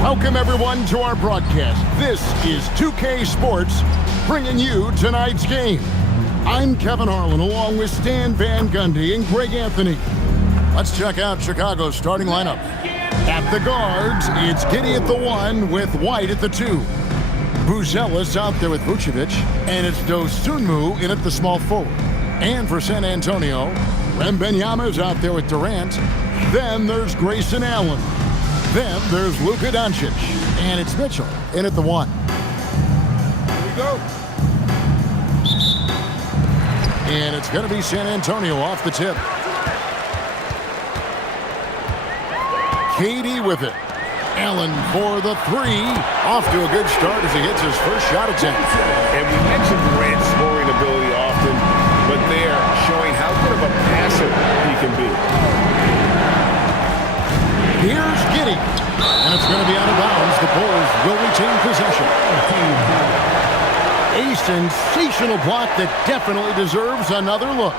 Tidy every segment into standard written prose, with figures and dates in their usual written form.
Welcome, everyone, to our broadcast. This is 2K Sports, bringing you tonight's game. I'm Kevin Harlan, along with Stan Van Gundy and Greg Anthony. Let's check out Chicago's starting lineup. At the guards, it's Giddey at the 1 with White at the 2. Buzelis out there with Vucevic, and it's Dosunmu in at the small forward. And for San Antonio, Wembanyama's out there with Durant. Then there's Grayson Allen. Then there's Luka Doncic, and it's Mitchell in at the 1. Here we go. And it's going to be San Antonio off the tip. KD with it. Allen for the 3. Off to a good start as he hits his first shot attempt. And we mentioned Durant's scoring ability often, but they're showing how good of a passer he can be. Here's Giddey, and it's going to be out of bounds. The Bulls will retain possession. A sensational block that definitely deserves another look.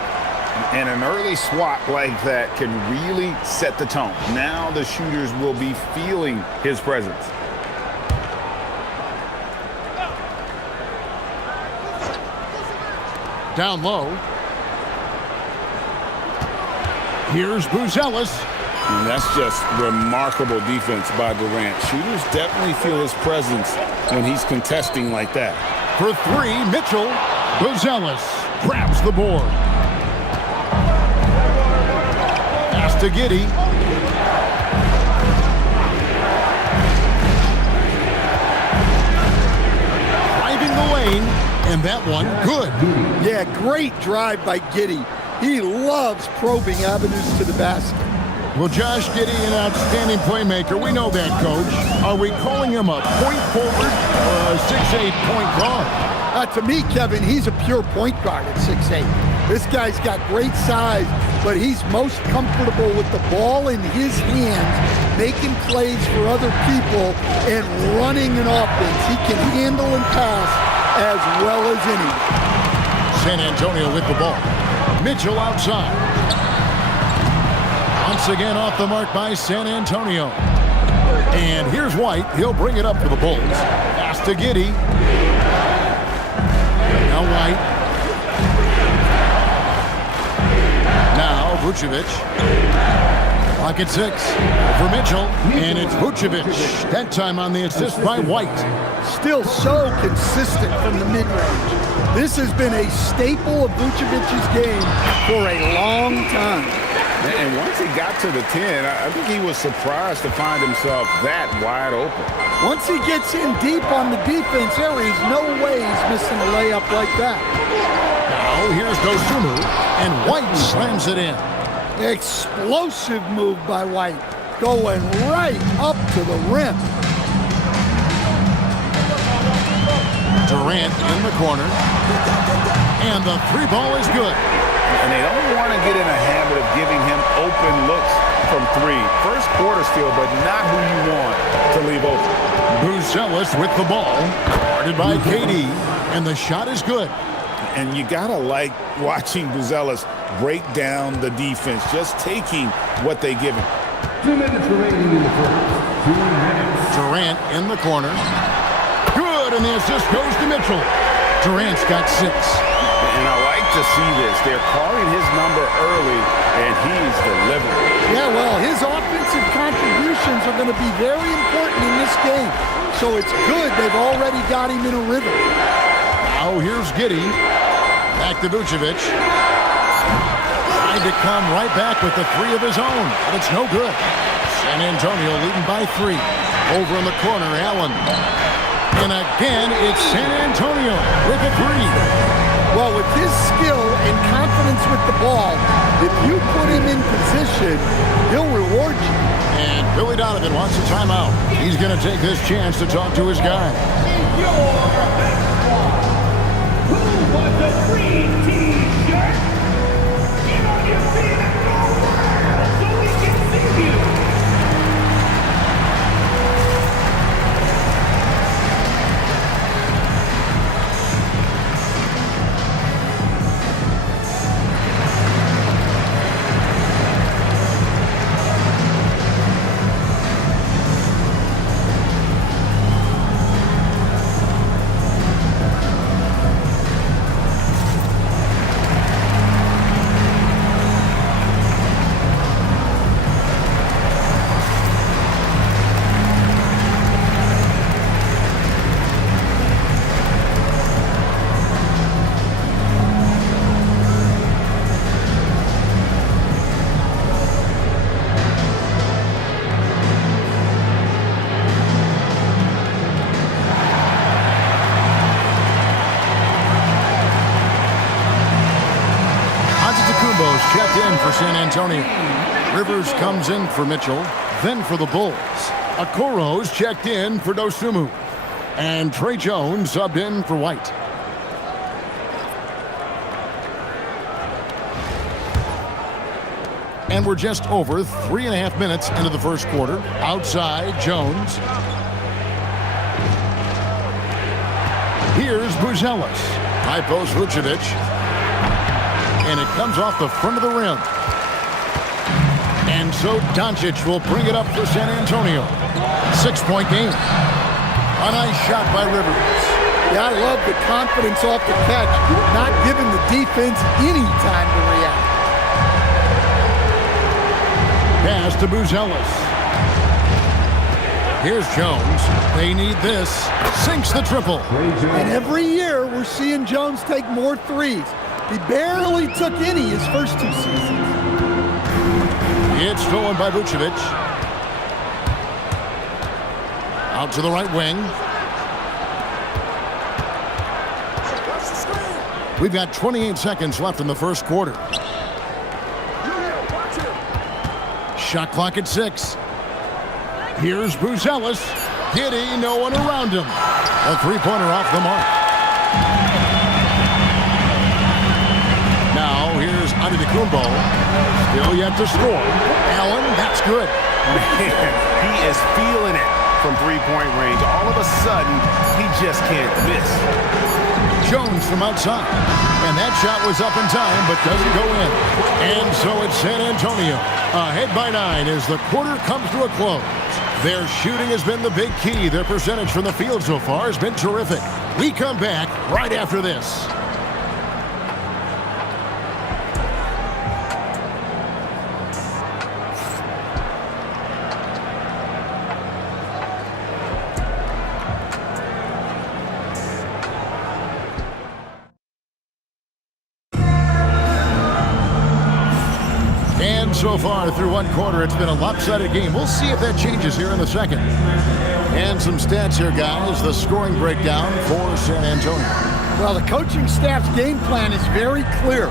And an early swat like that can really set the tone. Now the shooters will be feeling his presence. Down low. Here's Buzelis. And that's just remarkable defense by Durant. Shooters definitely feel his presence when he's contesting like that. For 3, Mitchell. Buzelis grabs the board. Pass to Giddey. Driving the lane, and that one good. Yeah, great drive by Giddey. He loves probing avenues to the basket. Well, Josh Giddey, an outstanding playmaker. We know that, Coach. Are we calling him a point forward or a 6'8" point guard? To me, Kevin, he's a pure point guard at 6'8". This guy's got great size, but he's most comfortable with the ball in his hands, making plays for other people and running an offense. He can handle and pass as well as any. San Antonio with the ball. Mitchell outside. Once again off the mark by San Antonio. And here's White. He'll bring it up for the Bulls. Pass to Giddey. Now White. Now Vucevic. Clock at 6 for Mitchell. And it's Vucevic. That time on the assist by White. Still so consistent from the mid-range. This has been a staple of Vucevic's game for a long time. And once he got to the 10, I think he was surprised to find himself that wide open. Once he gets in deep on the defense area, there's no way he's missing a layup like that. Now here's Dosunmu, and White slams it in. Explosive move by White, going right up to the rim. Durant in the corner, and the 3 ball is good. And they don't want to get in a habit of giving him open looks from 3. First quarter steal, but not who you want to leave open. Buzelis with the ball, guarded by KD, and the shot is good. And you got to like watching Buzelis break down the defense, just taking what they give him. 2 minutes remaining in the fourth. 2 minutes. Durant in the corner. Good, and the assist goes to Mitchell. Durant's got 6. And I like to see this. They're calling his number early, and he's delivering. Yeah, well, his offensive contributions are going to be very important in this game. So it's good they've already got him in a rhythm. Now here's Giddey. Back to Vucevic. Trying to come right back with the 3 of his own, but it's no good. San Antonio leading by 3. Over in the corner, Allen. And again, it's San Antonio with a 3. Well, with his skill and confidence with the ball, if you put him in position, he'll reward you. And Billy Donovan wants a timeout. He's going to take this chance to talk to his guy. Who wants a free T-shirt? Get on your feet and go wild so we can see you. for San Antonio. Rivers comes in for Mitchell, then for the Bulls. Okoro's checked in for Dosunmu. And Trey Jones subbed in for White. And we're just over 3.5 minutes into the first quarter. Outside, Jones. Here's Buzelis. High post Vucevic. And it comes off the front of the rim. And so Doncic will bring it up for San Antonio. 6-point game. A nice shot by Rivers. Yeah, I love the confidence off the catch, not giving the defense any time to react. Pass to Buzelis. Here's Jones. They need this. Sinks the triple. And every year we're seeing Jones take more threes. He barely took any his first 2 seasons. It's stolen by Vucevic. Out to the right wing. We've got 28 seconds left in the first quarter. Shot clock at 6. Here's Buzelis. Giddy, no one around him. A three-pointer off the mark. Now here's Antetokounmpo. Still yet to score. Allen, that's good. Man, he is feeling it from three-point range. All of a sudden, he just can't miss. Jones from outside. And that shot was up in time, but doesn't go in. And so it's San Antonio. Ahead by 9 as the quarter comes to a close. Their shooting has been the big key. Their percentage from the field so far has been terrific. We come back right after this. So far through one quarter, it's been a lopsided game. We'll see if that changes here in the second. And some stats here, guys. The scoring breakdown for San Antonio. Well, the coaching staff's game plan is very clear.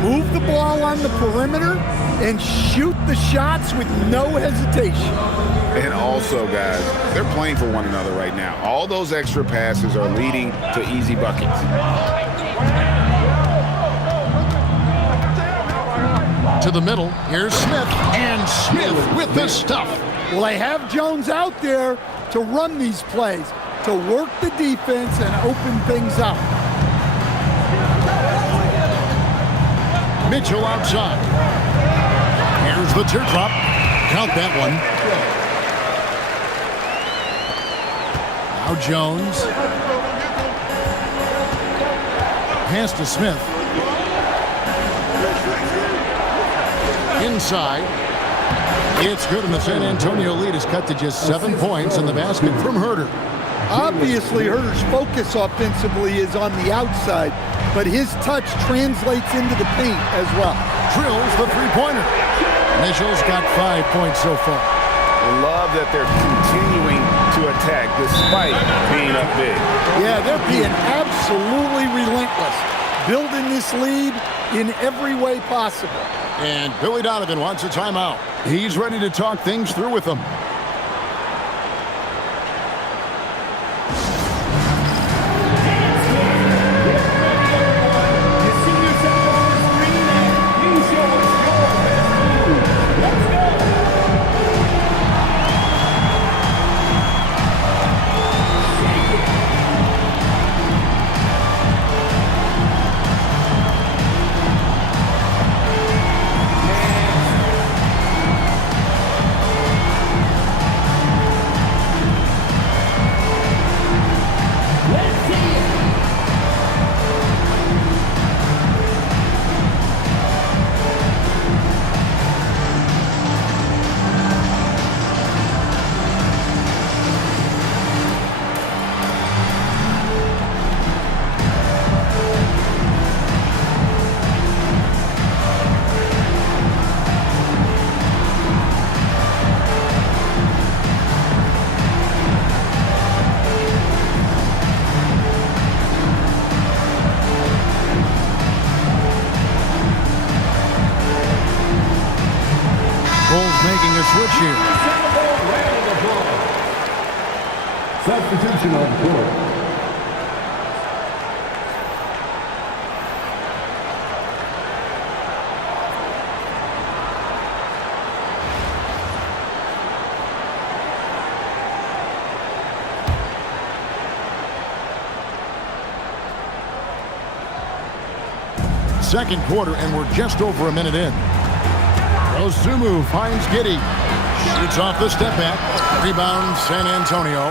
Move the ball on the perimeter and shoot the shots with no hesitation. And also, guys, they're playing for one another right now. All those extra passes are leading to easy buckets. To the middle, here's Smith, and Smith with the stuff. Well, they have Jones out there to run these plays, to work the defense and open things up. Mitchell outside. Here's the teardrop. Count that one. Now Jones. Pass to Smith. Inside. It's good, and the San Antonio lead is cut to just 7 points in the basket from Huerter. Obviously, Huerter's focus offensively is on the outside, but his touch translates into the paint as well. Drills the three-pointer. Mitchell's got 5 points so far. I love that they're continuing to attack despite being up big. Yeah, they're being absolutely relentless, building this lead in every way possible. And Billy Donovan wants a timeout. He's ready to talk things through with them. Substitution on the court. Second quarter, and we're just over a minute in. Ozumu finds Giddey. Shoots off the step back. Rebound, San Antonio.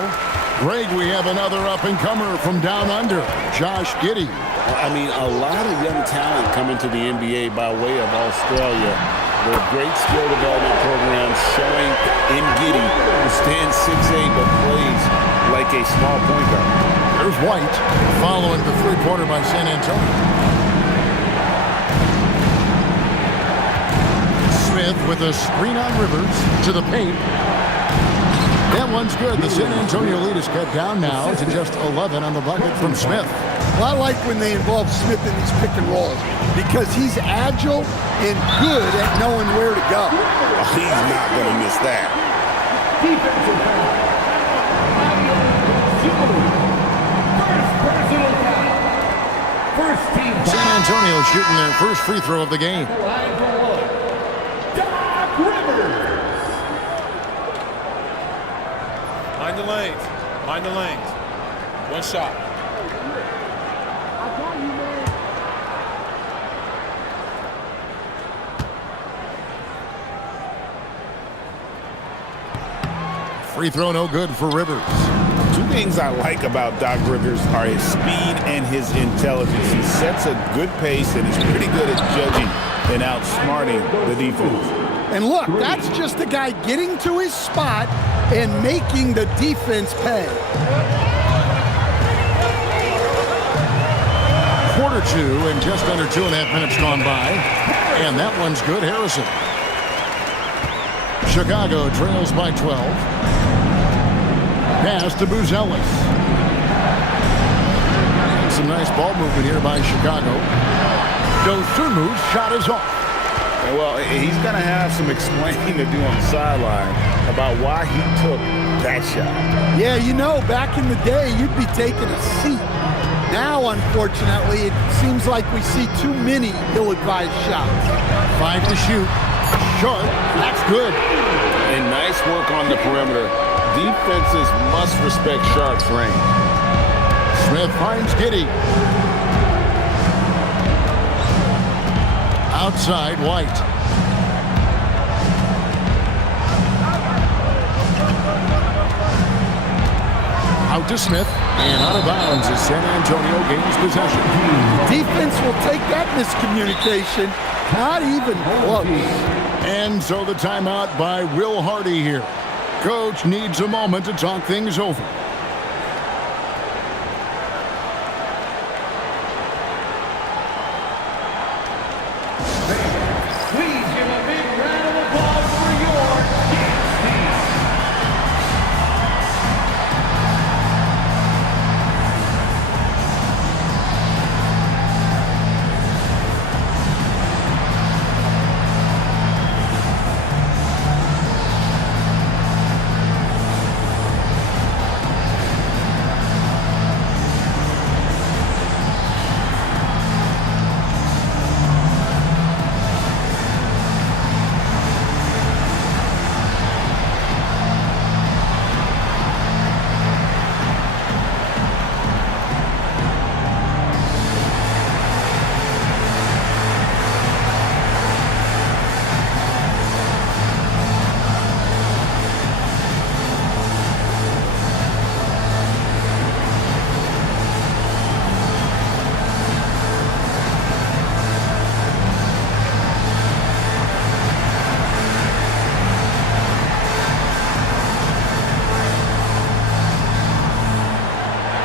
Greg, we have another up-and-comer from down under, Josh Giddey. I mean, a lot of young talent coming to the NBA by way of Australia. There are great skill development programs showing in Giddey, who stands 6'8", but plays like a small point guard. There's White following the three-pointer by San Antonio. Smith with a screen on Rivers to the paint. That one's good. The San Antonio lead is cut down now to just 11 on the bucket from Smith. Well, I like when they involve Smith in these pick and rolls because he's agile and good at knowing where to go. Oh, he's not going to miss that. Defensive foul. First personal foul. First team foul. San Antonio shooting their first free throw of the game. Line for one. Doc Rivers. Mind the lanes. Mind the lanes. One shot. Free throw no good for Rivers. Two things I like about Doc Rivers are his speed and his intelligence. He sets a good pace and is pretty good at judging and outsmarting the defense. And look, that's just a guy getting to his spot and making the defense pay. Quarter two and just under 2.5 minutes gone by. And that one's good. Harrison. Chicago trails by 12. Pass to Buzelis. Some nice ball movement here by Chicago. Dosumu's shot is off. Well, he's going to have some explaining to do on the sideline about why he took that shot. Yeah, you know, back in the day, you'd be taking a seat. Now, unfortunately, it seems like we see too many ill-advised shots. 5 to shoot. Short. That's good. And nice work on the perimeter. Defenses must respect Sharp's range. Smith finds Giddey. Outside, White. Out to Smith. And out of bounds as San Antonio gains possession. Defense will take that miscommunication. Not even close. And so the timeout by Will Hardy here. Coach needs a moment to talk things over. Please give a big round of applause for your dance team.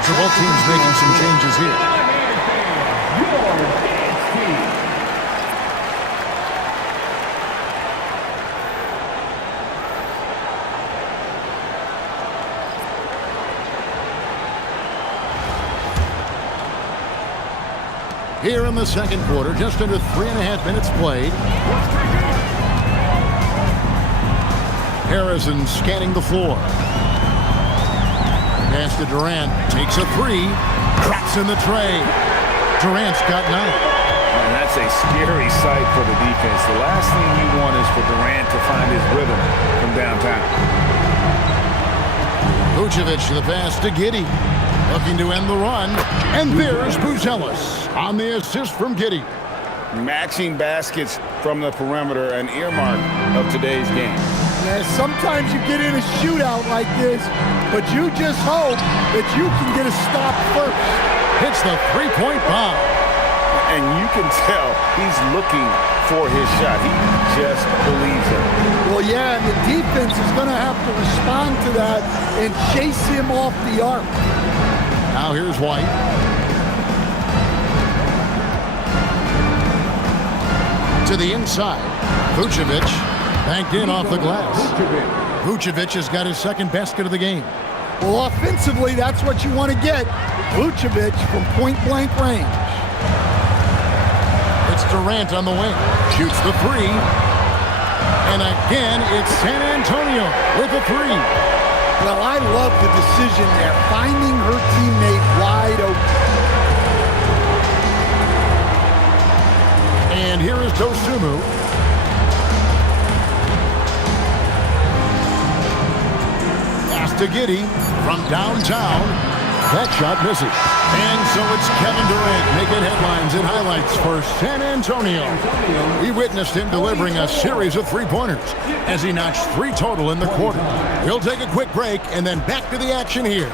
So both teams making some changes here. Your dance team. Here in the second quarter, just under 3.5 minutes played. Harrison scanning the floor. pass to Durant. Takes a three. Drops in the tray. Durant's got 9. And that's a scary sight for the defense. The last thing you want is for Durant to find his rhythm from downtown. Vucevic the pass to Giddey. Looking to end the run. And there's Buzelis on the assist from Giddey. Matching baskets from the perimeter, an earmark of today's game. Yeah, sometimes you get in a shootout like this, but you just hope that you can get a stop first. Hits the three-point bomb. And you can tell he's looking for his shot. He just believes it. Well, yeah, and the defense is going to have to respond to that and chase him off the arc. Now here's White. To the inside. Vucevic banked in off the glass. Vucevic has got his second basket of the game. Well, offensively, that's what you want to get. Vucevic from point-blank range. It's Durant on the wing. Shoots the three. And again, it's San Antonio with a three. Well, I love the decision there, finding her teammate wide open. And here is Dosunmu. Pass to Giddey from downtown. That shot misses. And so it's Kevin Durant making headlines and highlights for San Antonio. We witnessed him delivering a series of three-pointers as he notched 3 total in the quarter. We'll take a quick break and then back to the action here.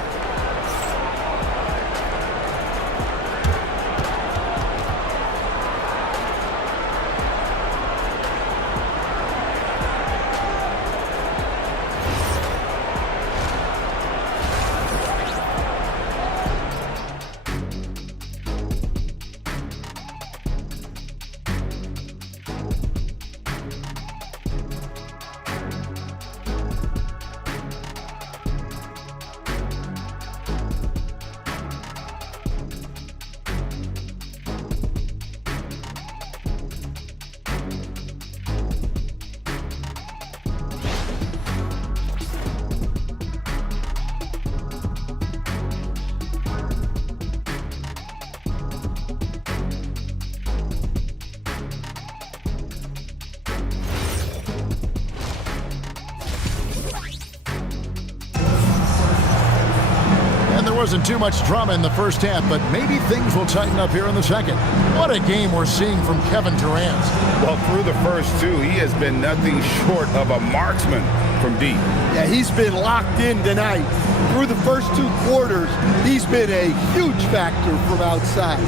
Wasn't too much drama in the first half, but maybe things will tighten up here in the second. What a game we're seeing from Kevin Durant. Well, through the first 2, he has been nothing short of a marksman from deep. Yeah, he's been locked in tonight. Through the first 2 quarters, he's been a huge factor from outside.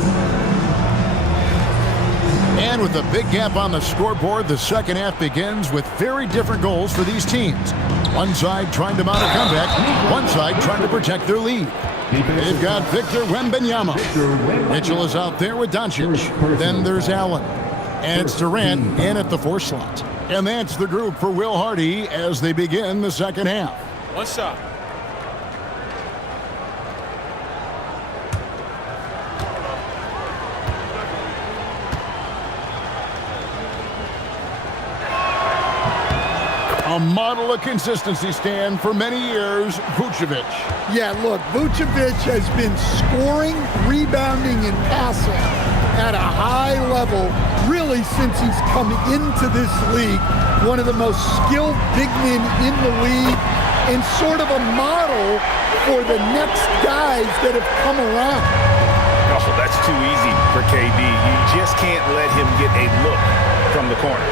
And with a big gap on the scoreboard, the second half begins with very different goals for these teams. One side trying to mount a comeback, one side trying to protect their lead. They've got Victor Wembanyama. Mitchell is out there with Doncic. Then there's Allen. And it's Durant in at the 4 slot. And that's the group for Will Hardy as they begin the second half. One shot. A model of consistency, Stan, for many years, Vucevic. Yeah, look, Vucevic has been scoring, rebounding, and passing at a high level really since he's come into this league. One of the most skilled big men in the league and sort of a model for the next guys that have come around. Oh, that's too easy for KD. You just can't let him get a look from the corner.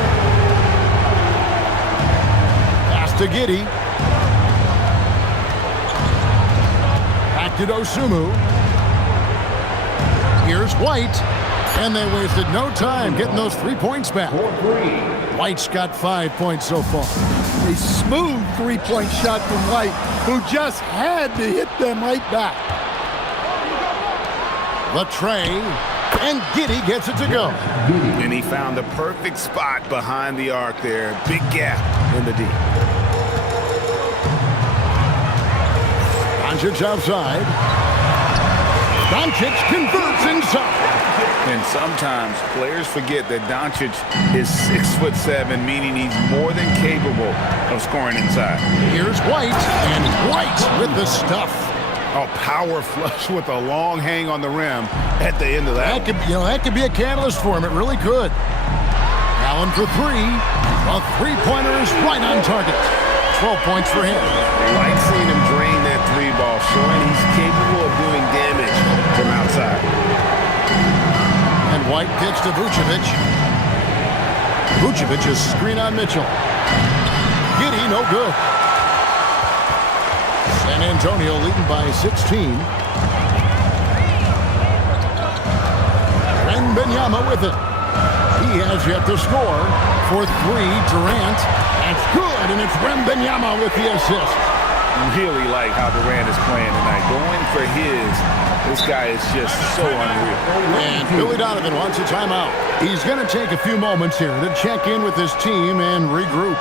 To Giddey. Back to Dosunmu. Here's White. And they wasted no time getting those 3 points back. White's got 5 points so far. A smooth 3-point shot from White, who just had to hit them right back. The tray. And Giddey gets it to go. And he found the perfect spot behind the arc there. Big gap in the D. Doncic outside. Doncic converts inside. And sometimes players forget that Doncic is 6'7", meaning he's more than capable of scoring inside. Here's White, and White with the stuff. Oh, power flush with a long hang on the rim at the end of that. That could be a catalyst for him. It really could. Allen for three. A three-pointer is right on target. 12 points for him. Like seeing him drain that three ball, showing he's capable of doing damage from outside. And White kicks to Vucevic. Vucevic is screen on Mitchell. Giddey, no good. San Antonio leading by 16. Wembanyama with it. He has yet to score. For three, Durant. That's good, and it's Wembanyama with the assist. Really like how Durant is playing tonight. Going for his. This guy is just so unreal. And Billy Donovan wants a timeout. He's going to take a few moments here to check in with his team and regroup.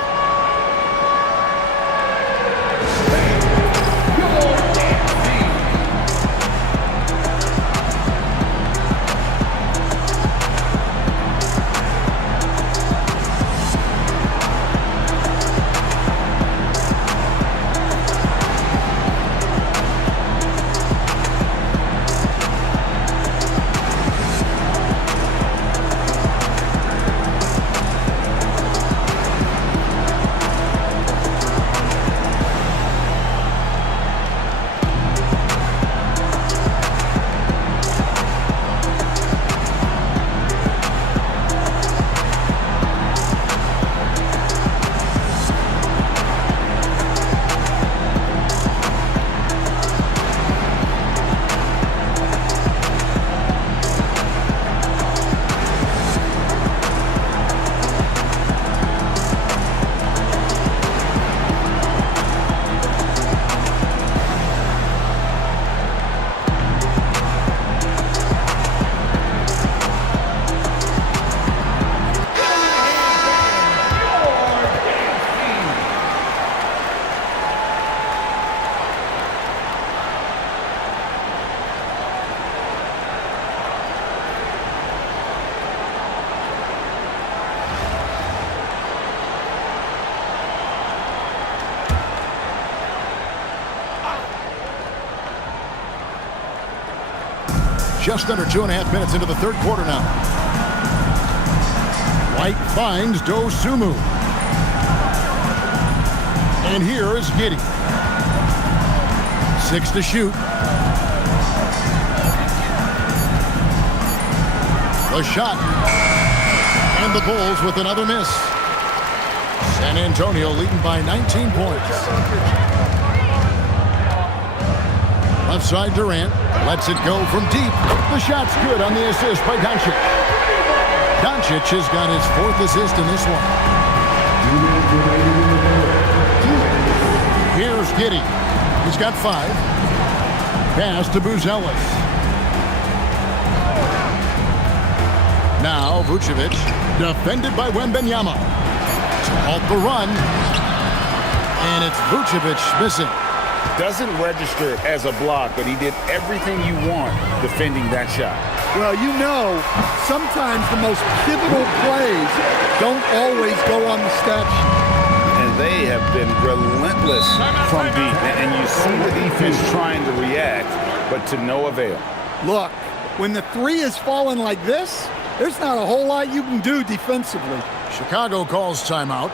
Just under 2.5 minutes into the third quarter now. White finds Dosunmu. And here is Giddey. 6 to shoot. The shot. And the Bulls with another miss. San Antonio leading by 19 points. Left side Durant. Lets it go from deep. The shot's good on the assist by Doncic. Doncic has got his 4th assist in this one. Here's Giddey. He's got 5. Pass to Buzelis. Now Vucevic. Defended by Wembanyama. To halt the run. And it's Vucevic missing. Doesn't register as a block, but he did everything you want defending that shot. Well, sometimes the most pivotal plays don't always go on the stat sheet. And they have been relentless from deep. And you see the defense trying to react, but to no avail. Look, when the three is falling like this, there's not a whole lot you can do defensively. Chicago calls timeout.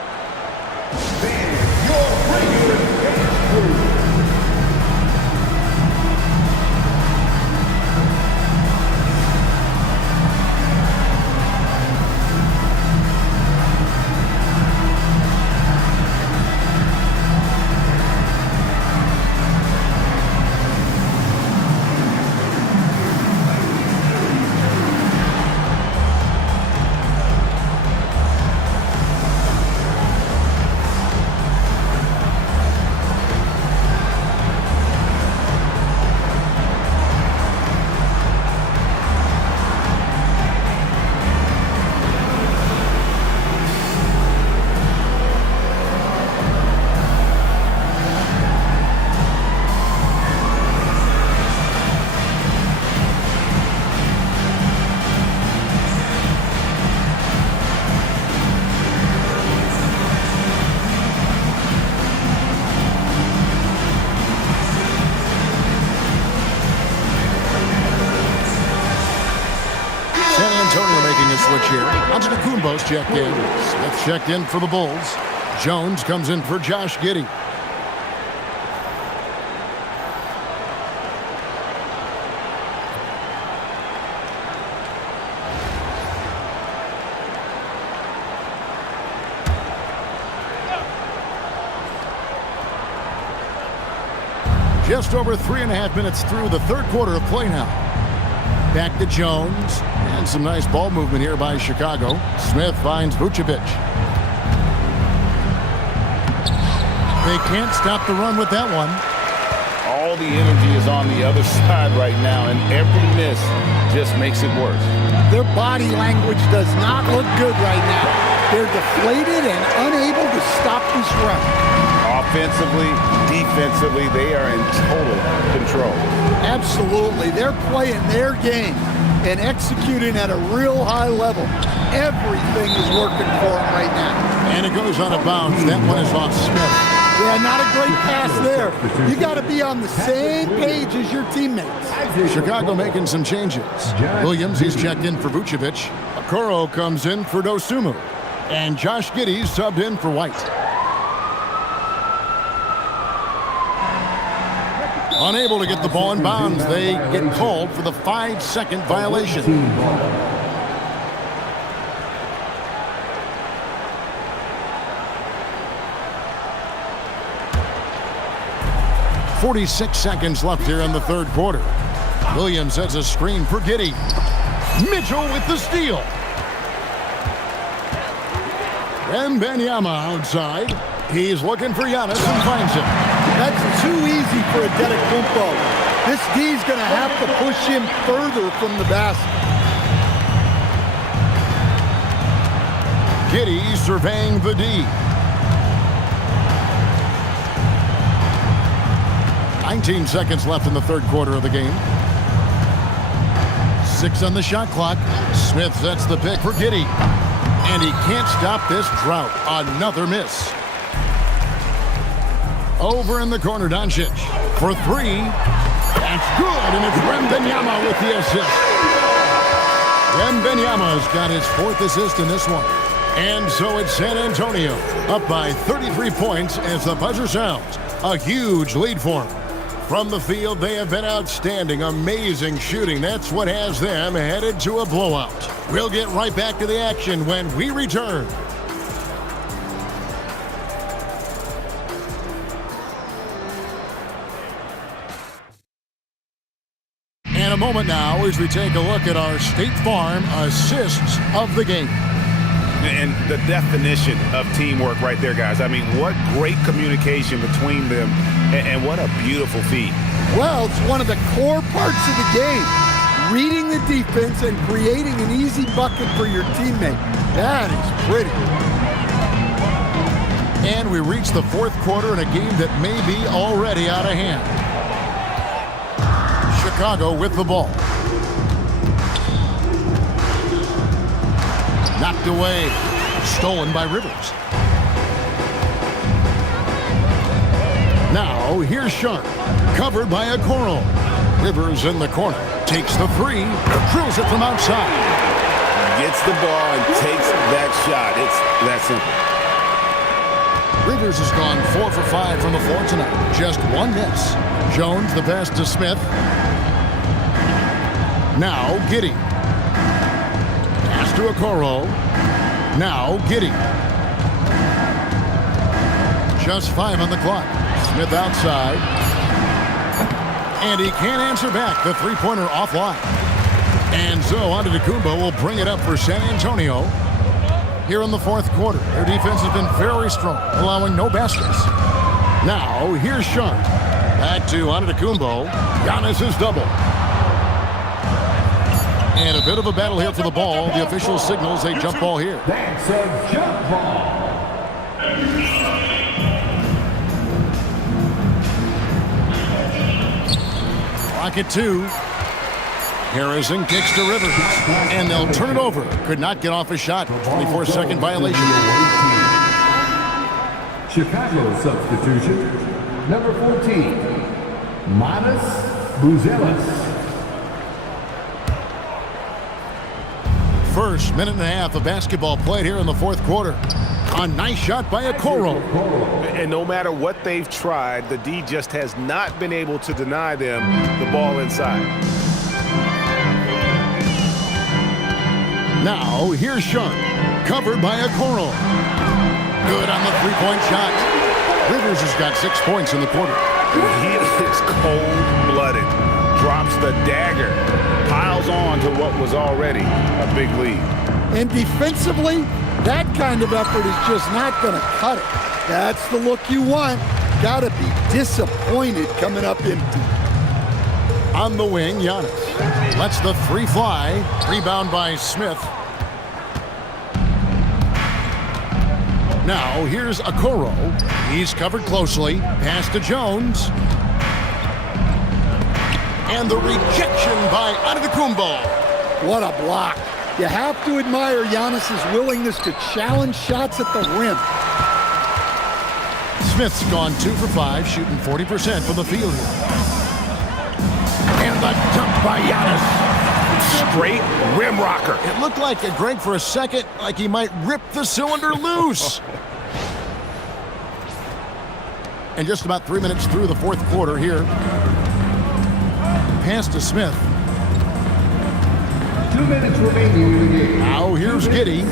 switch here. Antetokounmpo's checked in. Smith checked in for the Bulls. Jones comes in for Josh Giddey. Just over 3.5 minutes through the third quarter of play now. Back to Jones. And some nice ball movement here by Chicago. Smith finds Vucevic. They can't stop the run with that one. All the energy is on the other side right now, and every miss just makes it worse. Their body language does not look good right now. They're deflated and unable to stop this run. Offensively, defensively, they are in total control. Absolutely. They're playing their game and executing at a real high level. Everything is working for them right now. And it goes out of bounds. That one is off Smith. Yeah, not a great pass there. You got to be on the same page as your teammates. Chicago making some changes. Williams, he's checked in for Vucevic. Okoro comes in for Dosunmu. And Josh Giddey subbed in for White. Unable to get the ball in bounds. They get called for the 5-second violation. 46 seconds left here in the third quarter. Williams sets a screen for Giddey. Mitchell with the steal. Wembanyama outside. He's looking for Giannis and finds him. That's too easy for Antetokounmpo. This D's going to have to push him further from the basket. Giddey surveying the D. 19 seconds left in the third quarter of the game. 6 on the shot clock. Smith sets the pick for Giddey. And he can't stop this drought. Another miss. Over in the corner, Doncic for 3. That's good, and it's Wembanyama with the assist. Wembanyama's got his 4th assist in this one. And so it's San Antonio up by 33 points as the buzzer sounds. A huge lead for them. From the field, they have been outstanding. Amazing shooting. That's what has them headed to a blowout. We'll get right back to the action when we return. And a moment now as we take a look at our State Farm assists of the game. And the definition of teamwork right there, guys. I mean, what great communication between them, and what a beautiful feat. Well, it's one of the core parts of the game. Reading the defense and creating an easy bucket for your teammate. That is pretty. And we reach the fourth quarter in a game that may be already out of hand. Chicago with the ball. Knocked away. Stolen by Rivers. Now, here's Sharp. Covered by Okoro. Rivers in the corner. Takes the 3. Drills it from outside. Gets the ball and takes that shot. It's that simple. Rivers has gone 4 for 5 from the floor tonight. Just 1 miss. Jones the pass to Smith. Now, Giddey. Pass to Okoro. Now, Giddey. Just 5 on the clock. Smith outside. And he can't answer back. The three-pointer offline. And so Antetokounmpo will bring it up for San Antonio here in the fourth quarter. Their defense has been very strong, allowing no baskets. Now, here's Sharp. Back to Antetokounmpo. Giannis is double. And a bit of a battle here for the ball. The official signals a jump ball here. That's a jump ball. Clock at 2. Harrison kicks to Rivers. And they'll turn it over. Could not get off a shot. 24-second violation. Chicago substitution. Number 14. Manas Buzelis. First minute and a half of basketball played here in the fourth quarter. A nice shot by Okoro. And no matter what they've tried, the D just has not been able to deny them the ball inside. Now, here's Sharp. Covered by Okoro. Good on the three-point shot. Rivers has got 6 points in the quarter. He is cold-blooded. Drops the dagger. Piles on to what was already a big lead. And defensively, that kind of effort is just not going to cut it. That's the look you want. Got to be disappointed coming up empty. On the wing, Giannis lets the three fly. Rebound by Smith. Now, here's Okoro. He's covered closely. Pass to Jones. And the rejection by Antetokounmpo. What a block. You have to admire Giannis's willingness to challenge shots at the rim. Smith's gone 2 for 5, shooting 40% from the field here. And the dunk by Giannis. Straight rim rocker. It looked like Greg for a second, like he might rip the cylinder loose. And just about 3 minutes through the fourth quarter here. Pass to Smith. 2 minutes remaining in the game. Now here's Giddey.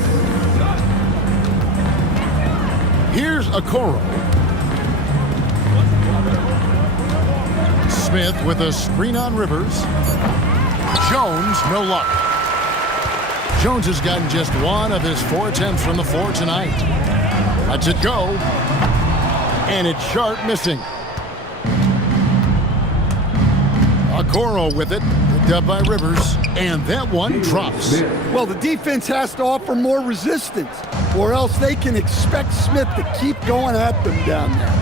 Here's Okoro. Smith with a screen on Rivers. Jones, no luck. Jones has gotten just 1 of his 4 attempts from the floor tonight. Lets it go. And it's Sharp missing. Okoro with it. Picked up by Rivers. And that one drops. Well, the defense has to offer more resistance, or else they can expect Smith to keep going at them down there.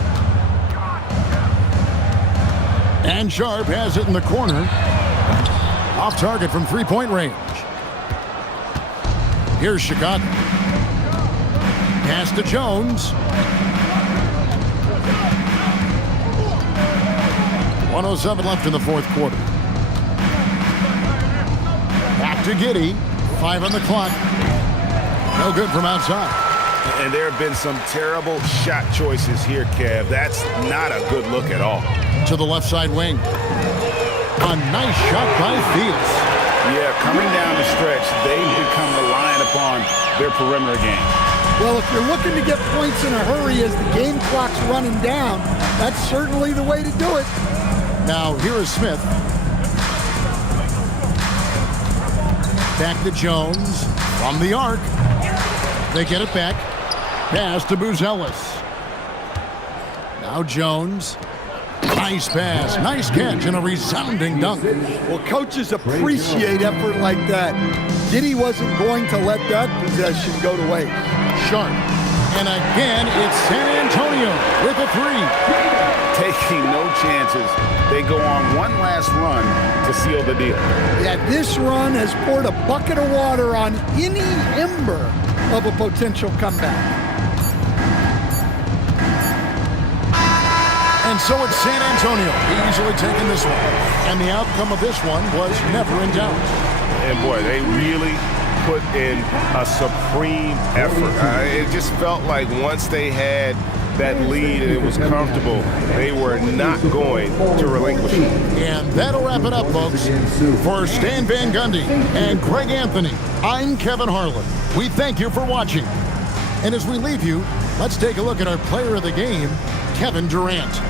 And Sharp has it in the corner. Off target from three-point range. Here's Chicago. Pass to Jones. 1:07 left in the fourth quarter. Back to Giddey. 5 on the clock. No good from outside. And there have been some terrible shot choices here, Kev. That's not a good look at all. To the left side wing. A nice shot by Fields. Yeah, coming down the stretch, they've become reliant upon their perimeter game. Well, if you're looking to get points in a hurry as the game clock's running down, that's certainly the way to do it. Now, here is Smith. Back to Jones. From the arc. They get it back. Pass to Buzelis. Now Jones. Nice pass. Nice catch and a resounding dunk. Well, coaches appreciate effort like that. Giddey wasn't going to let that possession go to waste. Sharp. And again, it's San Antonio with a 3. Taking no chances. They go on one last run to seal the deal. Yeah, this run has poured a bucket of water on any ember of a potential comeback. And so it's San Antonio easily taking this one. And the outcome of this one was never in doubt. And boy, they really put in a supreme effort. It just felt like once they had that lead and it was comfortable, they were not going to relinquish it. And that'll wrap it up, folks. For Stan Van Gundy and Greg Anthony, I'm Kevin Harlan. We thank you for watching. And as we leave you, let's take a look at our player of the game, Kevin Durant.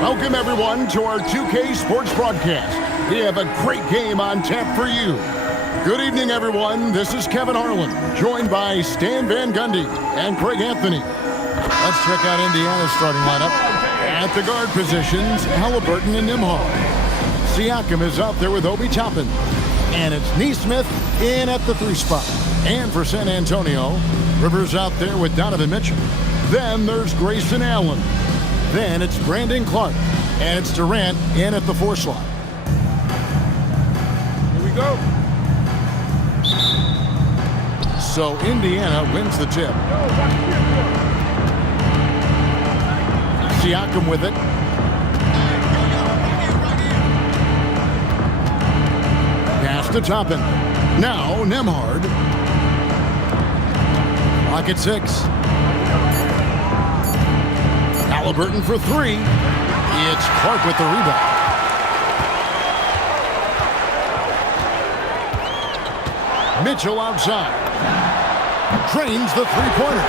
Welcome, everyone, to our 2K Sports broadcast. We have a great game on tap for you. Good evening, everyone. This is Kevin Harlan, joined by Stan Van Gundy and Greg Anthony. Let's check out Indiana's starting lineup. At the guard positions, Halliburton and Nembhard. Siakam is out there with Obi Toppin. And it's Nesmith in at the 3 spot. And for San Antonio, Rivers out there with Donovan Mitchell. Then there's Grayson Allen. Then it's Brandon Clark. And it's Durant in at the 4 slot. Here we go. So Indiana wins the tip. Siakam with it. Pass to Toppin. Now Nembhard. Clock at 6. Halliburton for 3. It's Clark with the rebound. Mitchell outside. Drains the 3-pointer.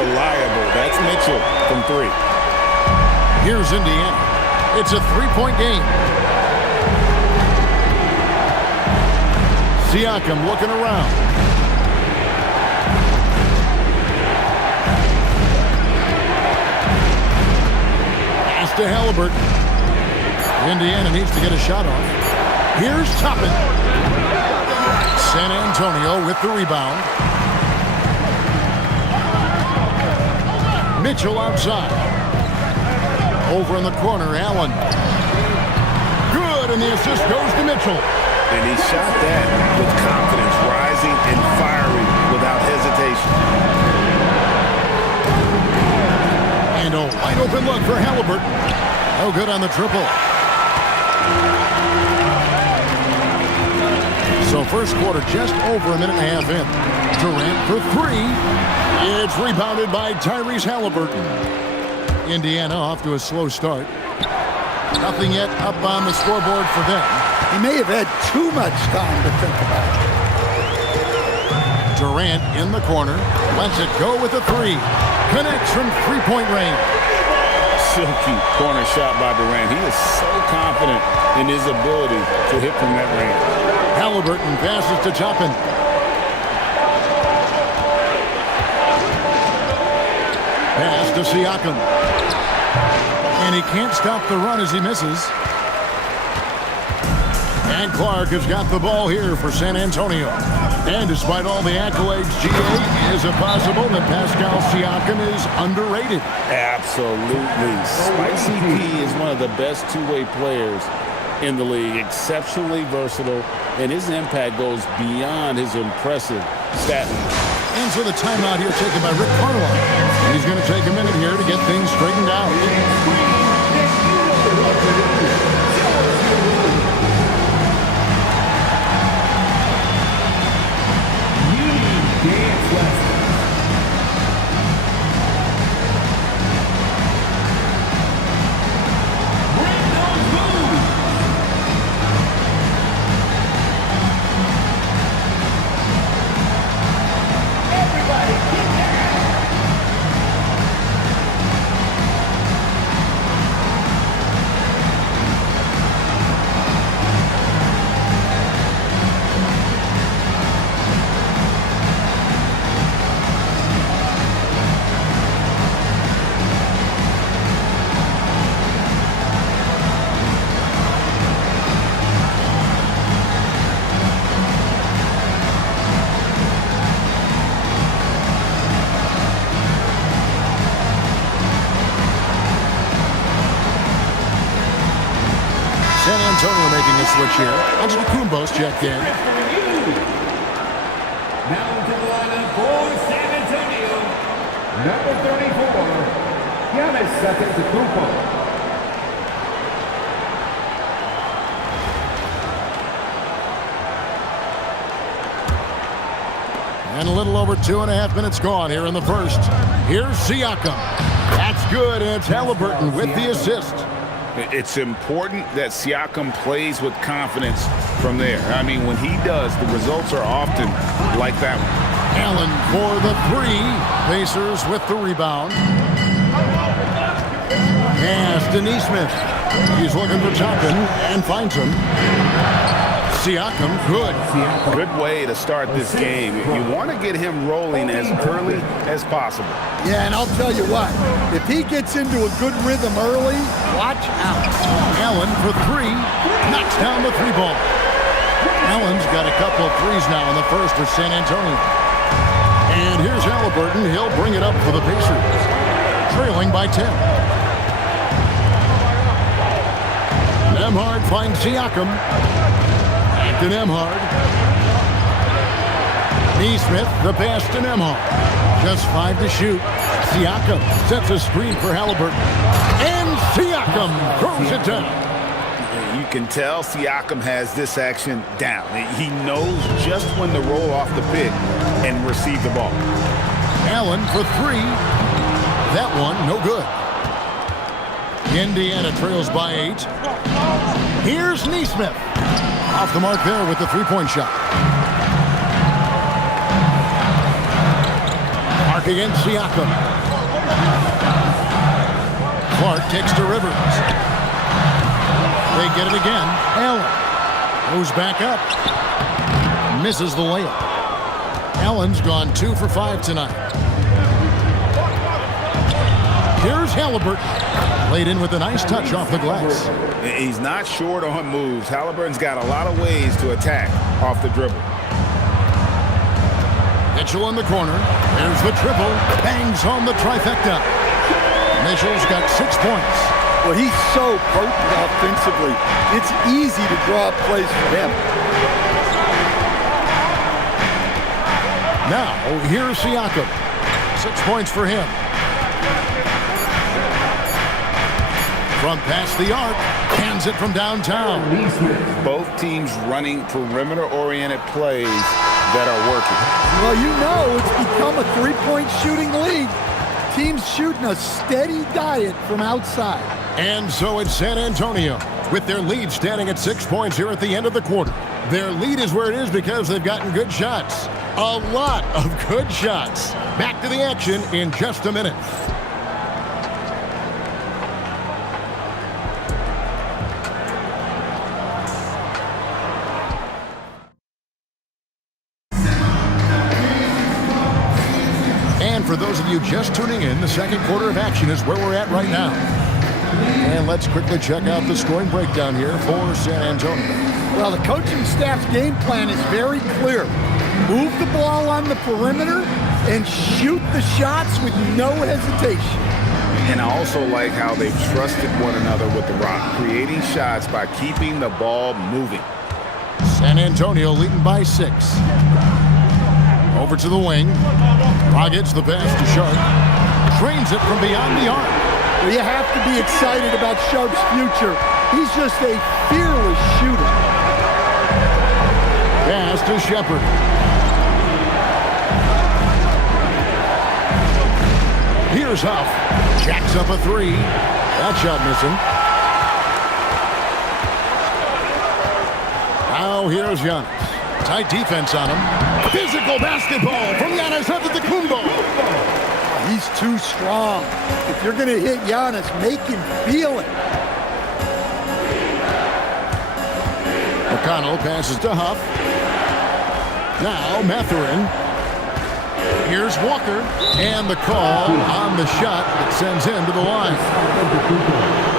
Reliable. That's Mitchell from 3. Here's Indiana. It's a 3-point game. Siakam looking around. Pass to Halliburton. Indiana needs to get a shot off. Here's Toppin. San Antonio with the rebound. Mitchell outside. Over in the corner, Allen. Good, and the assist goes to Mitchell. And he shot that with confidence, rising and firing without hesitation. And a wide open look for Halliburton. No good on the triple. So first quarter just over a minute and a half in. Durant for 3. It's rebounded by Tyrese Halliburton. Indiana off to a slow start. Nothing yet up on the scoreboard for them. He may have had too much time to think about it. Durant in the corner. Lets it go with a 3. Connects from 3-point range. Silky corner shot by Durant. He is so confident in his ability to hit from that range. Halliburton passes to Toppin. Pass to Siakam. And he can't stop the run as he misses. And Clark has got the ball here for San Antonio. And despite all the accolades, GA, is it possible that Pascal Siakam is underrated? Absolutely. Spicy P is one of the best two-way players in the league. Exceptionally versatile, and his impact goes beyond his impressive stat line. And so the timeout here taken by Rick Carlisle. He's going to take a minute here to get things straightened out. Dance lessons. Bring those moves. Everybody get down. San Antonio making a switch here. Antetokounmpo's checked in. Now into the lineup for San Antonio. Number 34, Giannis Antetokounmpo. And a little over 2.5 minutes gone here in the first. Here's Siakam. That's good, and it's Halliburton with the assist. It's important that Siakam plays with confidence from there. I mean, when he does, the results are often like that one. Allen for the 3. Pacers with the rebound. Pass to Neesmith. He's looking for Toppin and finds him. Siakam, good. Good way to start this game. You want to get him rolling as early as possible. Yeah, and I'll tell you what, if he gets into a good rhythm early, watch out. Allen for three. Knocks down the three ball. Allen's got a couple of threes now in the first for San Antonio. And here's Halliburton. He'll bring it up for the Pacers. Trailing by 10. Nembhard finds Siakam. Back to Nembhard. Neesmith, the pass to Nembhard. Just 5 to shoot. Siakam sets a screen for Halliburton. And Siakam throws it down. You can tell Siakam has this action down. He knows just when to roll off the pick and receive the ball. Allen for three. That one, no good. Indiana trails by 8. Here's Neesmith. Off the mark there with the three-point shot. Mark against Siakam. Clark takes to Rivers. They get it again. Allen goes back up. Misses the layup. Allen's gone 2 for 5 tonight. Here's Halliburton. Laid in with a nice touch off the glass. He's not short on moves. Halliburton's got a lot of ways to attack off the dribble. Mitchell in the corner. There's the triple. Bangs home the trifecta. Mitchell's got 6 points. Well, he's so potent offensively. It's easy to draw up plays for him. Now, here's Siakam. 6 points for him. From past the arc, hands it from downtown. Both teams running perimeter-oriented plays that are working. Well, you know it's become a three-point shooting league. Teams shooting a steady diet from outside. And so it's San Antonio, with their lead standing at 6 points here at the end of the quarter. Their lead is where it is because they've gotten good shots. A lot of good shots. Back to the action in just a minute. And for those of you just tuning in, the second quarter of action is where we're at right now. And let's quickly check out the scoring breakdown here for San Antonio. Well, the coaching staff's game plan is very clear. Move the ball on the perimeter and shoot the shots with no hesitation. And I also like how they've trusted one another with the rock, creating shots by keeping the ball moving. San Antonio leading by 6. Over to the wing. Rockets the pass to Sharp. Trains it from beyond the arc. Well, you have to be excited about Sharp's future. He's just a fearless shooter. Pass to Shepard. Here's Huff. Jacks up a 3. That shot missing. Now here's Giannis. Tight defense on him. Physical basketball from Giannis Antetokounmpo. He's too strong. If you're going to hit Giannis, make him feel it. McConnell passes to Huff. Now Mathurin. Here's Walker. And the call on the shot that sends him to the line.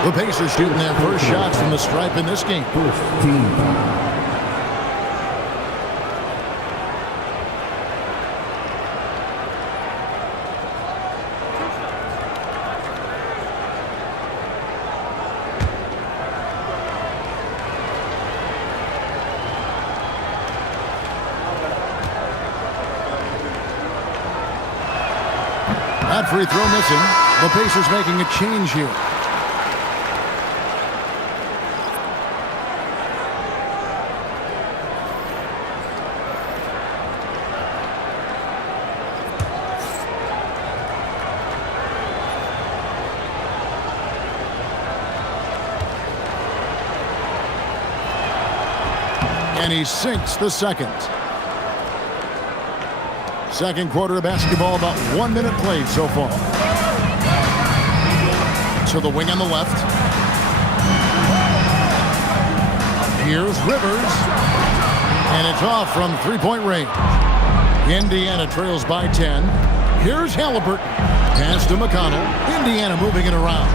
The Pacers shooting their first shots from the stripe in this game. First team foul. That free throw missing. The Pacers making a change here. And he sinks the second. Second quarter of basketball, about 1 minute played so far. To the wing on the left. Here's Rivers. And it's off from three-point range. Indiana trails by 10. Here's Halliburton. Pass to McConnell. Indiana moving it around.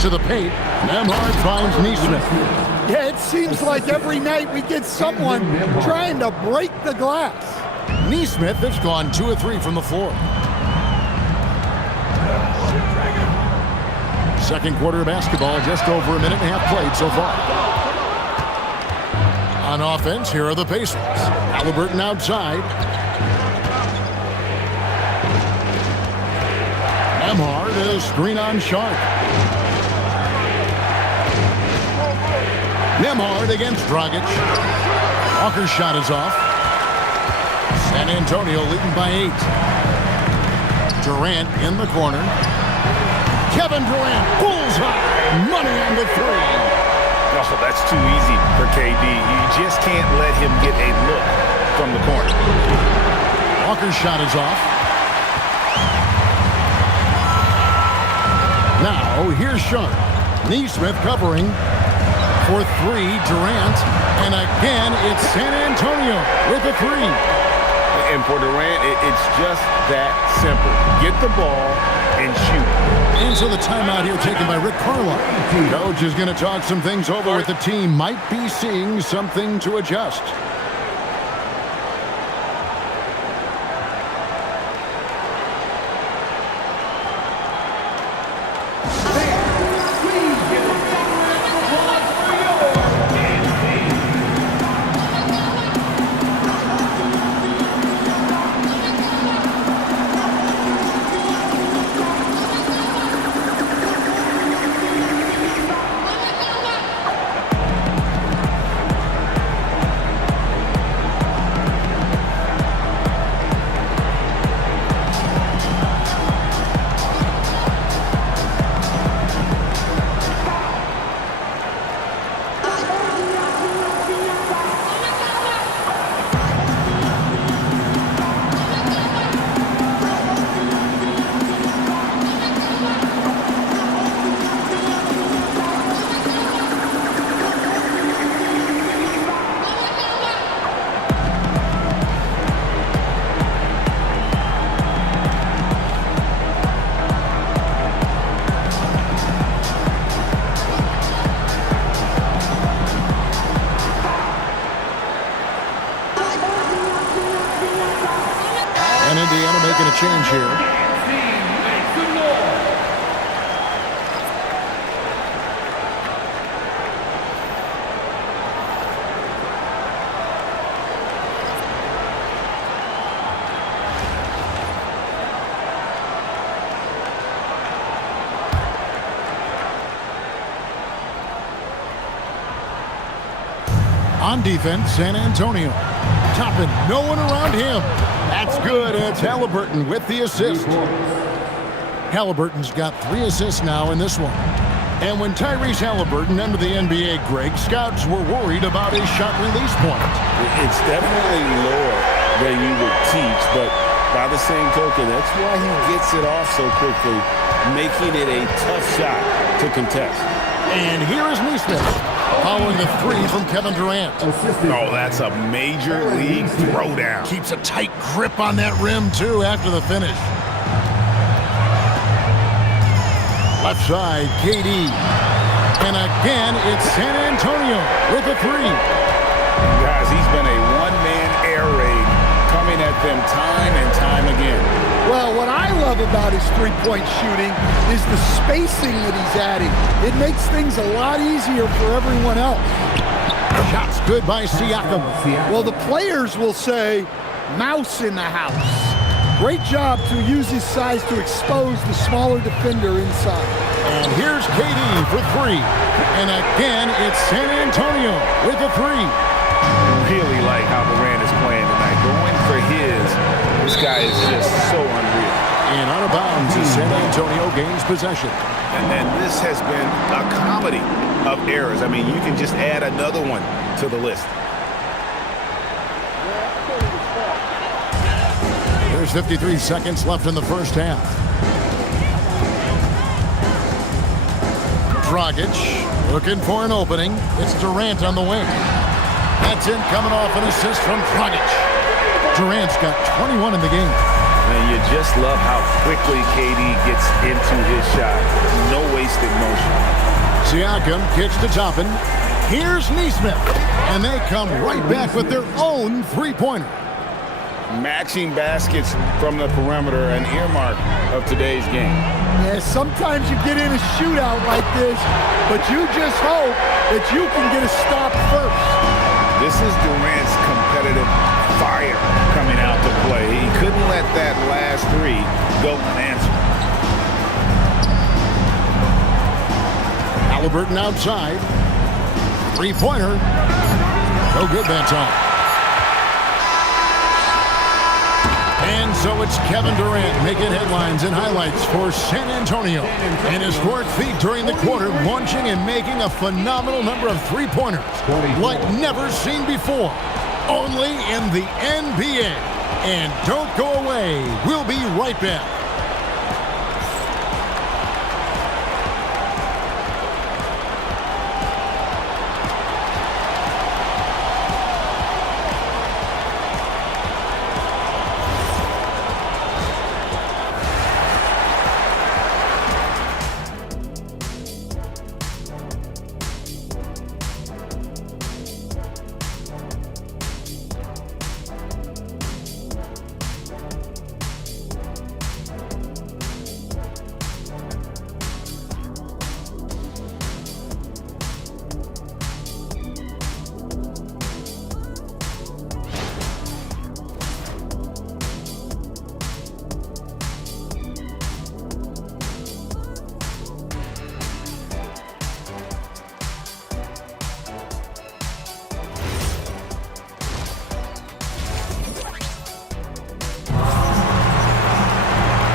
To the paint. Nembhard finds Nesmith. Yeah, it seems like every night we get someone trying to break the glass. Nesmith has gone 2 of 3 from the floor. Second quarter of basketball, just over a minute and a half played so far. On offense, here are the Pacers. Halliburton outside. Nembhard is screen on Sharp. Nembhard against Dragic. Walker's shot is off. San Antonio leading by 8. Durant in the corner. Kevin Durant, bullseye, money on the 3. Oh, that's too easy for KD. You just can't let him get a look from the corner. Walker's shot is off. Now, here's Sharp. Nesmith covering for 3, Durant. And again, it's San Antonio with a 3. And for Durant, it's just that simple. Get the ball and shoot. And so the timeout here taken by Rick Carlisle. Coach is going to talk some things over with the team. Might be seeing something to adjust. And Indiana making a change here. On defense, San Antonio. Toppin, no one around him. That's good. It's Halliburton with the assist. Halliburton's got 3 assists now in this one. And when Tyrese Halliburton entered the NBA, Greg, scouts were worried about his shot release point. It's definitely lower than you would teach, but by the same token, that's why he gets it off so quickly, making it a tough shot to contest. And here is Nesmith, following the 3 from Kevin Durant. Oh, that's a major league throwdown. Keeps a tight grip on that rim, too, after the finish. Left side, KD. And again, it's San Antonio with a 3. Guys, he's been a one-man air raid coming at them time and time again. Well, what I love about his three-point shooting is the spacing that he's adding. It makes things a lot easier for everyone else. Shots good by Siakam. Well, the players will say, mouse in the house. Great job to use his size to expose the smaller defender inside. And here's KD for 3. And again, it's San Antonio with a 3. Really like how Durant is playing tonight. Going for his, this guy is just so unreal. And out of bounds as San Antonio gains possession. And this has been a comedy of errors. I mean, you can just add another one to the list. There's 53 seconds left in the first half. Dragic looking for an opening. It's Durant on the wing. That's in, coming off an assist from Dragic. Durant's got 21 in the game. And you just love how quickly KD gets into his shot. No wasted motion. Siakam kicks to Toppin. Here's Nesmith. And they come right back with their own three-pointer. Matching baskets from the perimeter, an earmark of today's game. Yeah, sometimes you get in a shootout like this, but you just hope that you can get a stop first. This is Durant's competitive fire coming out to play. He couldn't let that last three go unanswered. Halliburton outside. Three-pointer. No good that time. And so it's Kevin Durant making headlines and highlights for San Antonio. In his fourth feet during the quarter, launching and making a phenomenal number of three-pointers like never seen before. Only in the NBA. And don't go away. We'll be right back.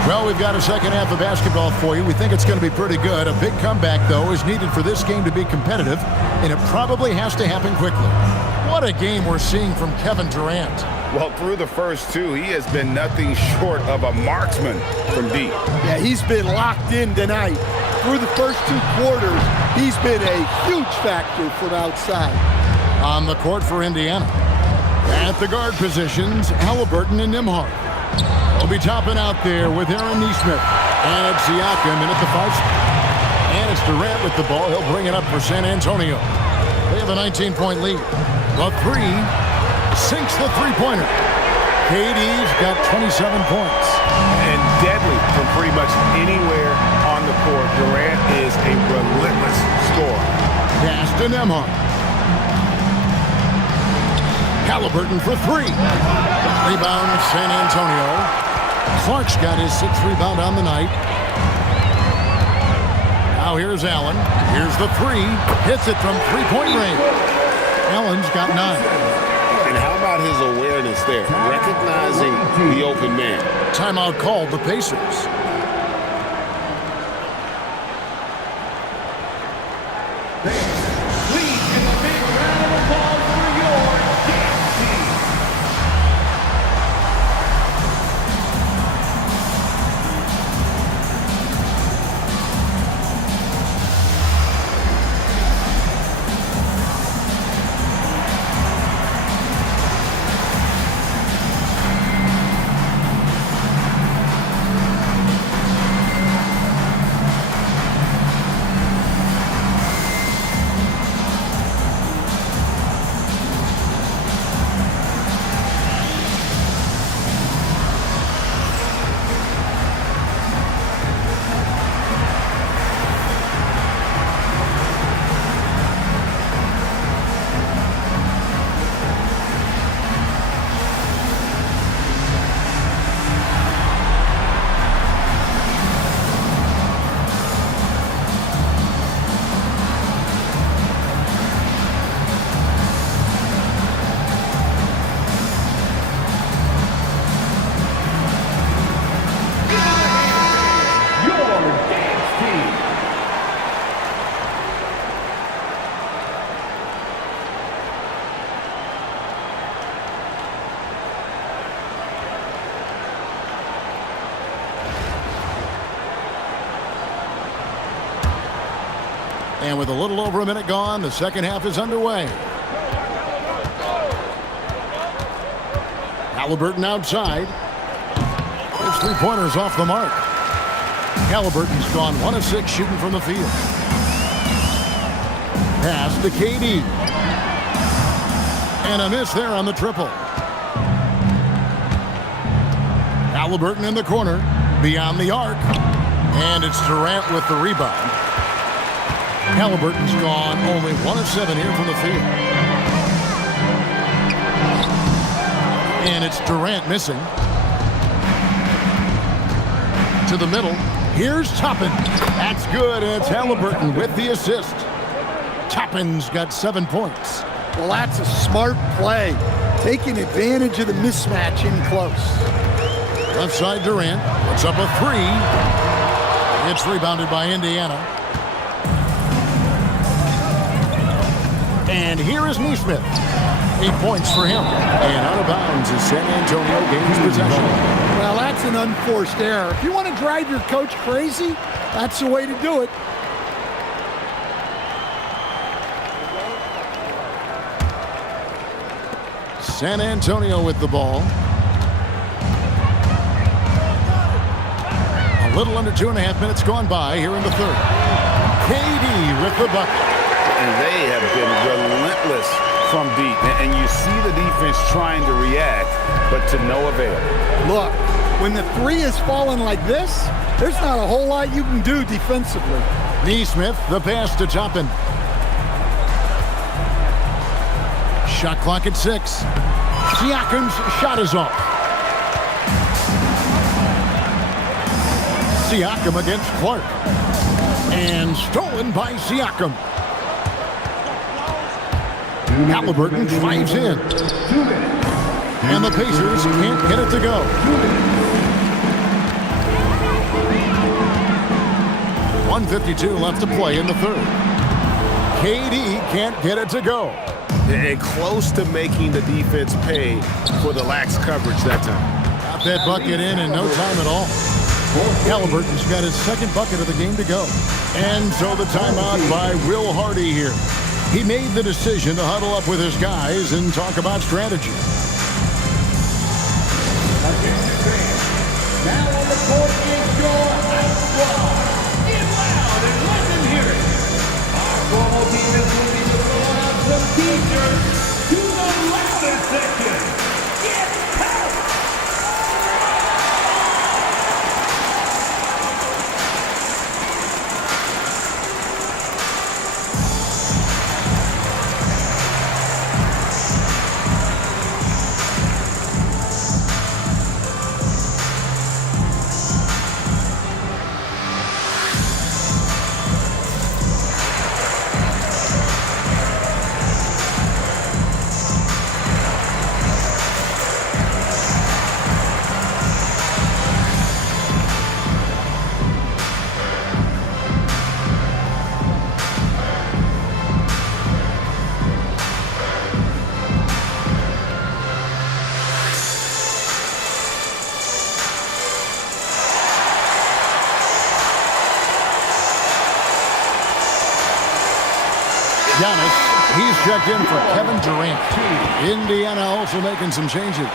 Well, we've got a second half of basketball for you. We think it's going to be pretty good. A big comeback, though, is needed for this game to be competitive, and it probably has to happen quickly. What a game we're seeing from Kevin Durant. Well, through the first two, he has been nothing short of a marksman from deep. Yeah, he's been locked in tonight. Through the first two quarters, he's been a huge factor from outside. On the court for Indiana. At the guard positions, Halliburton and Nembhard. Will be topping out there with Aaron Nesmith. And it's Siakam in at the 5 spot. And it's Durant with the ball. He'll bring it up for San Antonio. They have a 19-point lead. The three sinks the three-pointer. KD's got 27 points. And deadly from pretty much anywhere on the court. Durant is a relentless scorer. Pass to Nembhard. Halliburton for three. Rebound San Antonio. Clark's got his 6th rebound on the night. Now here's Allen. Here's the three. Hits it from three-point range. Allen's got 9. And how about his awareness there? Recognizing the open man. Timeout called the Pacers. Please give a big round of applause for your dance team. And with a little over a minute gone, the second half is underway. Halliburton outside. His three-pointers off the mark. Halliburton's gone 1 of 6 shooting from the field. Pass to KD. And a miss there on the triple. Halliburton in the corner, beyond the arc. And it's Durant with the rebound. Halliburton's gone only 1 of 7 here from the field. And it's Durant missing. To the middle. Here's Toppin. That's good, and it's Halliburton with the assist. Toppin's got 7 points. Well, that's a smart play. Taking advantage of the mismatch in close. Left side Durant. Puts up a 3. It's rebounded by Indiana. And here is Neesmith. 8 points for him. And out of bounds as San Antonio gains possession. Well, that's an unforced error. If you want to drive your coach crazy, that's the way to do it. San Antonio with the ball. A little under 2.5 minutes gone by here in the third. KD with the bucket. And they have been relentless from deep. And you see the defense trying to react, but to no avail. Look, when the 3 is falling like this, there's not a whole lot you can do defensively. Neesmith, the pass to Toppin. Shot clock at 6. Siakam's shot is off. Siakam against Clark. And stolen by Siakam. Halliburton drives in. And the Pacers can't get it to go. 1:52 left to play in the third. KD can't get it to go. And close to making the defense pay for the lax coverage that time. Got that bucket in no time at all. Halliburton's got his second bucket of the game to go. And so the timeout by Will Hardy here. He made the decision to huddle up with his guys and talk about strategy. Now on the court is your house squad. Get loud and let them hear it. Our formal defense will be throwing out some t-shirts to the louder section. Get out! Giannis, he's checked in for Kevin Durant. Indiana also making some changes.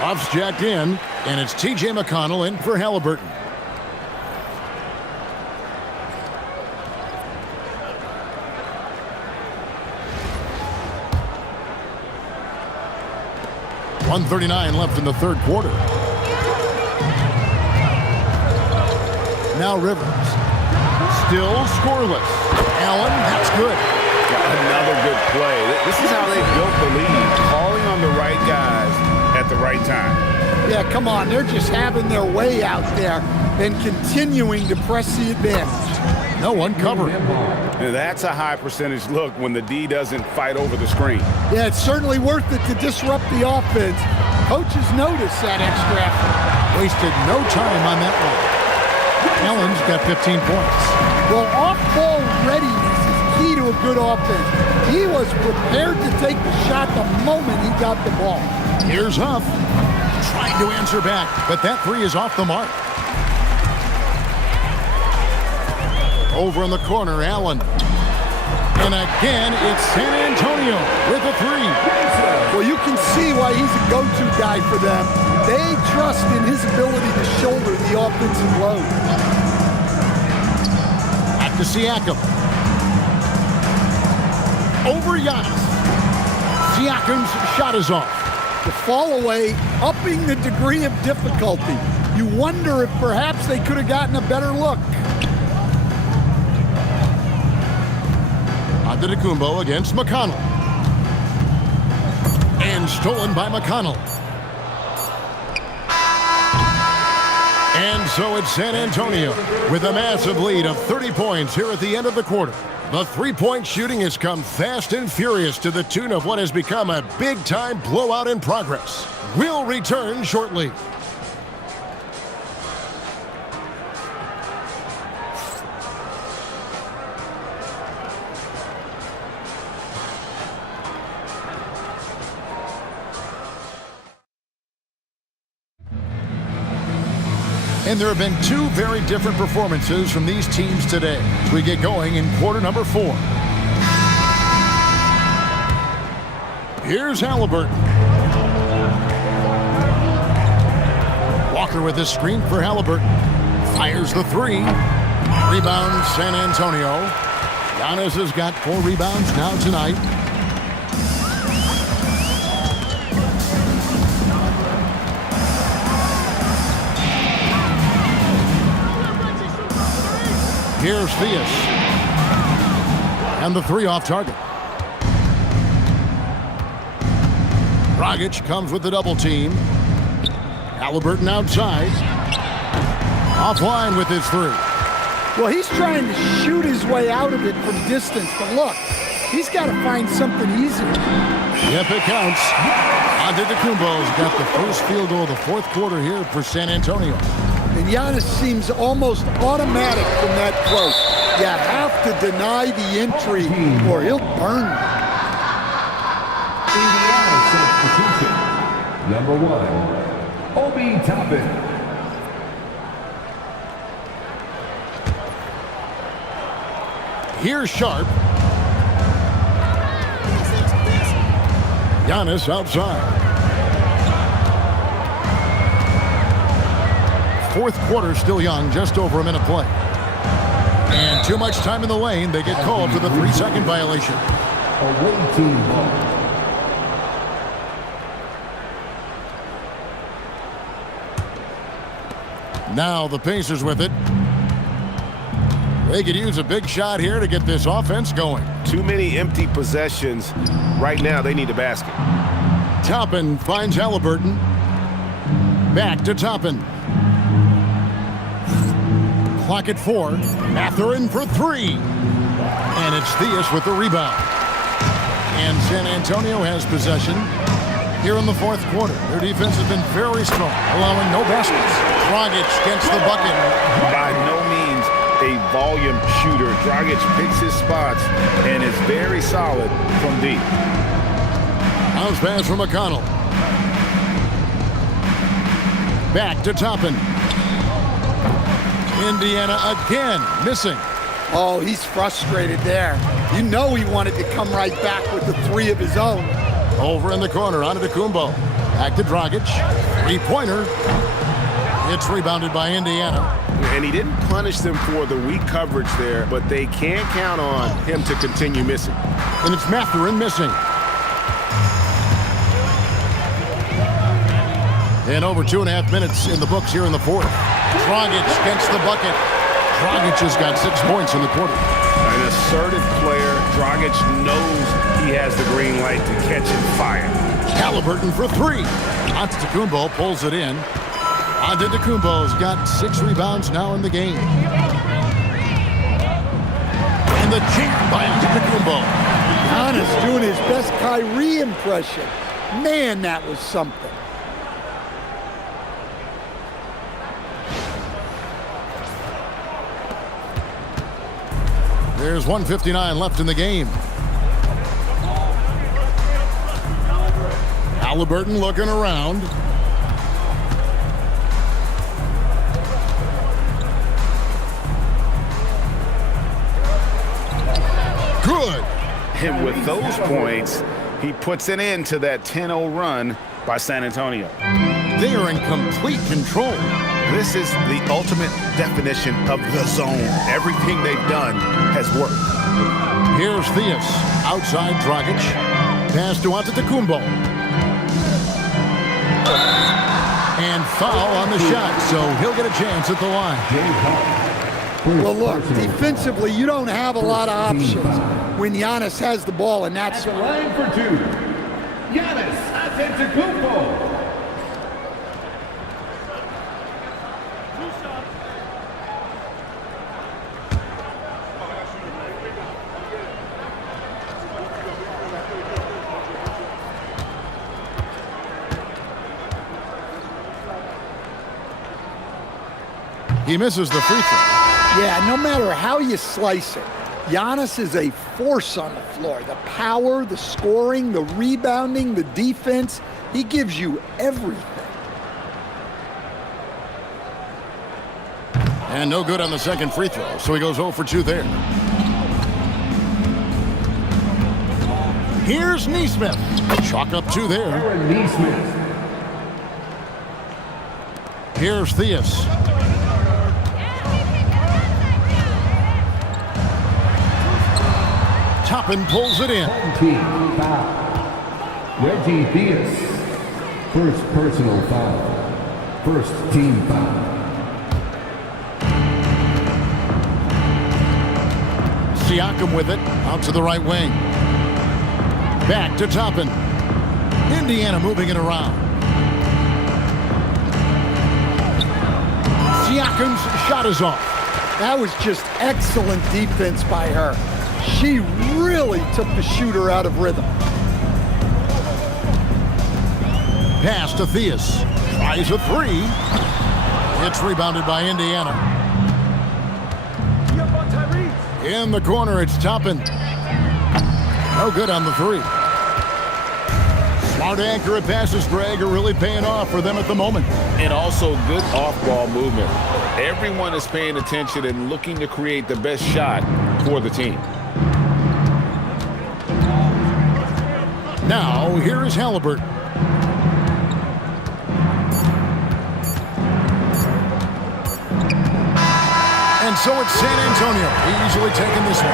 Off's checked in, and it's T.J. McConnell in for Halliburton. .139 left in the third quarter. Now Rivers. Still scoreless. Allen, that's good. Another good play. This is how they built the lead, calling on the right guys at the right time. Yeah, come on. They're just having their way out there and continuing to press the advantage. No one covering. And that's a high percentage look when the D doesn't fight over the screen. Yeah, it's certainly worth it to disrupt the offense. Coaches notice that extra effort. Wasted no time on that one. Allen's got 15 points. Well, off-ball readiness is key to a good offense. He was prepared to take the shot the moment he got the ball. Here's Huff. Trying to answer back, but that three is off the mark. Over in the corner, Allen. And again, it's San Antonio with a three. Well, you can see why he's a go-to guy for them. They trust in his ability to shoulder the offensive load. Back to Siakam. Over Giannis. Siakam's shot is off. The fall away, upping the degree of difficulty. You wonder if perhaps they could have gotten a better look. Antetokounmpo against McConnell. And stolen by McConnell. And so it's San Antonio with a massive lead of 30 points here at the end of the quarter. The three-point shooting has come fast and furious to the tune of what has become a big-time blowout in progress. We'll return shortly. And there have been two very different performances from these teams today. We get going in quarter number 4. Here's Halliburton. Walker with the screen for Halliburton. Fires the three. Rebound San Antonio. Giannis has got 4 rebounds now tonight. Here's Theus. And the three off target. Dragic comes with the double team. Halliburton outside. Offline with his three. Well, he's trying to shoot his way out of it from distance, but look, he's got to find something easier. Yep, it counts. Antetokounmpo's got the first field goal of the fourth quarter here for San Antonio. And Giannis seems almost automatic from that close. You have to deny the entry or he'll burn you. Indiana substitution. Number 1, Obi Toppin. Here's Sharp. Giannis outside. Fourth quarter still young, just over a minute play. And too much time in the lane. They get called for the 3-second violation. Away team ball. Now the Pacers with it. They could use a big shot here to get this offense going. Too many empty possessions. Right now, they need a basket. Toppin finds Halliburton. Back to Toppin. Clock at 4. Mathurin for 3. And it's Theus with the rebound. And San Antonio has possession here in the fourth quarter. Their defense has been very strong, allowing no baskets. Dragic gets the bucket. By no means a volume shooter. Dragic picks his spots and is very solid from deep. Bounce pass from McConnell. Back to Toppin. Indiana again missing. Oh, he's frustrated there. You know he wanted to come right back with the 3 of his own. Over in the corner, Antetokounmpo. Back to Dragic. Three-pointer. It's rebounded by Indiana. And he didn't punish them for the weak coverage there, but they can't count on him to continue missing. And it's Mathurin missing. And over 2.5 minutes in the books here in the fourth. Dragic gets the bucket. Dragic has got 6 points in the quarter. An assertive player. Dragic knows he has the green light to catch and fire. Halliburton for 3. Antetokounmpo pulls it in. Antetokounmpo's got 6 rebounds now in the game. And the jam by Antetokounmpo. Giannis doing his best Kyrie impression. Man, that was something. There's 1:59 left in the game. Halliburton looking around. Good. And with those points, he puts an end to that 10-0 run by San Antonio. They are in complete control. This is the ultimate definition of the zone. Everything they've done has worked. Here's Theus. Outside Dragic. Pass to Antetokounmpo. And foul on the shot, so he'll get a chance at the line. Well, look, defensively, you don't have a lot of options when Giannis has the ball, and that's... At the line for two, Giannis Antetokounmpo. He misses the free throw. Yeah, no matter how you slice it, Giannis is a force on the floor. The power, the scoring, the rebounding, the defense, he gives you everything. And no good on the second free throw, so he goes 0 for 2 there. Here's Nesmith. Chalk up 2 there. Aaron Nesmith. Here's Theus. Toppin pulls it in. Team foul. Reggie Theus. First personal foul. First team foul. Siakam with it, out to the right wing. Back to Toppin. Indiana moving it around. Siakam's shot is off. That was just excellent defense by her. She really took the shooter out of rhythm. Pass to Theus. Tries a 3. It's rebounded by Indiana. In the corner, it's Toppin. No good on the 3. Smart accurate passes, Greg, are really paying off for them at the moment. And also good off-ball movement. Everyone is paying attention and looking to create the best shot for the team. Now, here is Halliburton. And so it's San Antonio, easily taking this one.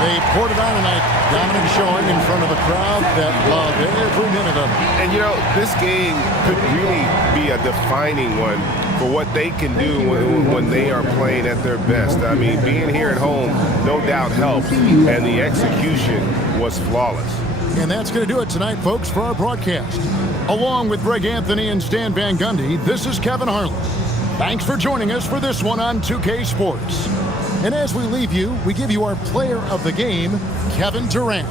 They poured it on tonight. Dominant showing in front of a crowd that loved every minute of it. And, you know, this game could really be a defining one for what they can do when they are playing at their best. I mean, being here at home, no doubt helps, and the execution was flawless. And that's going to do it tonight, folks, for our broadcast. Along with Greg Anthony and Stan Van Gundy, this is Kevin Harlan. Thanks for joining us for this one on 2K Sports. And as we leave you, we give you our player of the game, Kevin Durant.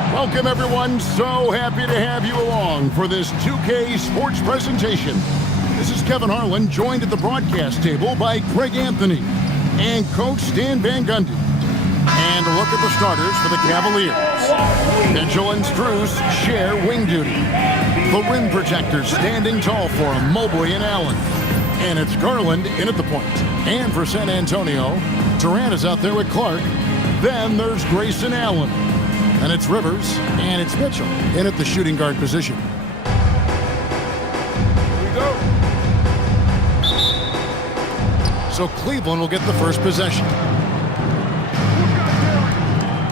Welcome, everyone. So happy to have you along for this 2K Sports presentation. This is Kevin Harlan, joined at the broadcast table by Greg Anthony and Coach Stan Van Gundy. And a look at the starters for the Cavaliers. Mitchell and Strus share wing duty. The rim protectors standing tall for them, Mobley and Allen. And it's Garland in at the point. And for San Antonio, Durant is out there with Clark. Then there's Grayson Allen. And it's Rivers, and it's Mitchell in at the shooting guard position. Here we go. So Cleveland will get the first possession.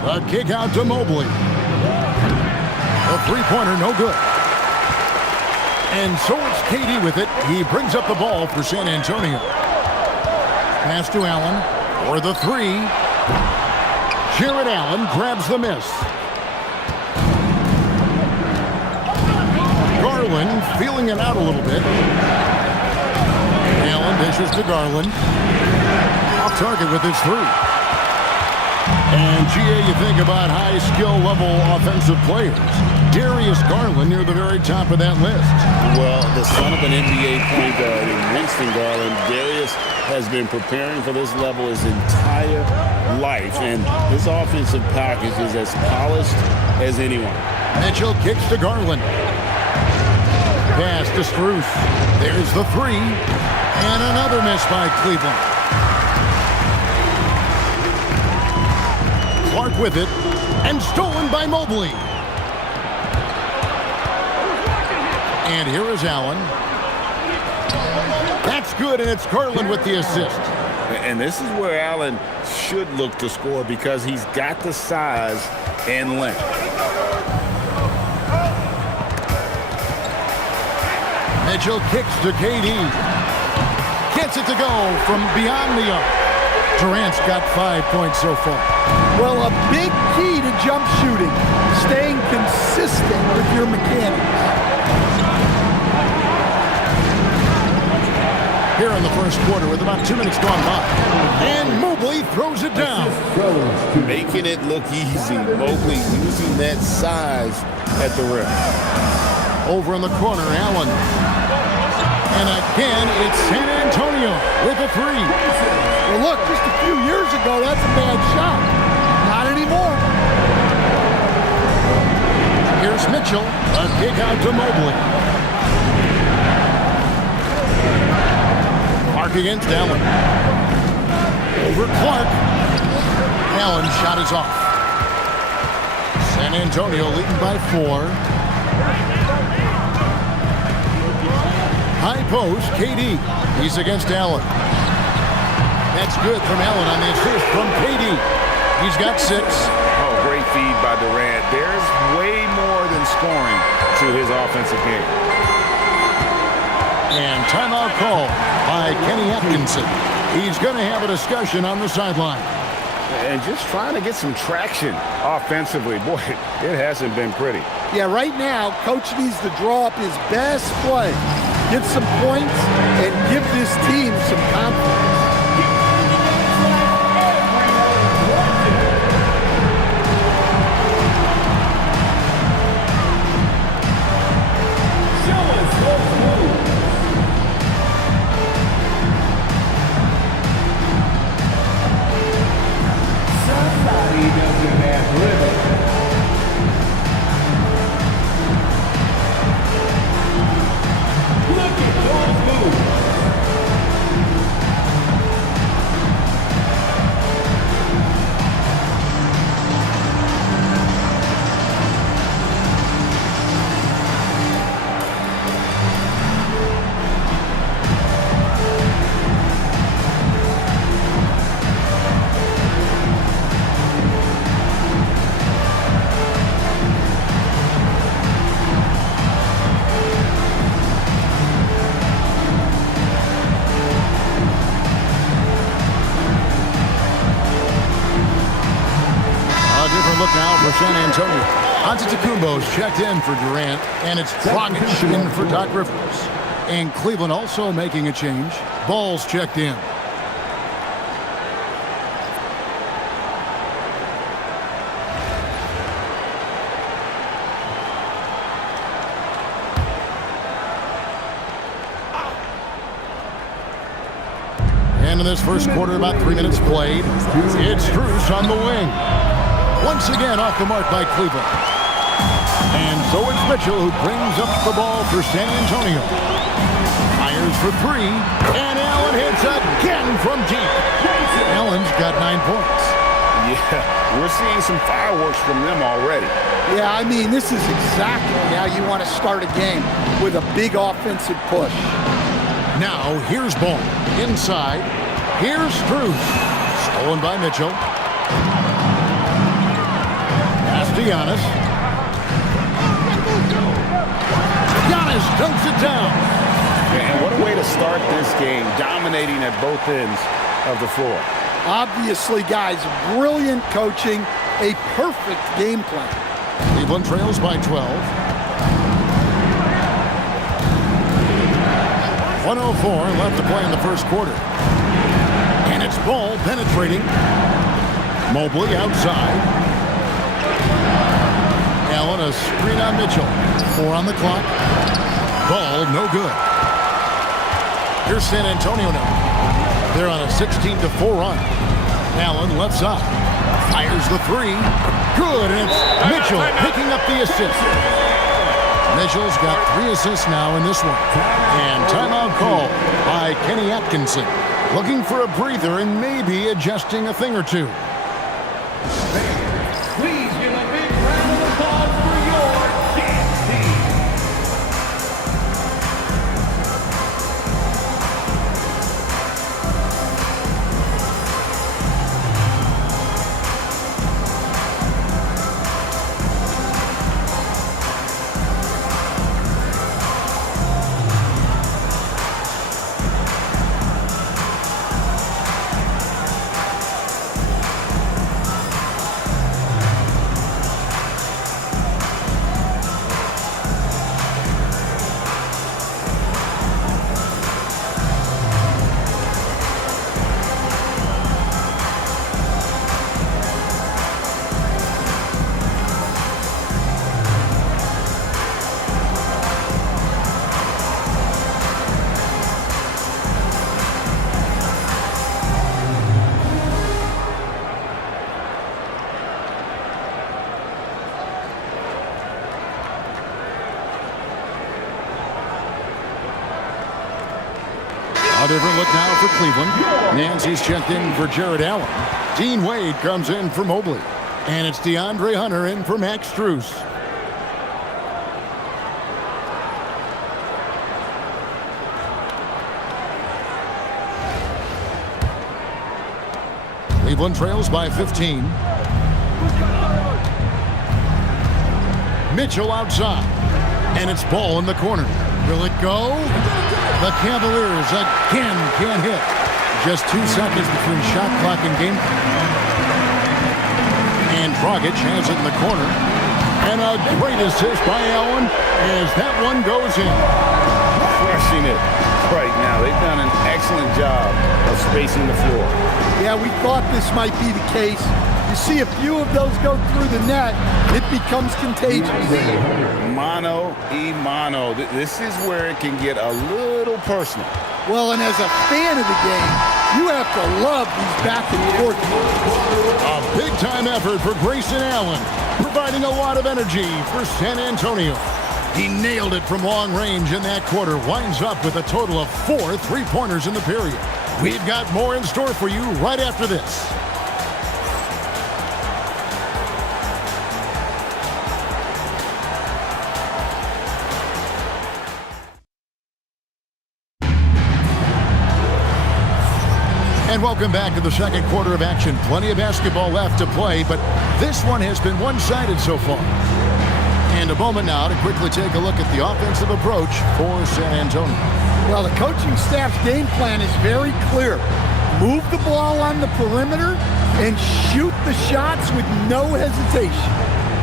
A kick out to Mobley. A three-pointer, no good. And so it's KD with it. He brings up the ball for San Antonio. Pass to Allen for the three. Jared Allen grabs the miss. Garland feeling it out a little bit. Allen dishes to Garland. Off target with his three. And, GA, you think about high skill level offensive players. Darius Garland near the very top of that list. Well, the son of an NBA point guard in Winston Garland, Darius has been preparing for this level his entire life, and his offensive package is as polished as anyone. Mitchell kicks to Garland. Pass to Strus. There's the three. And another miss by Cleveland. Clark with it. And stolen by Mobley. And here is Allen. That's good, and it's Garland with the assist. And this is where Allen should look to score because he's got the size and length. Mitchell kicks to KD. Gets it to go from beyond the arc. Durant's got 5 points so far. Well, a big key to jump shooting, staying consistent with your mechanics. Here in the first quarter with about 2 minutes gone by. And Mobley throws it down. Making it look easy. Mobley using that size at the rim. Over in the corner, Allen. And again, it's San Antonio with a three. Well, look, just a few years ago, that's a bad shot. Not anymore. Here's Mitchell. A kick out to Mobley. Clark against Allen. Over Clark. Allen shot is off. San Antonio leading by 4. High post, KD. He's against Allen. That's good from Allen on the assist from KD. He's got 6. Oh, great feed by Durant. There's way more than scoring to his offensive game. And timeout call by Kenny Atkinson. He's going to have a discussion on the sideline. And just trying to get some traction offensively. Boy, it hasn't been pretty. Yeah, right now, Coach needs to draw up his best play, get some points, and give this team some confidence. Somebody doesn't have rhythm. Look at those moves. Look now for San Antonio. Antetokounmpo's checked in for Durant, and it's Dragic in for Doc Rivers. And Cleveland also making a change. Ball's checked in. And in this first quarter, about 3 minutes played. It's Strus on the wing. Once again off the mark by Cleveland. And so it's Mitchell who brings up the ball for San Antonio. Fires for three. And Allen hits again from deep. Allen's got 9 points. Yeah, we're seeing some fireworks from them already. Yeah, I mean, this is exactly how you want to start a game, with a big offensive push. Now, here's Ball. Inside. Here's Strus. Stolen by Mitchell. Pass to Giannis. Giannis dunks it down. And what a way to start this game, dominating at both ends of the floor. Obviously, guys, brilliant coaching, a perfect game plan. Cleveland trails by 12. 1:04 left to play in the first quarter. And it's Ball penetrating. Mobley outside. Allen a screen on Mitchell. 4 on the clock. Ball no good. Here's San Antonio now. They're on a 16-4 run. Allen left side. Fires the three. Good, and it's Mitchell picking up the assist. Mitchell's got 3 assists now in this one. And timeout call by Kenny Atkinson. Looking for a breather and maybe adjusting a thing or two. Please give a big round of applause for your dance team. A different look now for Cleveland. Nancy's checked in for Jared Allen. Dean Wade comes in for Mobley. And it's DeAndre Hunter in for Max Strus. Cleveland trails by 15. Mitchell outside. And it's Ball in the corner. Will it go? The Cavaliers again can't hit. Just 2 seconds between shot clock and game. And Dragic has it in the corner. And a great assist by Allen as that one goes in. Crushing it right now. They've done an excellent job of spacing the floor. Yeah, we thought this might be the case. You see a few of those go through the net, it becomes contagious. Mano y mano. This is where it can get a little personal. Well, and as a fan of the game, you have to love these back and forth. A big-time effort for Grayson Allen, providing a lot of energy for San Antonio. He nailed it from long range in that quarter, winds up with a total of 4 3-pointers in the period. We've got more in store for you right after this. And welcome back to the second quarter of action. Plenty of basketball left to play, but this one has been one-sided so far. And a moment now to quickly take a look at the offensive approach for San Antonio. Well, the coaching staff's game plan is very clear. Move the ball on the perimeter and shoot the shots with no hesitation.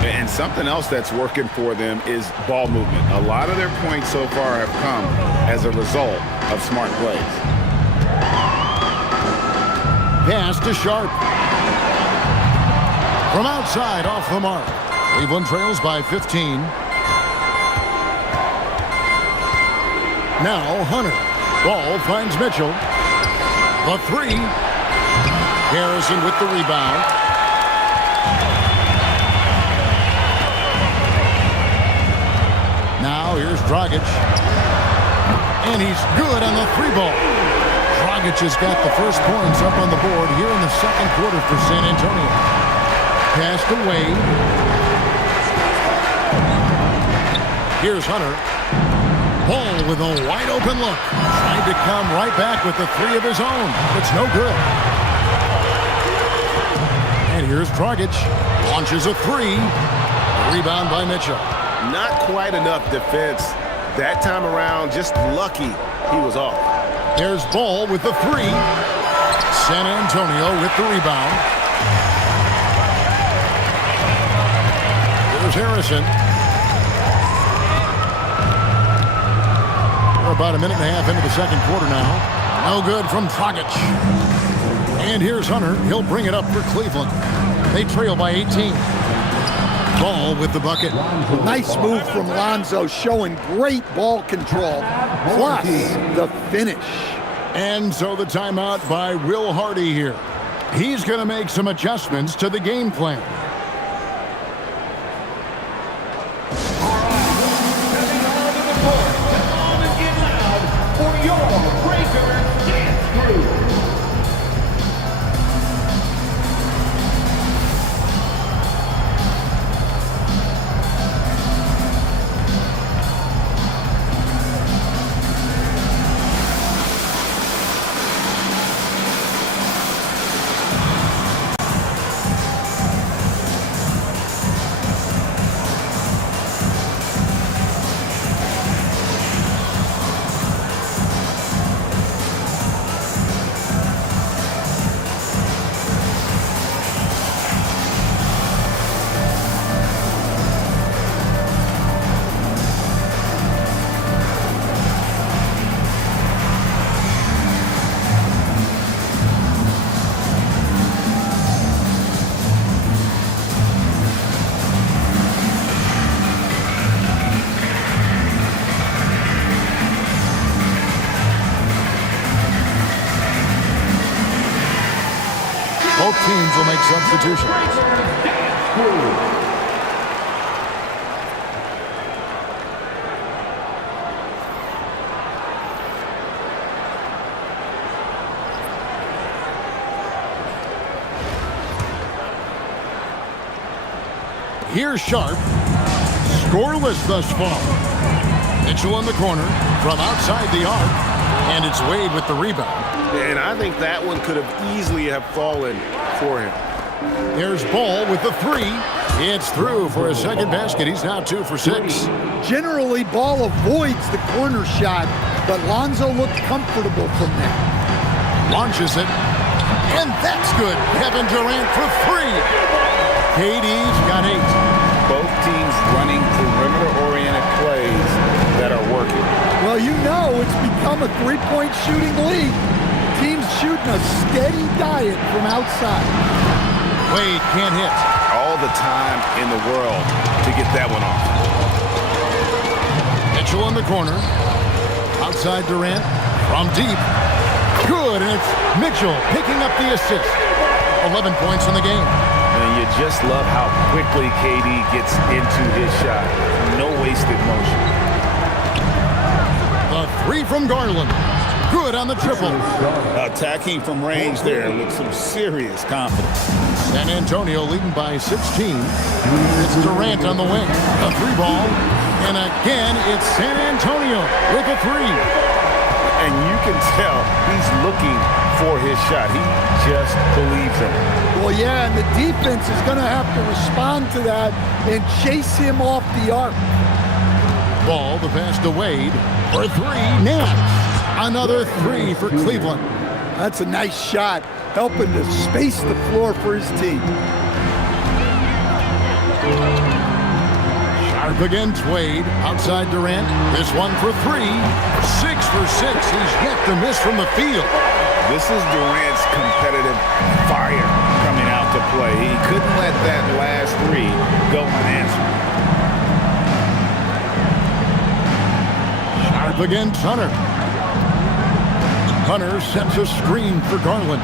And something else that's working for them is ball movement. A lot of their points so far have come as a result of smart plays. Pass to Sharp. From outside, off the mark. Cleveland trails by 15. Now Hunter. Ball finds Mitchell. The three. Harrison with the rebound. Now here's Dragic. And he's good on the three ball. Dragic has got the first points up on the board here in the second quarter for San Antonio. Pass to Wade. Here's Hunter. Ball with a wide open look. Trying to come right back with the three of his own. It's no good. And here's Dragic. Launches a three. Rebound by Mitchell. Not quite enough defense that time around. Just lucky he was off. There's Ball with the three. San Antonio with the rebound. Here's Harrison. We're about a minute and a half into the second quarter now. No good from Dragic. And here's Hunter. He'll bring it up for Cleveland. They trail by 18. Ball with the bucket. Nice move from Lonzo, showing great ball control. Plus, the finish. And so the timeout by Will Hardy here. He's going to make some adjustments to the game plan. Stepping onto the court, come on and get loud for your Breakers Dance Crew. Both teams will make substitutions. Breakers Dance Crew. Here's Sharp. Scoreless thus far. Mitchell in the corner from outside the arc. And it's Wade with the rebound. And I think that one could have easily have fallen for him. There's Ball with the three. It's through for his second basket. He's now 2 for 6. Generally, Ball avoids the corner shot, but Lonzo looked comfortable from there. Launches it. And that's good. Kevin Durant for 3. KD's got 8. Both teams running perimeter-oriented plays that are working. Well, you know it's become a three-point shooting league. Teams shooting a steady diet from outside. Wade can't hit. All the time in the world to get that one off. Mitchell in the corner. Outside Durant. From deep. Good, and it's Mitchell picking up the assist. 11 points in the game. And you just love how quickly KD gets into his shot. No wasted motion. The three from Garland. Good on the triple. Attacking from range there with some serious confidence. San Antonio leading by 16. It's Durant on the wing. A three ball. And again, it's San Antonio with a three. And you can tell he's looking for his shot. He just believes in it. Well, yeah, and the defense is going to have to respond to that and chase him off the arc. Ball, the pass to Wade for 3. Nash. Another 3 for Cleveland. That's a nice shot, helping to space the floor for his team. Sharp against Wade. Outside Durant. This one for 3. 6 for 6. He's yet to miss from the field. This is Durant's competitive fire coming out to play. He couldn't let that last 3 go unanswered. Sharp against Hunter. Hunter sets a screen for Garland.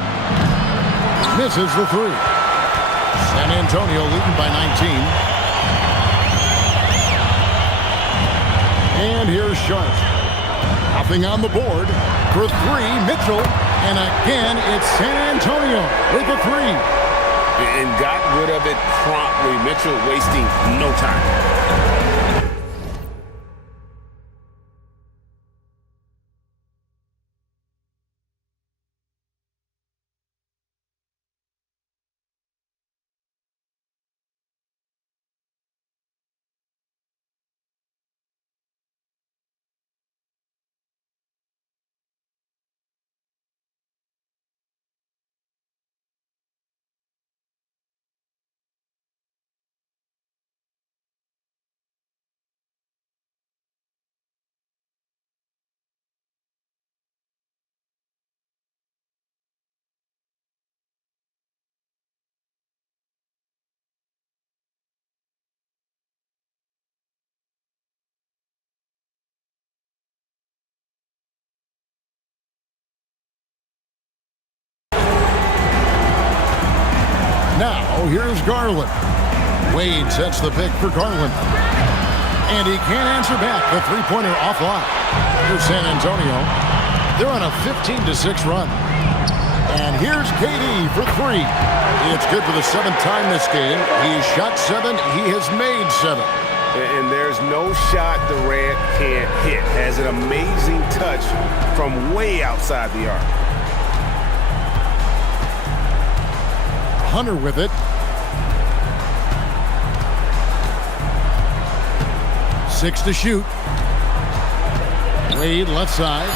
Misses the three. San Antonio leading by 19. And here's Sharp. Nothing on the board. For three, Mitchell. And again, it's San Antonio with a three. And got rid of it promptly. Mitchell wasting no time. Now, here's Garland. Wade sets the pick for Garland. And he can't answer back. The three-pointer offline. Here's San Antonio. They're on a 15-6 run. And here's KD for three. It's good for the seventh time this game. He shot 7. He has made 7. And there's no shot Durant can't hit. Has an amazing touch from way outside the arc. Hunter with it. 6 to shoot. Wade left side.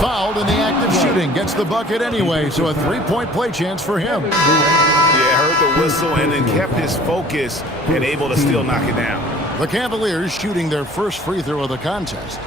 Fouled in the act of shooting. Gets the bucket anyway, so a three-point play chance for him. Yeah, heard the whistle and then kept his focus and able to still knock it down. The Cavaliers shooting their first free throw of the contest.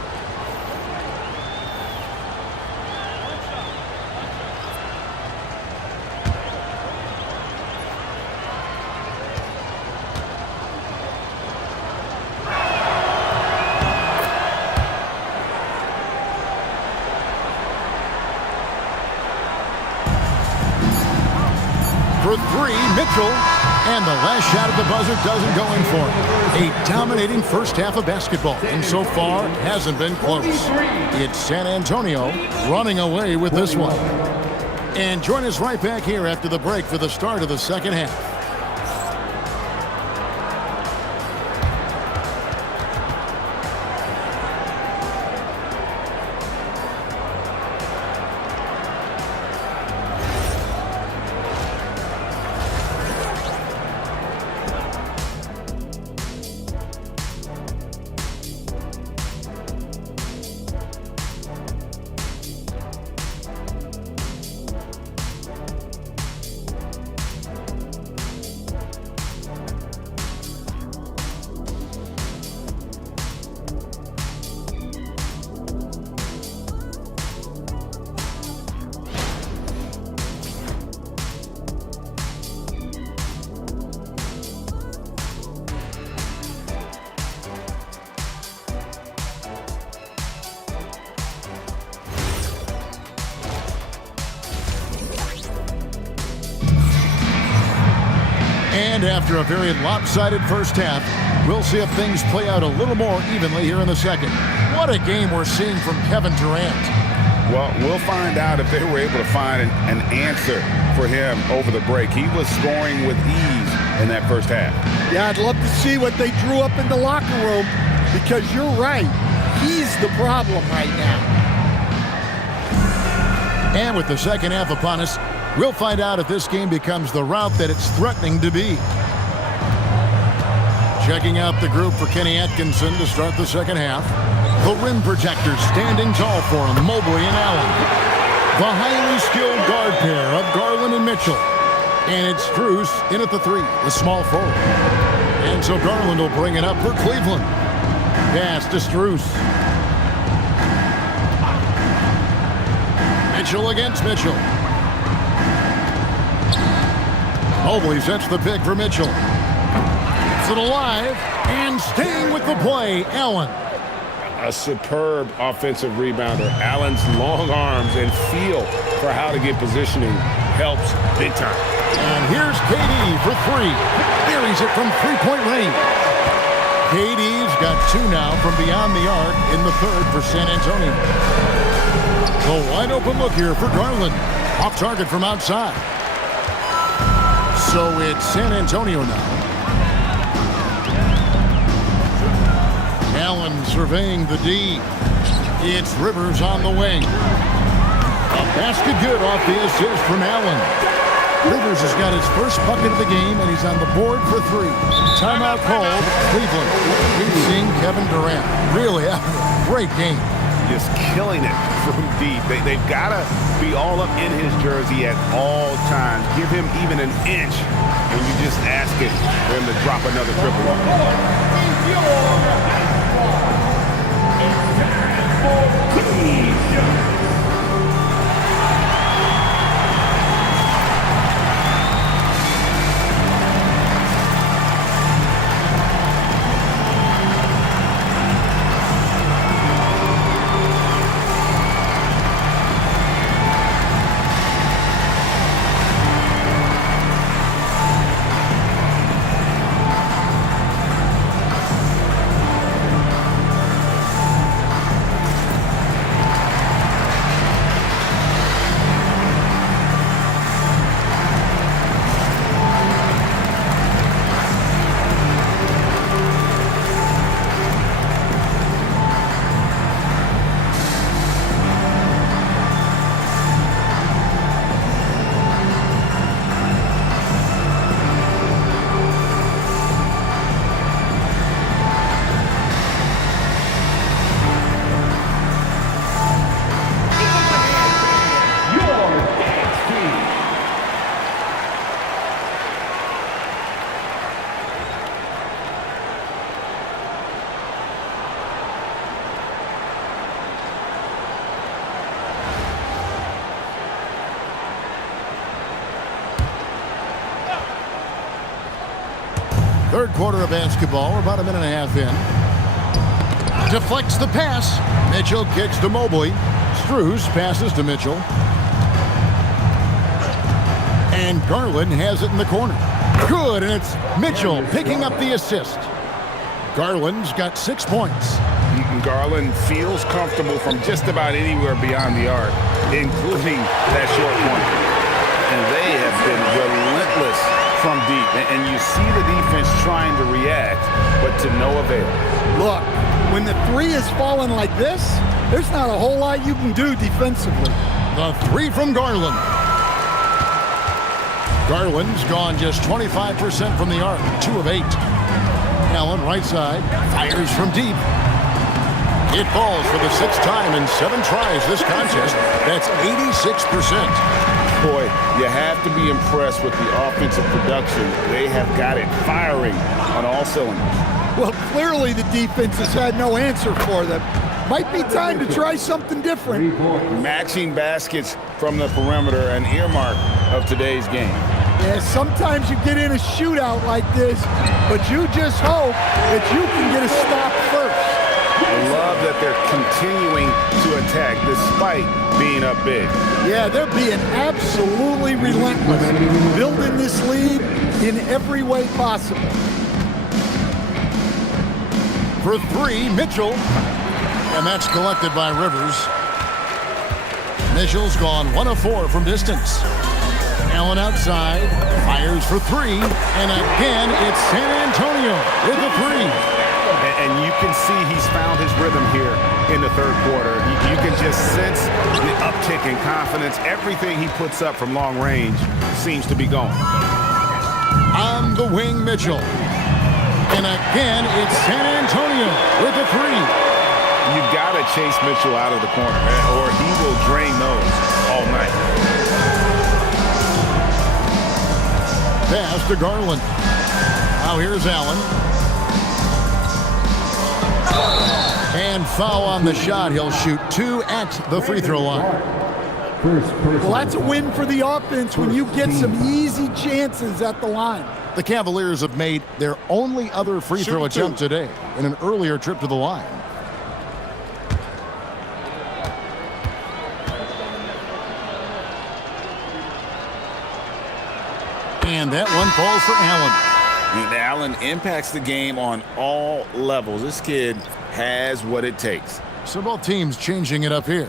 For three, Mitchell. And the last shot at the buzzer doesn't go in for him. A dominating first half of basketball, and so far hasn't been close. It's San Antonio running away with this one. And join us right back here after the break for the start of the second half. And after a very lopsided first half, we'll see if things play out a little more evenly here in the second. What a game we're seeing from Kevin Durant. Well, we'll find out if they were able to find an answer for him over the break. He was scoring with ease in that first half. Yeah, I'd love to see what they drew up in the locker room, because you're right. He's the problem right now. And with the second half upon us, we'll find out if this game becomes the rout that it's threatening to be. Checking out the group for Kenny Atkinson to start the second half. The rim protectors standing tall for him, Mobley and Allen. The highly skilled guard pair of Garland and Mitchell. And it's Strus in at the three, the small forward. And so Garland will bring it up for Cleveland. Pass to Strus. Mitchell against Mitchell. Mobley sets the pick for Mitchell. Keeps it alive and staying with the play, Allen. A superb offensive rebounder. Allen's long arms and feel for how to get positioning helps big time. And here's KD for three. Buries it from three-point range. KD's got two now from beyond the arc in the third for San Antonio. The wide open look here for Garland. Off target from outside. So it's San Antonio now. Allen surveying the D. It's Rivers on the wing. A basket good off the assist from Allen. Rivers has got his first bucket of the game, and he's on the board for three. Timeout called Cleveland. We've seen Kevin Durant really having a great game. Just killing it from deep. They've got to be all up in his jersey at all times. Give him even an inch, and you just ask it for him to drop another triple. Third quarter of basketball. We're about a minute and a half in. Deflects the pass. Mitchell kicks to Mobley. Strus passes to Mitchell. And Garland has it in the corner. Good, and it's Mitchell picking up the assist. Garland's got 6 points. Garland feels comfortable from just about anywhere beyond the arc, including that short point. And they have been relentless from deep. And you see the defense trying to react, but to no avail. Look, when the three is falling like this, there's not a whole lot you can do defensively. The three from Garland. Garland's gone just 25% from the arc, 2 of 8. Allen, right side, fires from deep. It falls for the 6th time in 7 tries this contest. That's 86%. Boy, you have to be impressed with the offensive production. They have got it firing on all cylinders. Well, clearly the defense has had no answer for them. Might be time to try something different. Matching baskets from the perimeter, an earmark of today's game. Yeah, sometimes you get in a shootout like this, but you just hope that you can get a stop first. I love that they're continuing to attack despite being up big. Yeah, they're being absolutely relentless, building this lead in every way possible. For 3, Mitchell. And that's collected by Rivers. Mitchell's gone 1 of 4 from distance. Allen outside, fires for 3, and again, it's San Antonio with a 3. And you can see he's found his rhythm here in the third quarter. You can just sense the uptick in confidence. Everything he puts up from long range seems to be going. On the wing, Mitchell. And again, it's San Antonio with a 3. You've got to chase Mitchell out of the corner, or he will drain those all night. Pass to Garland. Now here's Allen. And foul on the shot. He'll shoot 2 at the free throw line. Well, that's a win for the offense when you get some easy chances at the line. The Cavaliers have made their only other free throw attempt today in an earlier trip to the line. And that one falls for Allen. And Allen impacts the game on all levels. This kid has what it takes. So both teams changing it up here.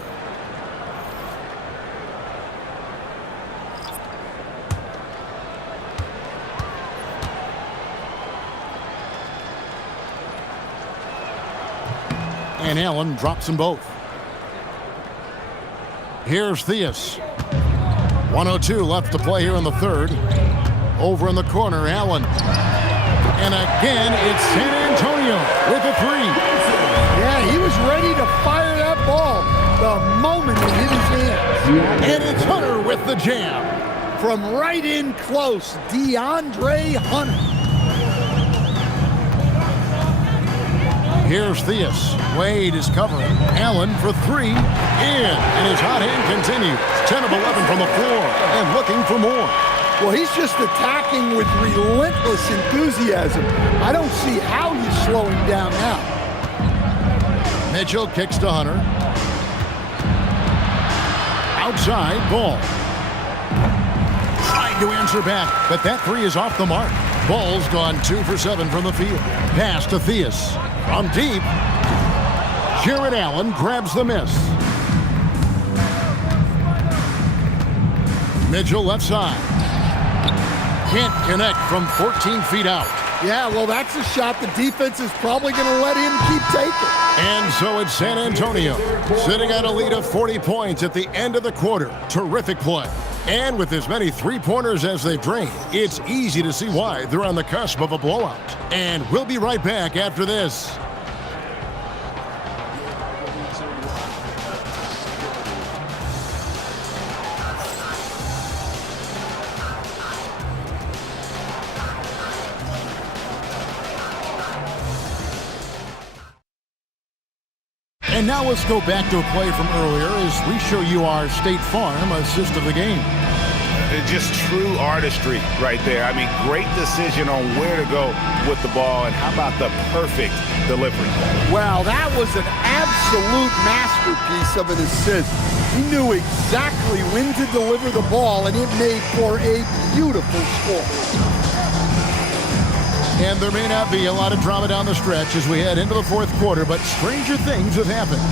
And Allen drops them both. Here's Theus. 1:02 left to play here in the third. Over in the corner, Allen. And again, it's San Antonio with a three. Yeah, he was ready to fire that ball the moment it hit his hands. And it's Hunter with the jam. From right in close, DeAndre Hunter. Here's Theus. Wade is covering. Allen for three. In. And his hot hand continues. 10 of 11 from the floor. And looking for more. Well, he's just attacking with relentless enthusiasm. I don't see how you slow him down now. Mitchell kicks to Hunter. Outside, Ball. Trying to answer back, but that three is off the mark. Ball's gone 2 for 7 from the field. Pass to Theus. From deep. Jared Allen grabs the miss. Mitchell left side. Can't connect from 14 feet out. Yeah, well, that's a shot the defense is probably going to let him keep taking. And so it's San Antonio, sitting at a lead of 40 points at the end of the quarter. Terrific play. And with as many three-pointers as they've drained, it's easy to see why they're on the cusp of a blowout. And we'll be right back after this. And now let's go back to a play from earlier as we show you our State Farm assist of the game. Just true artistry right there. I mean, great decision on where to go with the ball, and how about the perfect delivery? Wow, that was an absolute masterpiece of an assist. He knew exactly when to deliver the ball, and it made for a beautiful score. And there may not be a lot of drama down the stretch as we head into the fourth quarter, but stranger things have happened.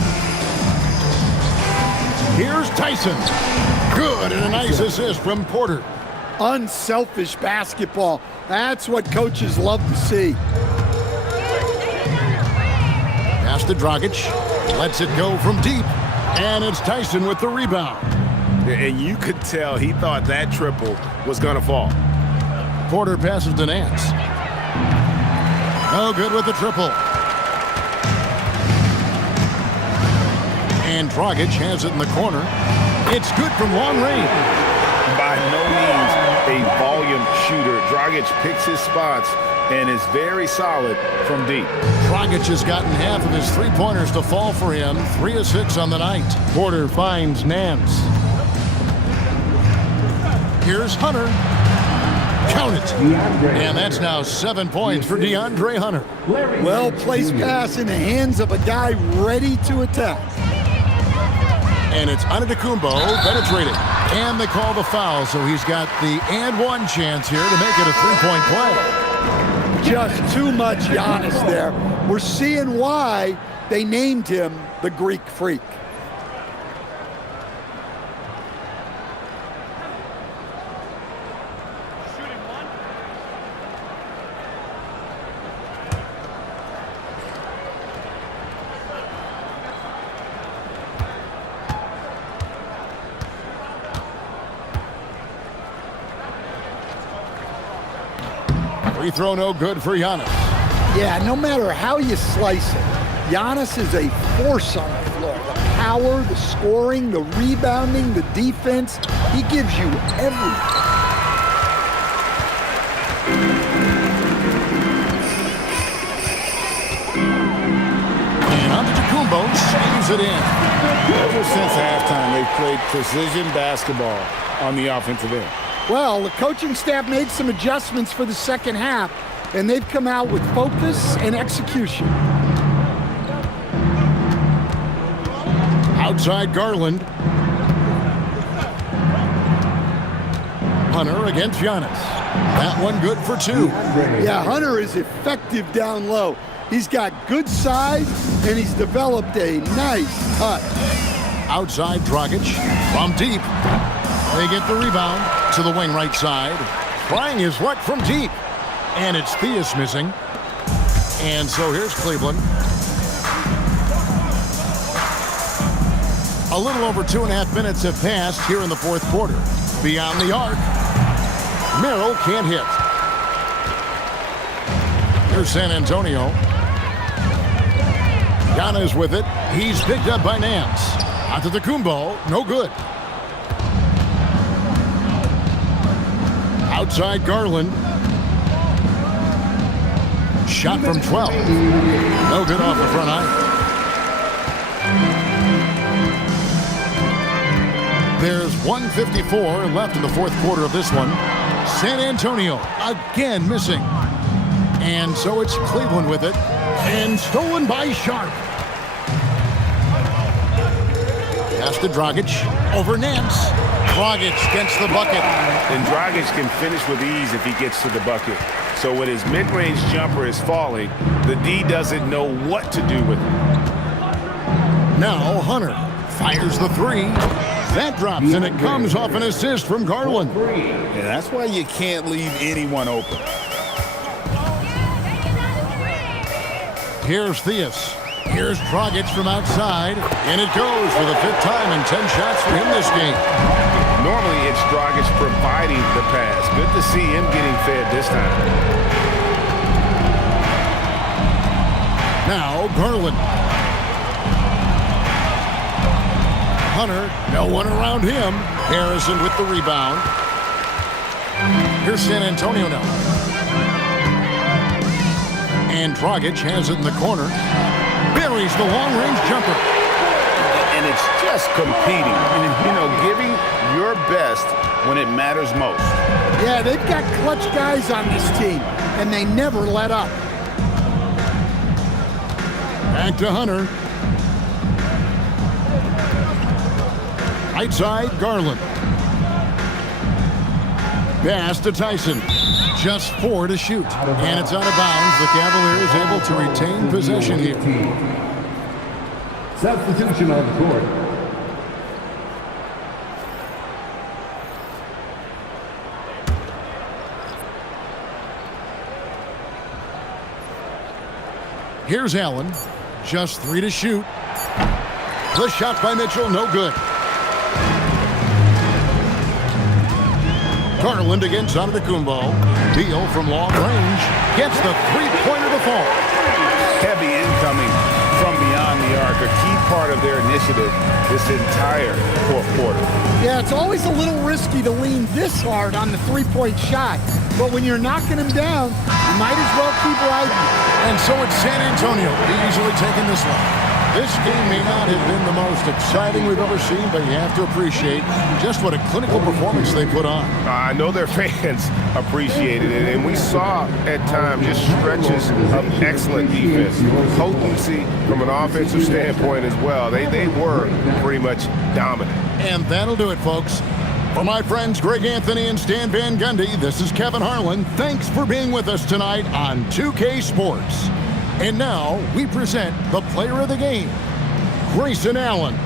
Here's Tyson. Good, and a nice assist from Porter. Unselfish basketball. That's what coaches love to see. Pass to Dragic. Lets it go from deep. And it's Tyson with the rebound. And you could tell he thought that triple was going to fall. Porter passes to Nance. No good with the triple. And Dragic has it in the corner. It's good from long range. By no means a volume shooter. Dragic picks his spots and is very solid from deep. Dragic has gotten half of his three-pointers to fall for him. 3 of 6 on the night. Porter finds Nance. Here's Hunter. Count it. And that's now 7 points for DeAndre Hunter. Well-placed pass in the hands of a guy ready to attack. And it's Antetokounmpo penetrating. And they call the foul, so he's got the and one chance here to make it a three-point play. Just too much Giannis there. We're seeing why they named him the Greek Freak. Free throw no good for Giannis. Yeah, no matter how you slice it, Giannis is a force on the floor. The power, the scoring, the rebounding, the defense, he gives you everything. And Antetokounmpo saves it in. Ever since halftime, they've played precision basketball on the offensive end. Well, the coaching staff made some adjustments for the second half, and they've come out with focus and execution. Outside Garland. Hunter against Giannis. That one good for 2. Yeah, Hunter is effective down low. He's got good size, and he's developed a nice touch. Outside Dragic from deep. They get the rebound to the wing right side. Trying his luck from deep. And it's Theus missing. And so here's Cleveland. A little over 2.5 minutes have passed here in the fourth quarter. Beyond the arc. Merrill can't hit. Here's San Antonio. Giannis with it. He's picked up by Nance. Antetokounmpo, no good. Outside Garland. Shot from 12. No good off the front eye. There's 1:54 left in the fourth quarter of this one. San Antonio again missing. And so it's Cleveland with it. And stolen by Sharp. Pass to Dragic. Over Nance. Dragic gets the bucket. And Dragic can finish with ease if he gets to the bucket. So when his mid-range jumper is falling, the D doesn't know what to do with it. Now Hunter fires the 3. That drops, and it comes off an assist from Garland. Yeah, that's why you can't leave anyone open. Here's Theus. Here's Dragic from outside, and it goes for the 5th time in 10 shots for him this game. Normally, it's Dragic providing the pass. Good to see him getting fed this time. Now Garland. Hunter, no one around him. Harrison with the rebound. Here's San Antonio now. And Dragic has it in the corner. Buries the long-range jumper. And it's just competing. And, giving your best when it matters most. Yeah, they've got clutch guys on this team, and they never let up. Back to Hunter. Right side, Garland. Pass to Tyson. Just 4 to shoot. And it's out of bounds. The Cavaliers able to retain possession here. Substitution on the court. Here's Allen. Just 3 to shoot. The shot by Mitchell, no good. Garland against Antetokounmpo. Beal from long range gets the 3-pointer to fall. Heavy incoming from beyond the arc, a key part of their initiative this entire fourth quarter. Yeah, it's always a little risky to lean this hard on the 3-point shot, but when you're knocking them down, you might as well keep riding. And so it's San Antonio easily taking this one. This game may not have been the most exciting we've ever seen, but you have to appreciate just what a clinical performance they put on. I know their fans appreciated it, and we saw at times just stretches of excellent defense, potency from an offensive standpoint as well. They were pretty much dominant. And that'll do it, folks. For my friends Greg Anthony and Stan Van Gundy, this is Kevin Harlan. Thanks for being with us tonight on 2K Sports. And now we present the player of the game, Grayson Allen.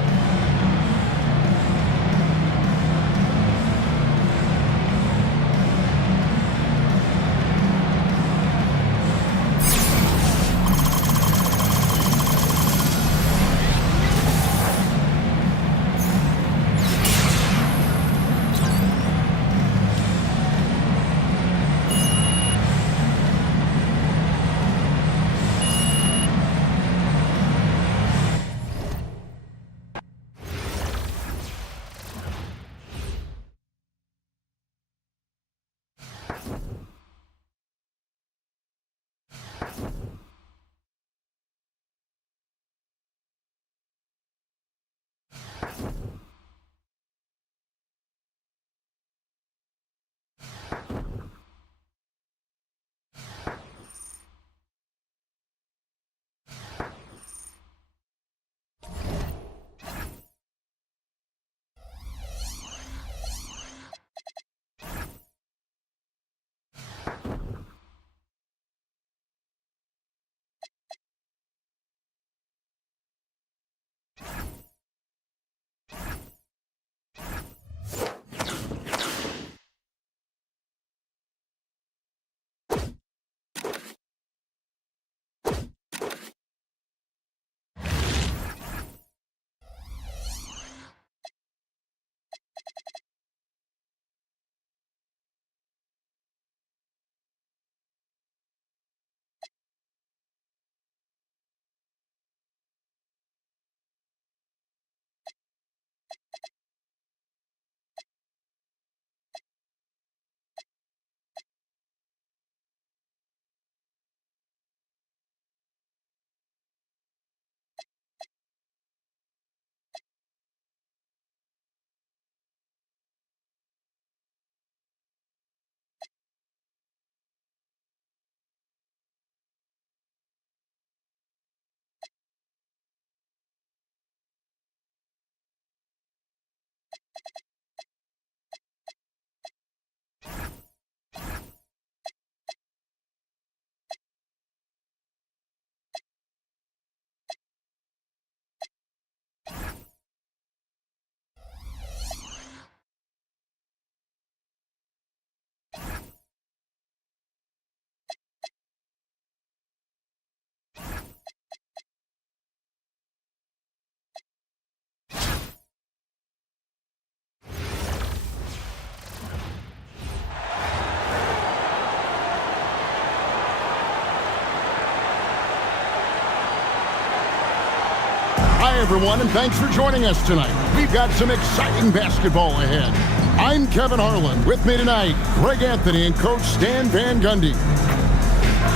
Hi, everyone, and thanks for joining us tonight. We've got some exciting basketball ahead. I'm Kevin Harlan. With me tonight, Greg Anthony and Coach Stan Van Gundy.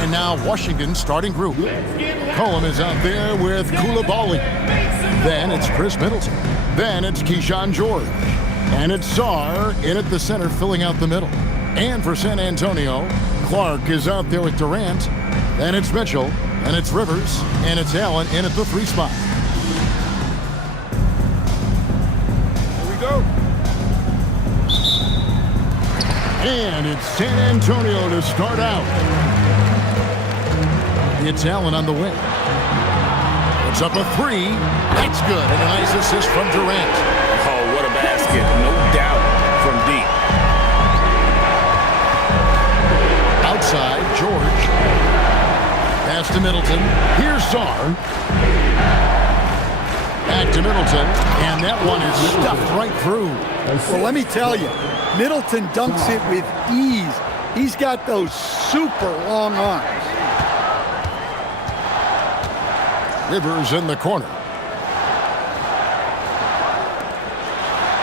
And now Washington's starting group. Cullum is out there with Coulibaly. Then it's Chris Middleton. Then it's Keyshawn George. And it's Sarr in at the center, filling out the middle. And for San Antonio, Clark is out there with Durant. Then it's Mitchell. And it's Rivers. And it's Allen in at the 3 spot. Here we go. And it's San Antonio to start out. It's Allen on the wing. It's up a 3. That's good. And a nice assist from Durant. Oh, what a basket. No doubt from deep. Outside, George. Pass to Middleton. Here's Sarr. Back to Middleton. And that one is stuffed right through. Well, let me tell you, Middleton dunks it with ease. He's got those super long arms. Rivers in the corner.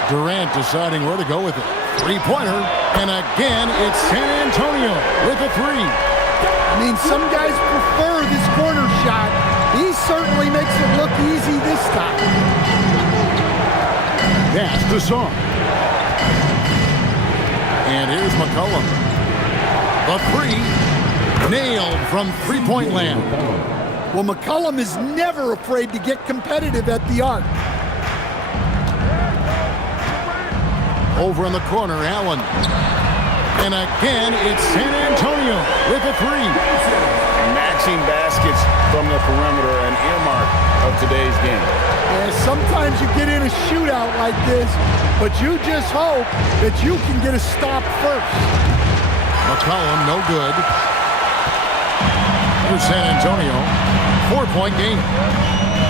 Durant deciding where to go with it. 3-pointer. And again, it's San Antonio with a 3. I mean, some guys prefer this corner shot. He certainly makes it look easy this time. Pass to Sarr. And here's McCollum. The 3. Nailed from three-point land. Well, McCollum is never afraid to get competitive at the arc. Over in the corner, Allen. And again, it's San Antonio with a 3. Matching baskets from the perimeter, an earmark of today's game. Yeah, sometimes you get in a shootout like this, but you just hope that you can get a stop first. McCollum, no good. Here's San Antonio. 4-point game.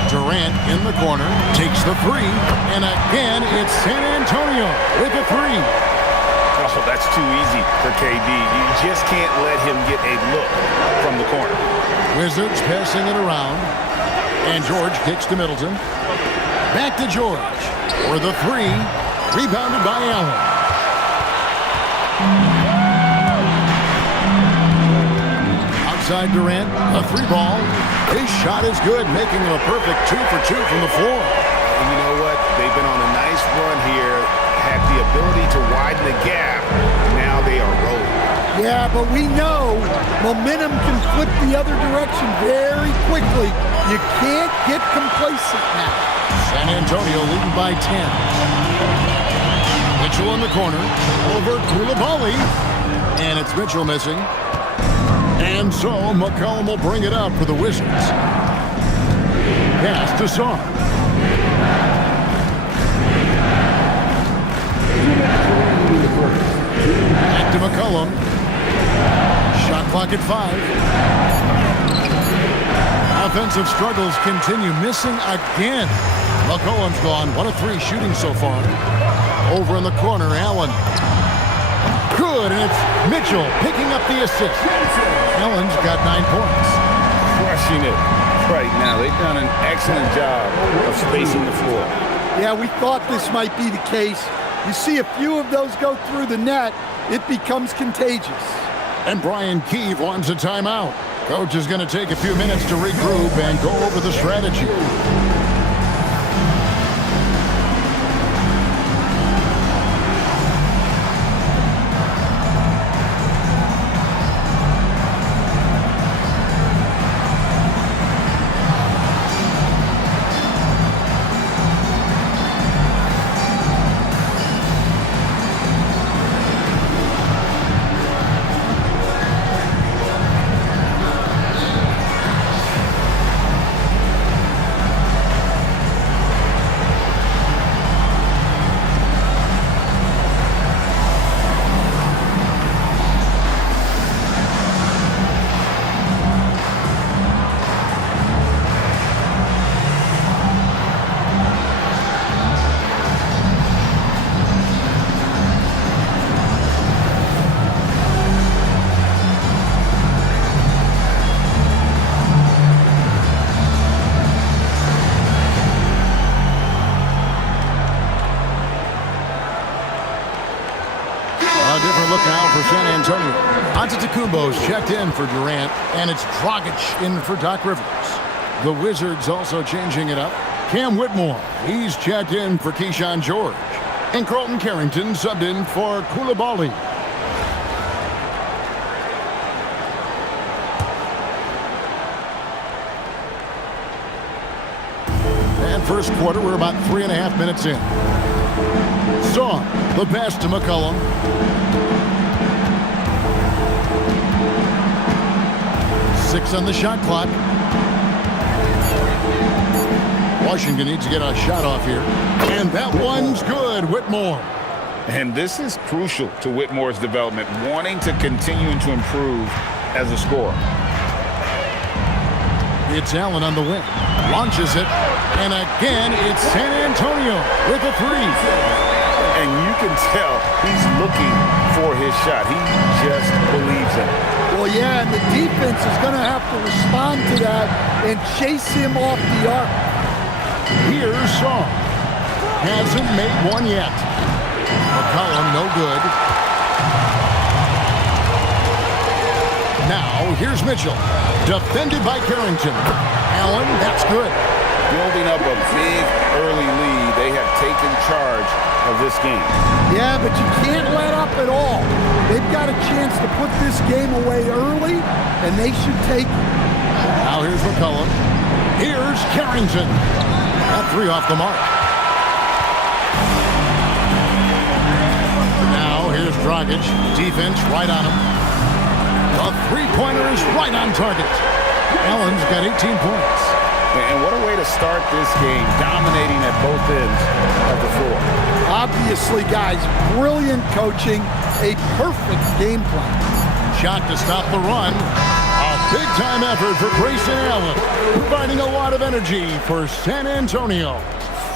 Durant in the corner, takes the 3, and again, it's San Antonio with a 3. Oh, that's too easy for KD. You just can't let him get a look from the corner. Wizards passing it around, and George kicks to Middleton. Back to George for the 3, rebounded by Allen. Outside Durant, a 3 ball. His shot is good, making him a perfect 2 for 2 from the floor. And you know what? They've been on a nice run here, had the ability to widen the gap. Now they are rolling. Yeah, but we know momentum can flip the other direction very quickly. You can't get complacent now. San Antonio leading by 10. Mitchell in the corner, over Coulibaly, and it's Mitchell missing. And so McCollum will bring it up for the Wizards. Pass to Sarr. Back to McCollum. Shot clock at 5. Offensive struggles continue, missing again. McCollum's gone. 1 of 3 shooting so far. Over in the corner, Allen. Good, and it's Mitchell picking up the assist. Allen's got 9 points. Crushing it right now. They've done an excellent job of spacing the floor. Yeah, we thought this might be the case. You see a few of those go through the net, it becomes contagious. And Brian Keefe wants a timeout. Coach is going to take a few minutes to regroup and go over the strategy. San Antonio. Antetokounmpo's checked in for Durant, and it's Dragic in for Doc Rivers. The Wizards also changing it up. Cam Whitmore, he's checked in for Keyshawn George. And Carlton Carrington subbed in for Coulibaly. And first quarter, we're about 3.5 minutes in. Song, the pass to McCollum. Six on the shot clock. Washington needs to get a shot off here. And that one's good, Whitmore. And this is crucial to Whitmore's development, wanting to continue to improve as a scorer. It's Allen on the wing. Launches it. And again, it's San Antonio with a three. And you can tell he's looking for his shot. He just believes in it. Well, yeah, and the defense is going to have to respond to that and chase him off the arc. Here's Song. Hasn't made one yet. McCollum, no good. Now, here's Mitchell. Defended by Carrington. Allen, that's good. Building up a big early lead, they have taken charge of this game. Yeah, but you can't let up at all. They've got a chance to put this game away early, and they should take it. Now here's McCollum. Here's Carrington. That three off the mark. Now here's Dragic. Defense right on him. The three-pointer is right on target. Allen's got 18 points. And what a way to start this game, dominating at both ends of the floor. Obviously, guys, brilliant coaching, a perfect game plan. Shot to stop the run. A big-time effort for Grayson Allen, providing a lot of energy for San Antonio.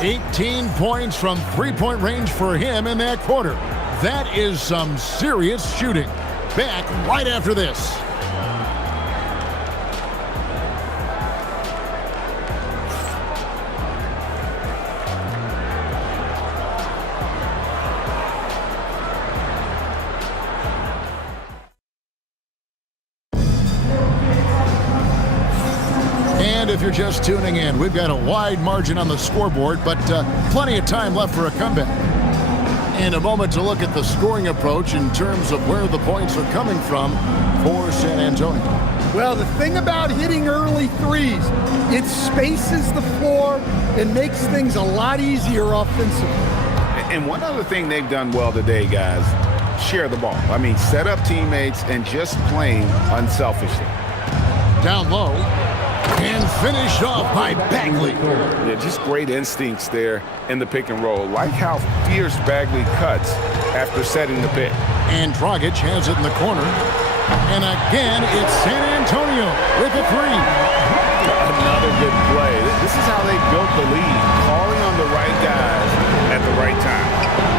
18 points from three-point range for him in that quarter. That is some serious shooting. Back right after this. And if you're just tuning in, we've got a wide margin on the scoreboard, but plenty of time left for a comeback. In a moment to look at the scoring approach in terms of where the points are coming from for San Antonio. Well, the thing about hitting early threes, it spaces the floor and makes things a lot easier offensively. And one other thing they've done well today, guys, share the ball. I mean, set up teammates and just playing unselfishly. Down low. And finished off by Bagley. Yeah, just great instincts there in the pick and roll. Like how fierce Bagley cuts after setting the pick. And Dragic has it in the corner. And again, it's San Antonio with a three. Another good play. This is how they built the lead, calling on the right guys at the right time.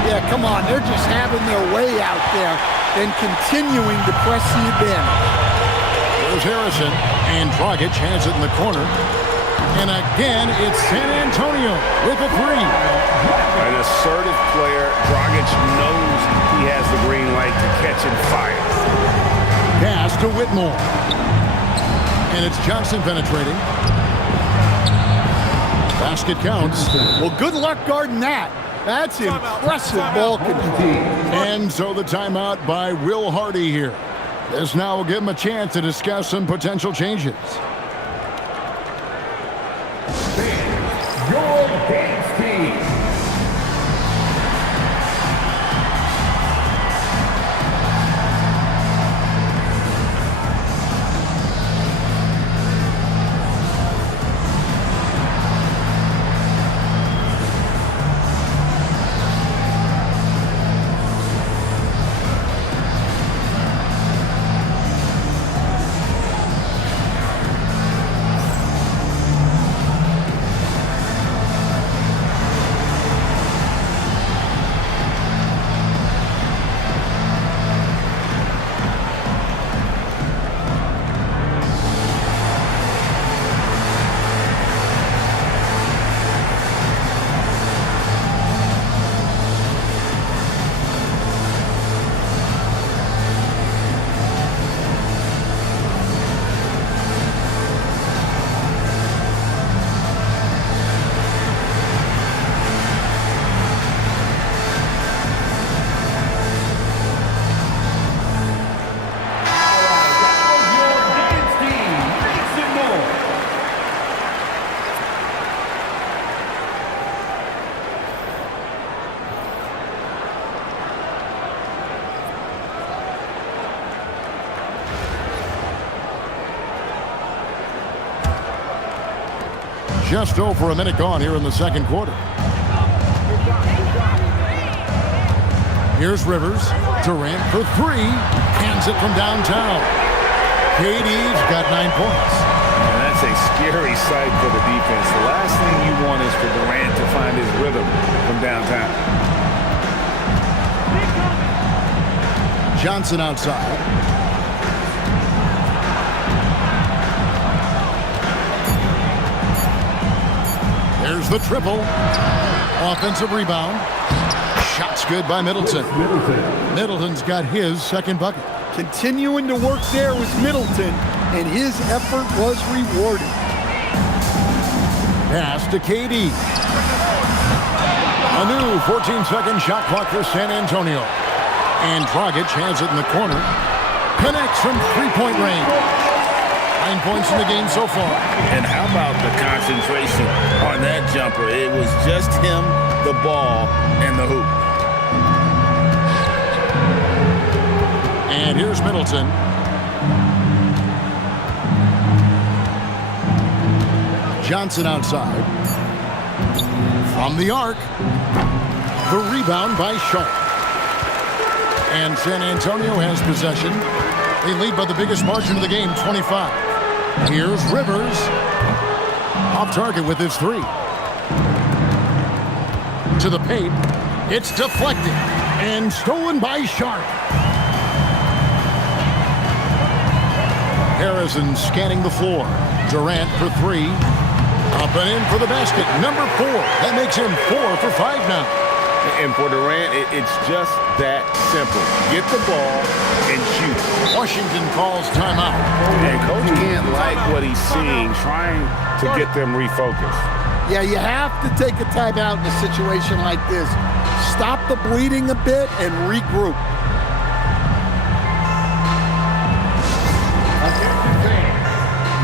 Yeah, come on. They're just having their way out there and continuing to press the advantage. There's Harrison, and Dragic has it in the corner. And again, it's San Antonio with a three. An assertive player. Dragic knows he has the green light to catch and fire. Pass to Whitmore. And it's Johnson penetrating. Basket counts. Well, good luck guarding that. That's impressive ball control. And so the timeout by Will Hardy here. This now will give him a chance to discuss some potential changes. Your dance team. Just over a minute gone here in the second quarter. Here's Rivers. Durant for three. Hands it from downtown. KD's got 9 points. And that's a scary sight for the defense. The last thing you want is for Durant to find his rhythm from downtown. Johnson outside. There's the triple. Offensive rebound. Shot's good by Middleton. Middleton's got his second bucket. Continuing to work there was Middleton, and his effort was rewarded. Pass to KD. A new 14-second shot clock for San Antonio. And Dragic has it in the corner. Connects from three-point range. 9 points in the game so far. And how about the concentration on that jumper? It was just him, the ball, and the hoop. And here's Middleton. Johnson outside. From the arc. The rebound by Sharp. And San Antonio has possession. They lead by the biggest margin of the game, 25. Here's Rivers. Off target with his three. To the paint. It's deflected. And stolen by Sharp. Harrison scanning the floor. Durant for three. Up and in for the basket. Number 4. That makes him 4 for 5 now. And for Durant, it's just that simple. Get the ball and shoot. Washington calls timeout. And Coach can't like what he's seeing, trying to get them refocused. Yeah, you have to take a timeout in a situation like this. Stop the bleeding a bit and regroup. Attention fans,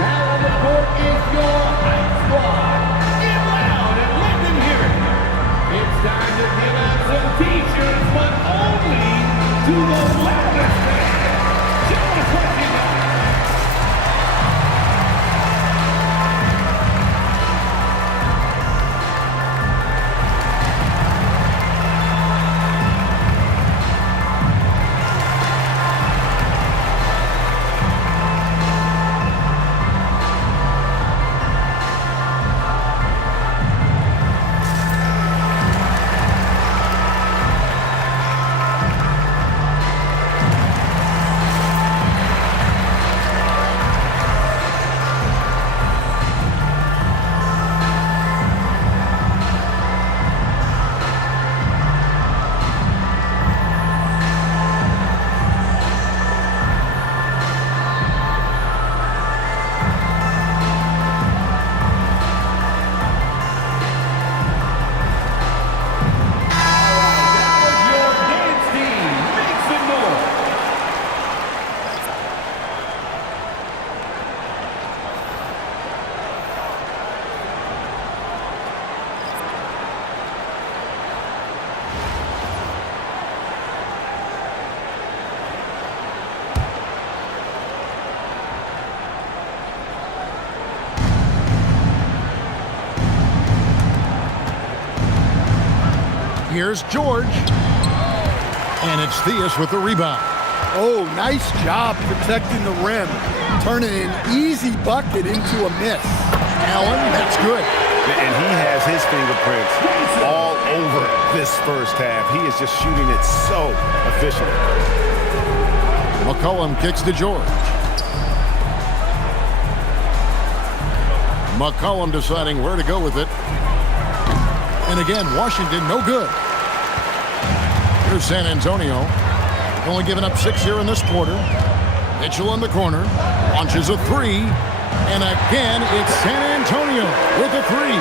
now on the court is your hype squad. Get loud and let them hear it. It's time to give out some t-shirts, but only to the loudest fans. Show us what you got. Here's George. And it's Theus with the rebound. Oh, nice job protecting the rim. Turning an easy bucket into a miss. Allen, that's good. And he has his fingerprints all over this first half. He is just shooting it so efficiently. McCollum kicks to George. McCollum deciding where to go with it. And again, Washington no good. Here's San Antonio. Only giving up 6 here in this quarter. Mitchell in the corner. Launches a three. And again, it's San Antonio with a three.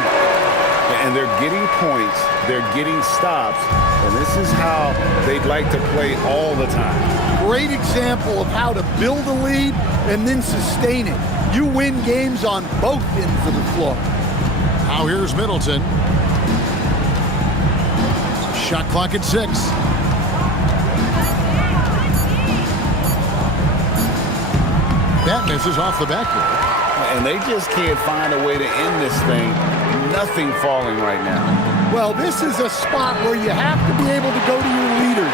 And they're getting points. They're getting stops. And this is how they'd like to play all the time. Great example of how to build a lead and then sustain it. You win games on both ends of the floor. Now here's Middleton. Shot clock at 6. That misses off the backboard. and they just can't find a way to end this thing. Nothing falling right now. Well, this is a spot where you have to be able to go to your leaders.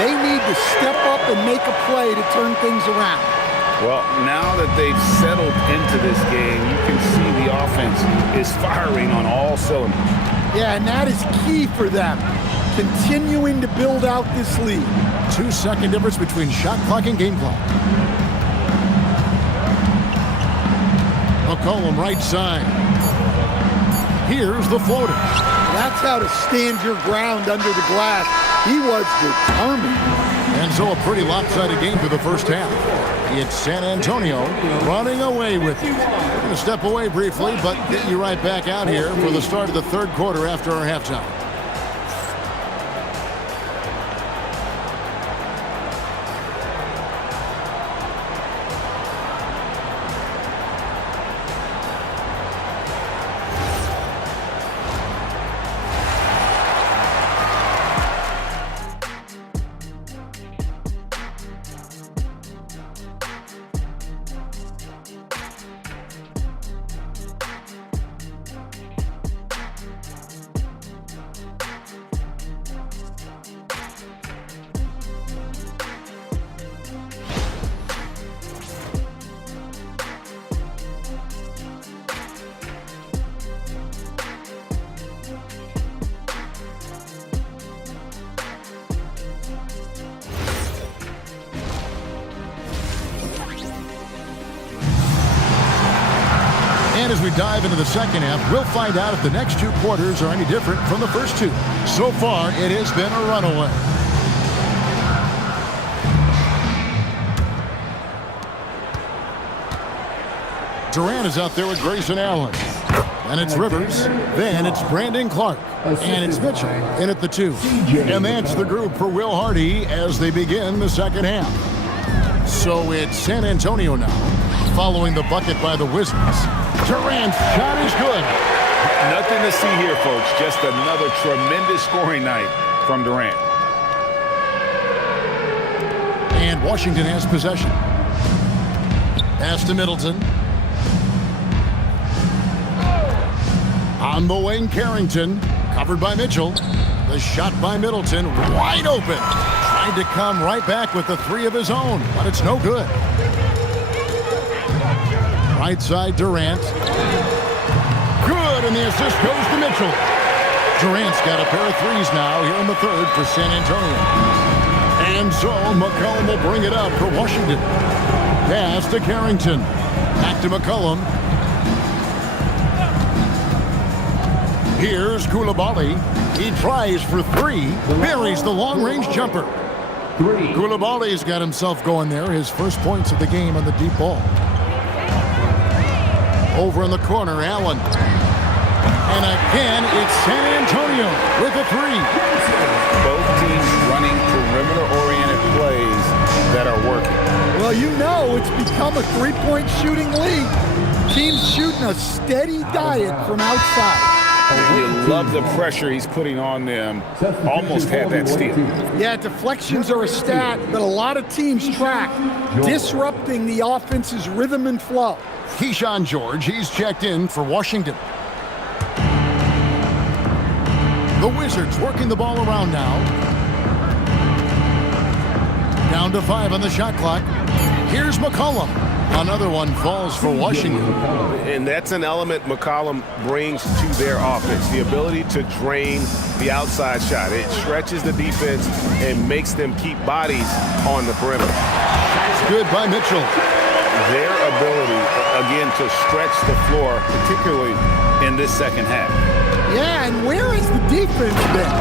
They need to step up and make a play to turn things around. Well, now that they've settled into this game, you can see the offense is firing on all cylinders. Yeah, and that is key for them, continuing to build out this lead. 2-second difference between shot clock and game clock. McCollum right side. Here's the floater. That's how to stand your ground under the glass. He was determined. And so a pretty lopsided game through the first half. It's San Antonio running away with it. We're going to step away briefly, but get you right back out here for the start of the third quarter after our halftime. And as we dive into the second half, we'll find out if the next two quarters are any different from the first two. So far, it has been a runaway. Durant is out there with Grayson Allen. And it's Rivers. Then it's Brandon Clark. And it's Mitchell in at the 2. And that's the group for Will Hardy as they begin the second half. So it's San Antonio now, following the bucket by the Wizards. Durant's shot is good. Nothing to see here, folks. Just another tremendous scoring night from Durant. And Washington has possession. Pass to Middleton. On the wing, Carrington. Covered by Mitchell. The shot by Middleton. Wide open. Tried to come right back with the 3 of his own, but it's no good. Right side, Durant. Good, and the assist goes to Mitchell. Durant's got a pair of 3s now here in the third for San Antonio. And so McCollum will bring it up for Washington. Pass to Carrington. Back to McCollum. Here's Koulibaly. He tries for 3. Buries the long-range jumper. Koulibaly's got himself going there. His first points of the game on the deep ball. Over in the corner, Allen. And again, it's San Antonio with a 3. Both teams running perimeter-oriented plays that are working. Well, you know it's become a 3-point shooting league. Teams shooting a steady diet from outside. You love the pressure he's putting on them. Almost had that steal. Yeah, deflections are a stat that a lot of teams track, disrupting the offense's rhythm and flow. Keyshawn George, he's checked in for Washington. The Wizards working the ball around now. Down to 5 on the shot clock. Here's McCollum. Another one falls for Washington. And that's an element McCollum brings to their offense, the ability to drain the outside shot. It stretches the defense and makes them keep bodies on the perimeter. Good by Mitchell. Their ability, again, to stretch the floor, particularly in this second half. Yeah, and where has the defense been?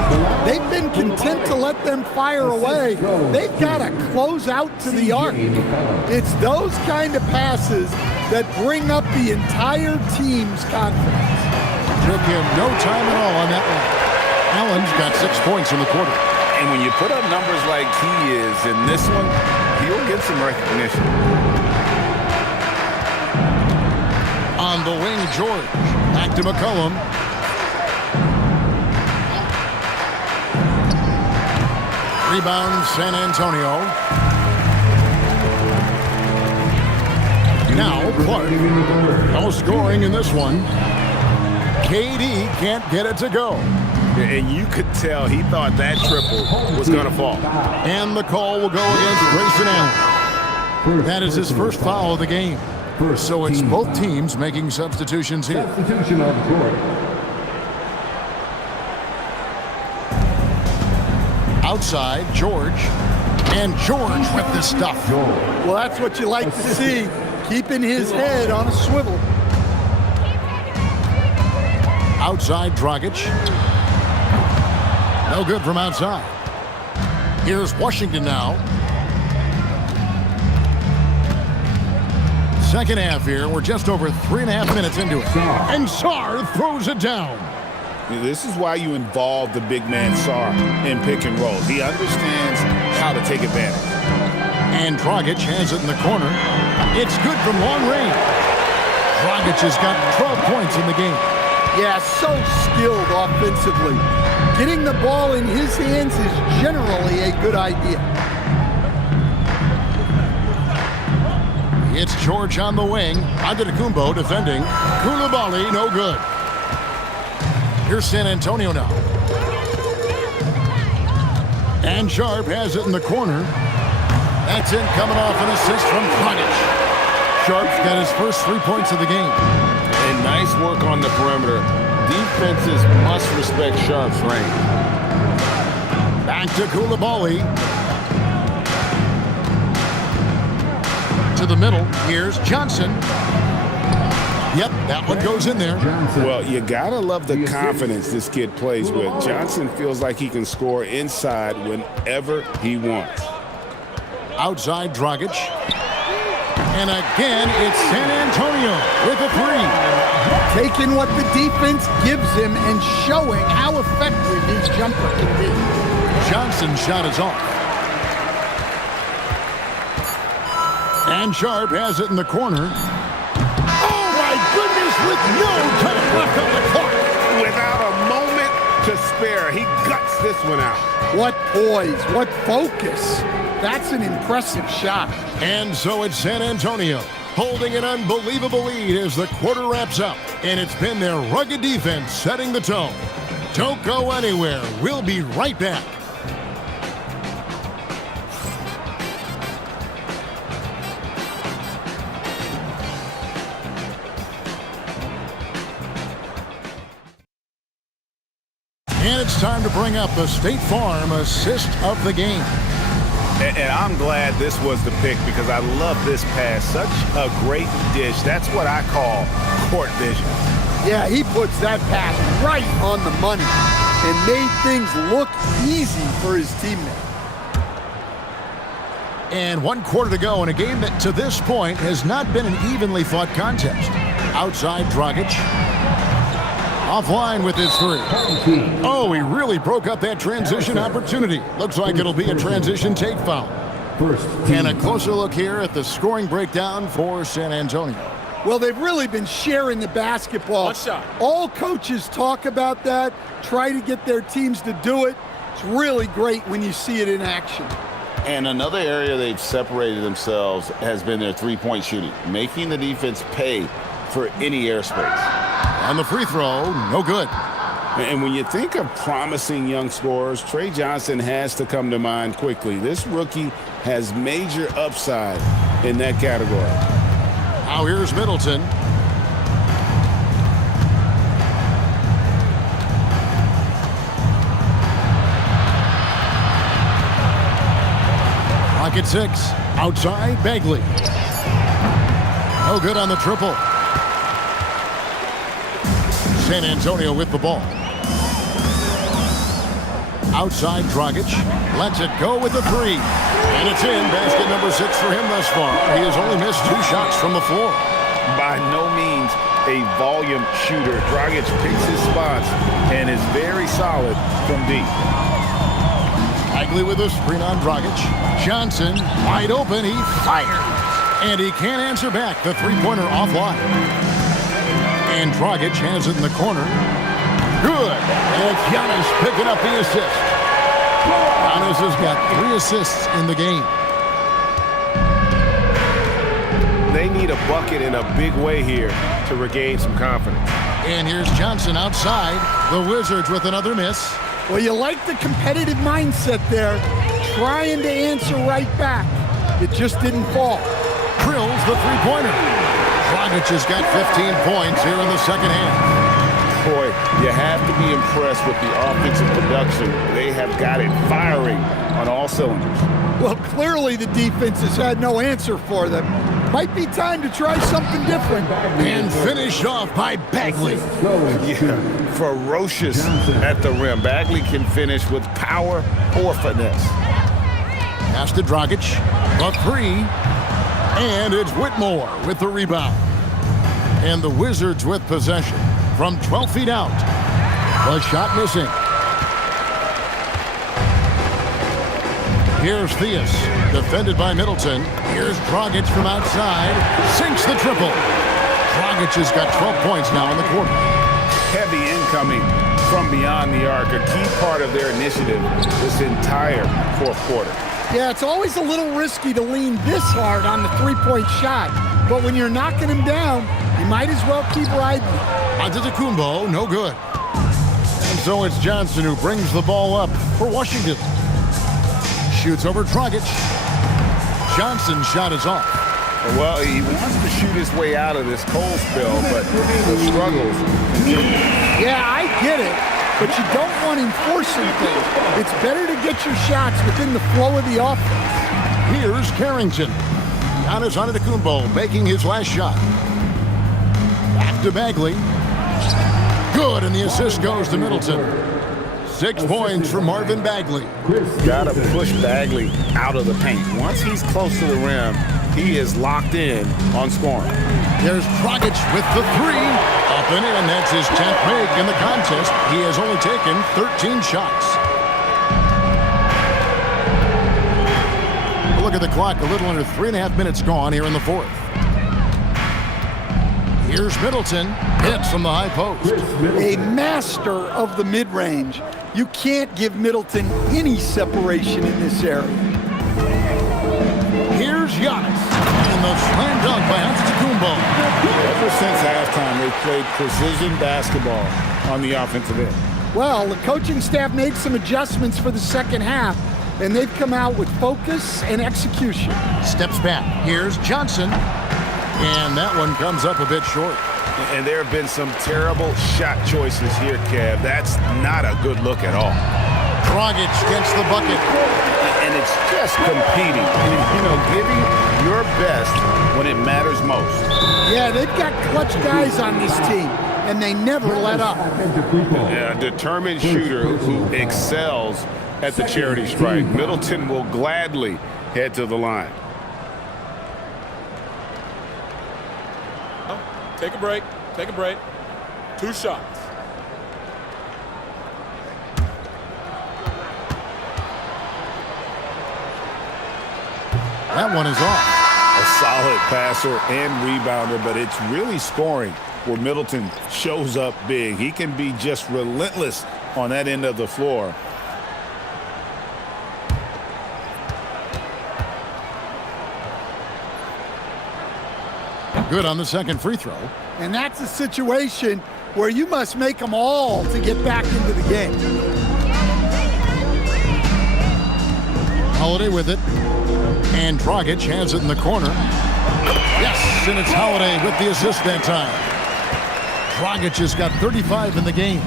They've been content to let them fire away. They've got to close out to the arc. It's those kind of passes that bring up the entire team's confidence. Took him no time at all on that one. Allen's got 6 points in the quarter. And when you put up numbers like he is in this one, he'll get some recognition. On the wing, George. Back to McCollum. Rebound, San Antonio. Now Clark. No scoring in this one. KD can't get it to go. And you could tell he thought that triple was going to fall. And the call will go against Grayson Allen. That is his first foul of the game. So it's both teams making substitutions here. Substitution on the court. Outside, George. And George with the stuff. Well, that's what you like to see. Keeping his head on a swivel. Outside, Dragic. No good from outside. Here's Washington now. Second half here. We're just over 3.5 minutes into it. And Sarr throws it down. This is why you involve the big man Sarr in pick and roll. He understands how to take advantage. And Dragic has it in the corner. It's good from long range. Dragic has got 12 points in the game. Yeah, so skilled offensively. Getting the ball in his hands is generally a good idea. It's George on the wing. Antetokounmpo defending. Coulibaly, no good. Here's San Antonio now. And Sharp has it in the corner. That's it, coming off an assist from Dragic. Sharp's got his first 3 points of the game. And nice work on the perimeter. Defenses must respect Sharp's range. Back to Coulibaly. To the middle. Here's Johnson. Yep, that one goes in there. Well, you got to love the confidence this kid plays with. Johnson feels like he can score inside whenever he wants. Outside, Dragic. And again, it's San Antonio with a three. Taking what the defense gives him and showing how effective his jumper can be. Johnson's shot is off. And Sharp has it in the corner. Oh, my goodness, with no time left on the clock. Without a moment to spare, he guts this one out. What poise, what focus. That's an impressive shot. And so it's San Antonio holding an unbelievable lead as the quarter wraps up. And it's been their rugged defense setting the tone. Don't go anywhere. We'll be right back. And it's time to bring up the State Farm assist of the game. And I'm glad this was the pick because I love this pass. Such a great dish. That's what I call court vision. Yeah, he puts that pass right on the money and made things look easy for his teammate. And 1 quarter to go in a game that to this point has not been an evenly fought contest. Outside, Dragic. Offline with his three. Oh, he really broke up that transition opportunity. Looks like it'll be a transition take foul. And a closer look here at the scoring breakdown for San Antonio. Well, they've really been sharing the basketball. One shot. All coaches talk about that, try to get their teams to do it. It's really great when you see it in action. And another area they've separated themselves has been their three-point shooting, making the defense pay for any airspace. On the free throw, no good. And when you think of promising young scorers, Trey Johnson has to come to mind quickly. This rookie has major upside in that category. Now here's Middleton. Pocket 6. Outside, Bagley. No good on the triple. San Antonio with the ball. Outside, Dragic. Lets it go with the three. And it's in. Basket number 6 for him thus far. He has only missed 2 shots from the floor. By no means a volume shooter. Dragic picks his spots and is very solid from deep. Bagley with a screen on Dragic. Johnson, wide open. He fires. And he can't answer back. The three-pointer offline. And Dragic has it in the corner. Good. And Giannis picking up the assist. Giannis has got 3 assists in the game. They need a bucket in a big way here to regain some confidence. And here's Johnson outside. The Wizards with another miss. Well, you like the competitive mindset there, trying to answer right back. It just didn't fall. Drills the three-pointer. Dragic has got 15 points here in the second half. Boy, you have to be impressed with the offensive production. They have got it firing on all cylinders. Well, clearly the defense has had no answer for them. Might be time to try something different. And finished off by Bagley. Yeah, ferocious at the rim. Bagley can finish with power or finesse. Pass to Dragic. The three. And it's Whitmore with the rebound. And the Wizards with possession from 12 feet out. The shot missing. Here's Theus, defended by Middleton. Here's Dragic from outside. Sinks the triple. Dragic has got 12 points now in the quarter. Heavy incoming from beyond the arc, a key part of their initiative this entire fourth quarter. Yeah, it's always a little risky to lean this hard on the three-point shot. But when you're knocking him down, you might as well keep riding. Antetokounmpo, no good. And so it's Johnson who brings the ball up for Washington. Shoots over Dragic. Johnson's shot is off. Well, he wants to shoot his way out of this cold spell, but the struggles. Yeah, I get it, but you don't want him forcing things. It's better to get your shots within the flow of the offense. Here's Carrington. Giannis Antetokounmpo making his last shot. Back to Bagley. Good, and the assist goes to Middleton. 6 points for Marvin Bagley. Got to push Bagley out of the paint. Once he's close to the rim, he is locked in on scoring. There's Dragic with the three. Up and in. That's his 10th make in the contest. He has only taken 13 shots. Look at the clock. A little under 3.5 minutes gone here in the fourth. Here's Middleton. Hits from the high post. A master of the mid-range. You can't give Middleton any separation in this area. Here's Giannis. And the slam dunk by Antetokounmpo. Ever since halftime, they've played precision basketball on the offensive end. Well, the coaching staff made some adjustments for the second half, and they've come out with focus and execution. Steps back. Here's Johnson. And that one comes up a bit short. And there have been some terrible shot choices here, Kev. That's not a good look at all. Dragic gets the bucket. And it's just competing. You know, giving your best when it matters most. Yeah, they've got clutch guys on this team, and they never let up. A determined shooter who excels at the charity strike. Middleton will gladly head to the line. Take a break. Take a break. 2 shots. That one is off. A solid passer and rebounder, but it's really scoring where Middleton shows up big. He can be just relentless on that end of the floor. Good on the second free throw. And that's a situation where you must make them all to get back into the game. Holiday with it. And Dragic has it in the corner. Yes, and it's Holiday with the assist that time. Dragic has got 35 in the game.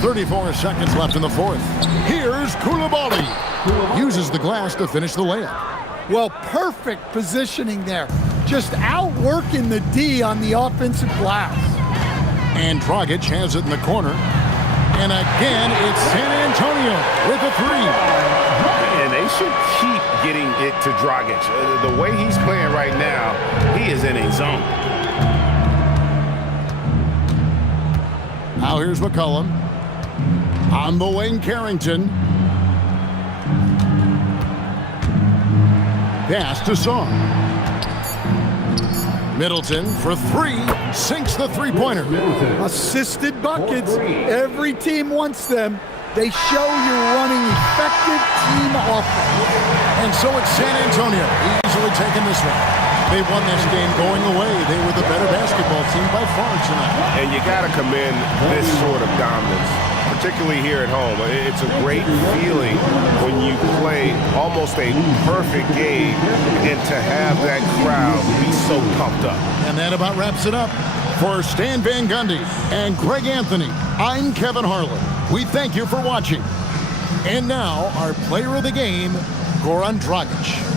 34 seconds left in the fourth. Here's Coulibaly. Uses the glass to finish the layup. Well, perfect positioning there. Just outworking the D on the offensive glass. And Dragic has it in the corner. And again, it's San Antonio with a three. And they should keep getting it to Dragic. The way he's playing right now, he is in a zone. Now here's McCollum. On the wing, Carrington. Pass to Song. Middleton for three. Sinks the three-pointer. Assisted buckets. Every team wants them. They show you're running effective team offense. And so it's San Antonio easily taking this one. They won this game going away. They were the better basketball team by far tonight. And you got to commend this sort of dominance, particularly here at home. It's a great feeling when you play almost a perfect game and to have that crowd be so pumped up. And that about wraps it up. For Stan Van Gundy and Greg Anthony, I'm Kevin Harlan. We thank you for watching. And now, our player of the game, Goran Dragic.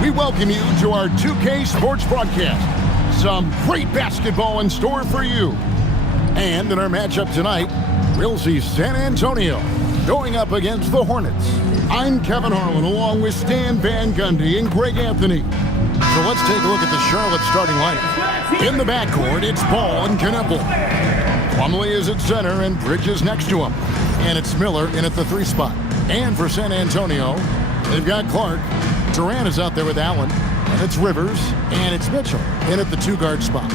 We welcome you to our 2K Sports broadcast. Some great basketball in store for you. And in our matchup tonight, we'll see San Antonio going up against the Hornets. I'm Kevin Harlan along with Stan Van Gundy and Greg Anthony. So let's take a look at the Charlotte starting lineup. In the backcourt, it's Ball and Knueppel. Plumlee is at center and Bridges next to him. And it's Miller in at the 3 spot. And for San Antonio, they've got Clark. Durant is out there with Allen. And it's Rivers. And it's Mitchell in at the 2-guard spot.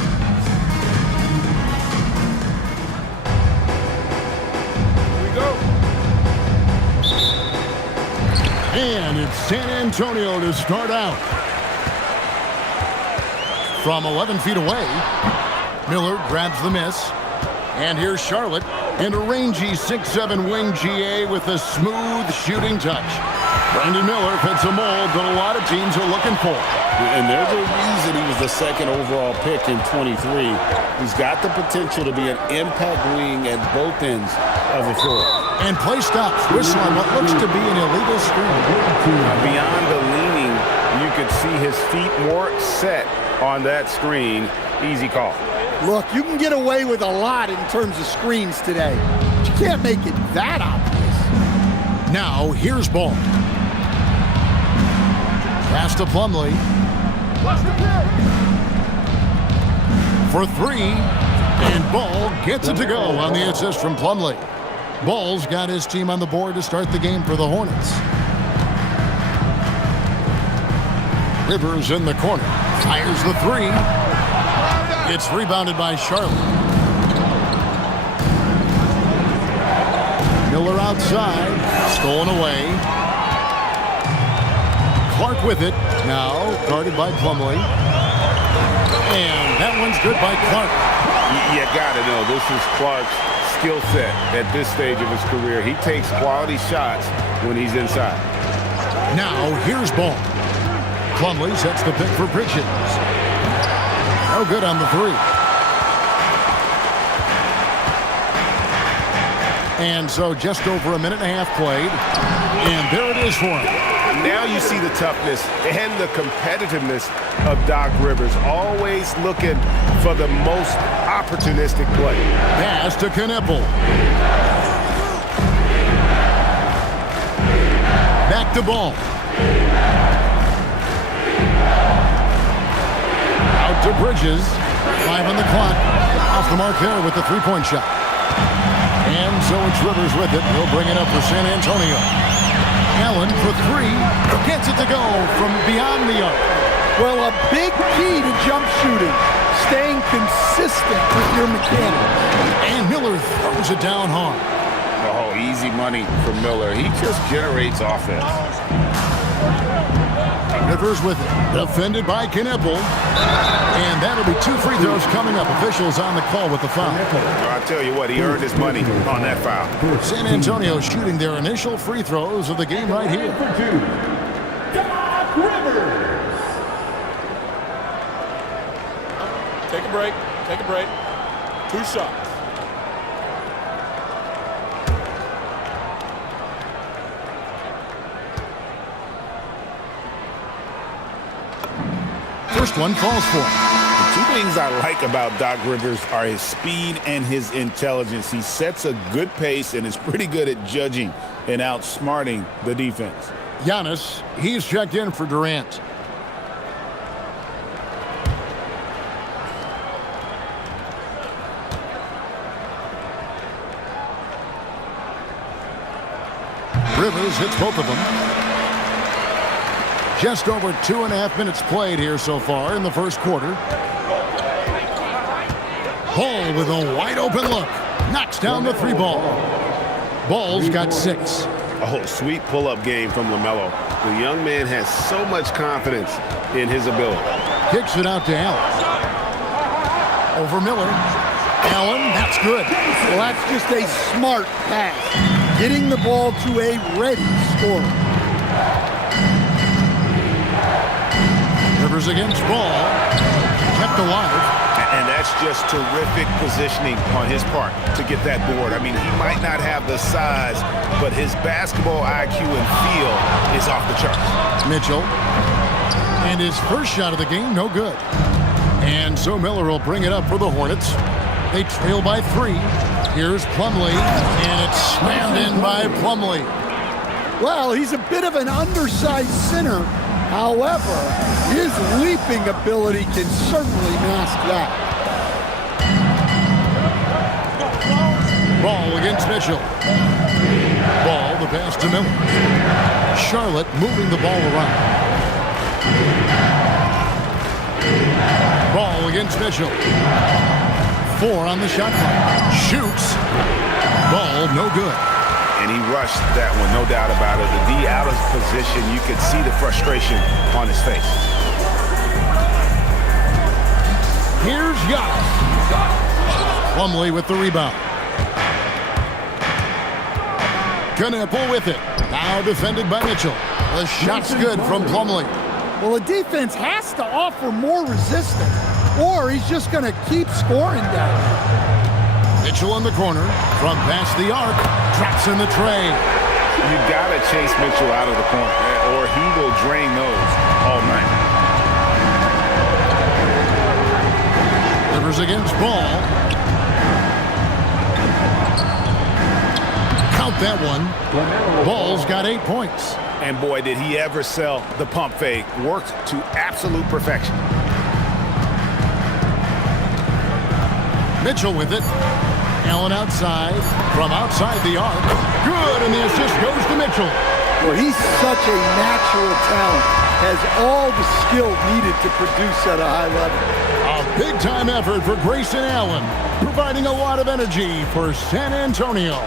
And it's San Antonio to start out. From 11 feet away, Miller grabs the miss. And here's Charlotte and a rangy 6'7" wing GA with a smooth shooting touch. Brandon Miller fits a mold that a lot of teams are looking for. And there's a reason he was the 2nd overall pick in 23. He's got the potential to be an impact wing at both ends of the floor. And play stops. Whistle on what looks to be an illegal screen. Beyond the leaning, you could see his feet more set on that screen. Easy call. Look, you can get away with a lot in terms of screens today. But you can't make it that obvious. Now, here's Ball. Pass to Plumlee. For 3. And Ball gets it to go on the assist from Plumlee. Ball's got his team on the board to start the game for the Hornets. Rivers in the corner. Fires the 3. It's rebounded by Charlotte. Miller outside. Stolen away. Clark with it. Now guarded by Plumlee. And that one's good by Clark. You gotta know this is Clark's skill set at this stage of his career. He takes quality shots when he's inside. Now here's Ball. Plumlee sets the pick for Bridges. No good on the 3. And so just over a minute and a half played. And there it is for him. Now you see the toughness and the competitiveness of Doc Rivers, always looking for the most opportunistic play. Pass to Knueppel. Back to Ball. Out to Bridges. 5 on the clock. Off the mark there with the 3-point shot. And so it's Rivers with it. He'll bring it up for San Antonio. Allen for 3. Gets it to go from beyond the arc. Well, a big key to jump shooting. Staying consistent with your mechanics. And Miller throws it down hard. Oh, easy money for Miller. He just generates offense. Rivers with it. Defended by Knueppel. And that'll be 2 free throws coming up. Officials on the call with the foul. I'll tell you what, he earned his money on that foul. San Antonio shooting their initial free throws of the game right here. Doc Rivers. Take a break. Take a break. 2 shots. First one falls for him. The 2 things I like about Doc Rivers are his speed and his intelligence. He sets a good pace and is pretty good at judging and outsmarting the defense. Giannis, he's checked in for Durant. Rivers hits both of them. Just over 2.5 minutes played here so far in the first quarter. Ball with a wide open look. Knocks down the 3 ball. Ball's got 6. Oh, sweet pull-up game from LaMelo. The young man has so much confidence in his ability. Kicks it out to Allen. Over Miller. Allen, that's good. Well, that's just a smart pass. Getting the ball to a ready scorer. Rivers against Ball. Kept alive. And that's just terrific positioning on his part to get that board. I mean, he might not have the size, but his basketball IQ and feel is off the charts. Mitchell. And his first shot of the game, no good. And so Miller will bring it up for the Hornets. They trail by 3. Here's Plumlee, and it's slammed in by Plumlee. Well, he's a bit of an undersized center. However, his leaping ability can certainly mask that. Ball against Mitchell. Ball, the pass to Miller. Charlotte moving the ball around. Ball against Mitchell. 4 on the shot clock. Shoots. Ball, no good. And he rushed that one, no doubt about it. The D out of position, you could see the frustration on his face. Here's Giannis. Plumlee with the rebound. Knueppel with it. Now defended by Mitchell. The shot's good from Plumlee. Well, the defense has to offer more resistance, or he's just going to keep scoring down there. Mitchell in the corner. From past the arc. Drops in the tray. You got to chase Mitchell out of the corner, or he will drain those all night. Rivers against Ball. Count that one. Ball's got 8 points. And boy, did he ever sell the pump fake. Worked to absolute perfection. Mitchell with it. Allen outside. From outside the arc. Good, and the assist goes to Mitchell. Well, he's such a natural talent. Has all the skill needed to produce at a high level. A big-time effort for Grayson Allen, providing a lot of energy for San Antonio.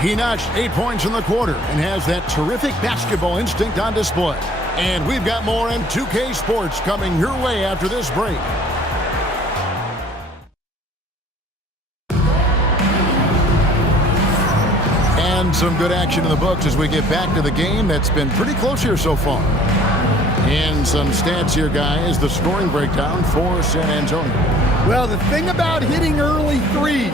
He notched 8 points in the quarter and has that terrific basketball instinct on display. And we've got more in 2K Sports coming your way after this break. And some good action in the books as we get back to the game that's been pretty close here so far. And some stats here, guys, the scoring breakdown for San Antonio. Well, the thing about hitting early threes,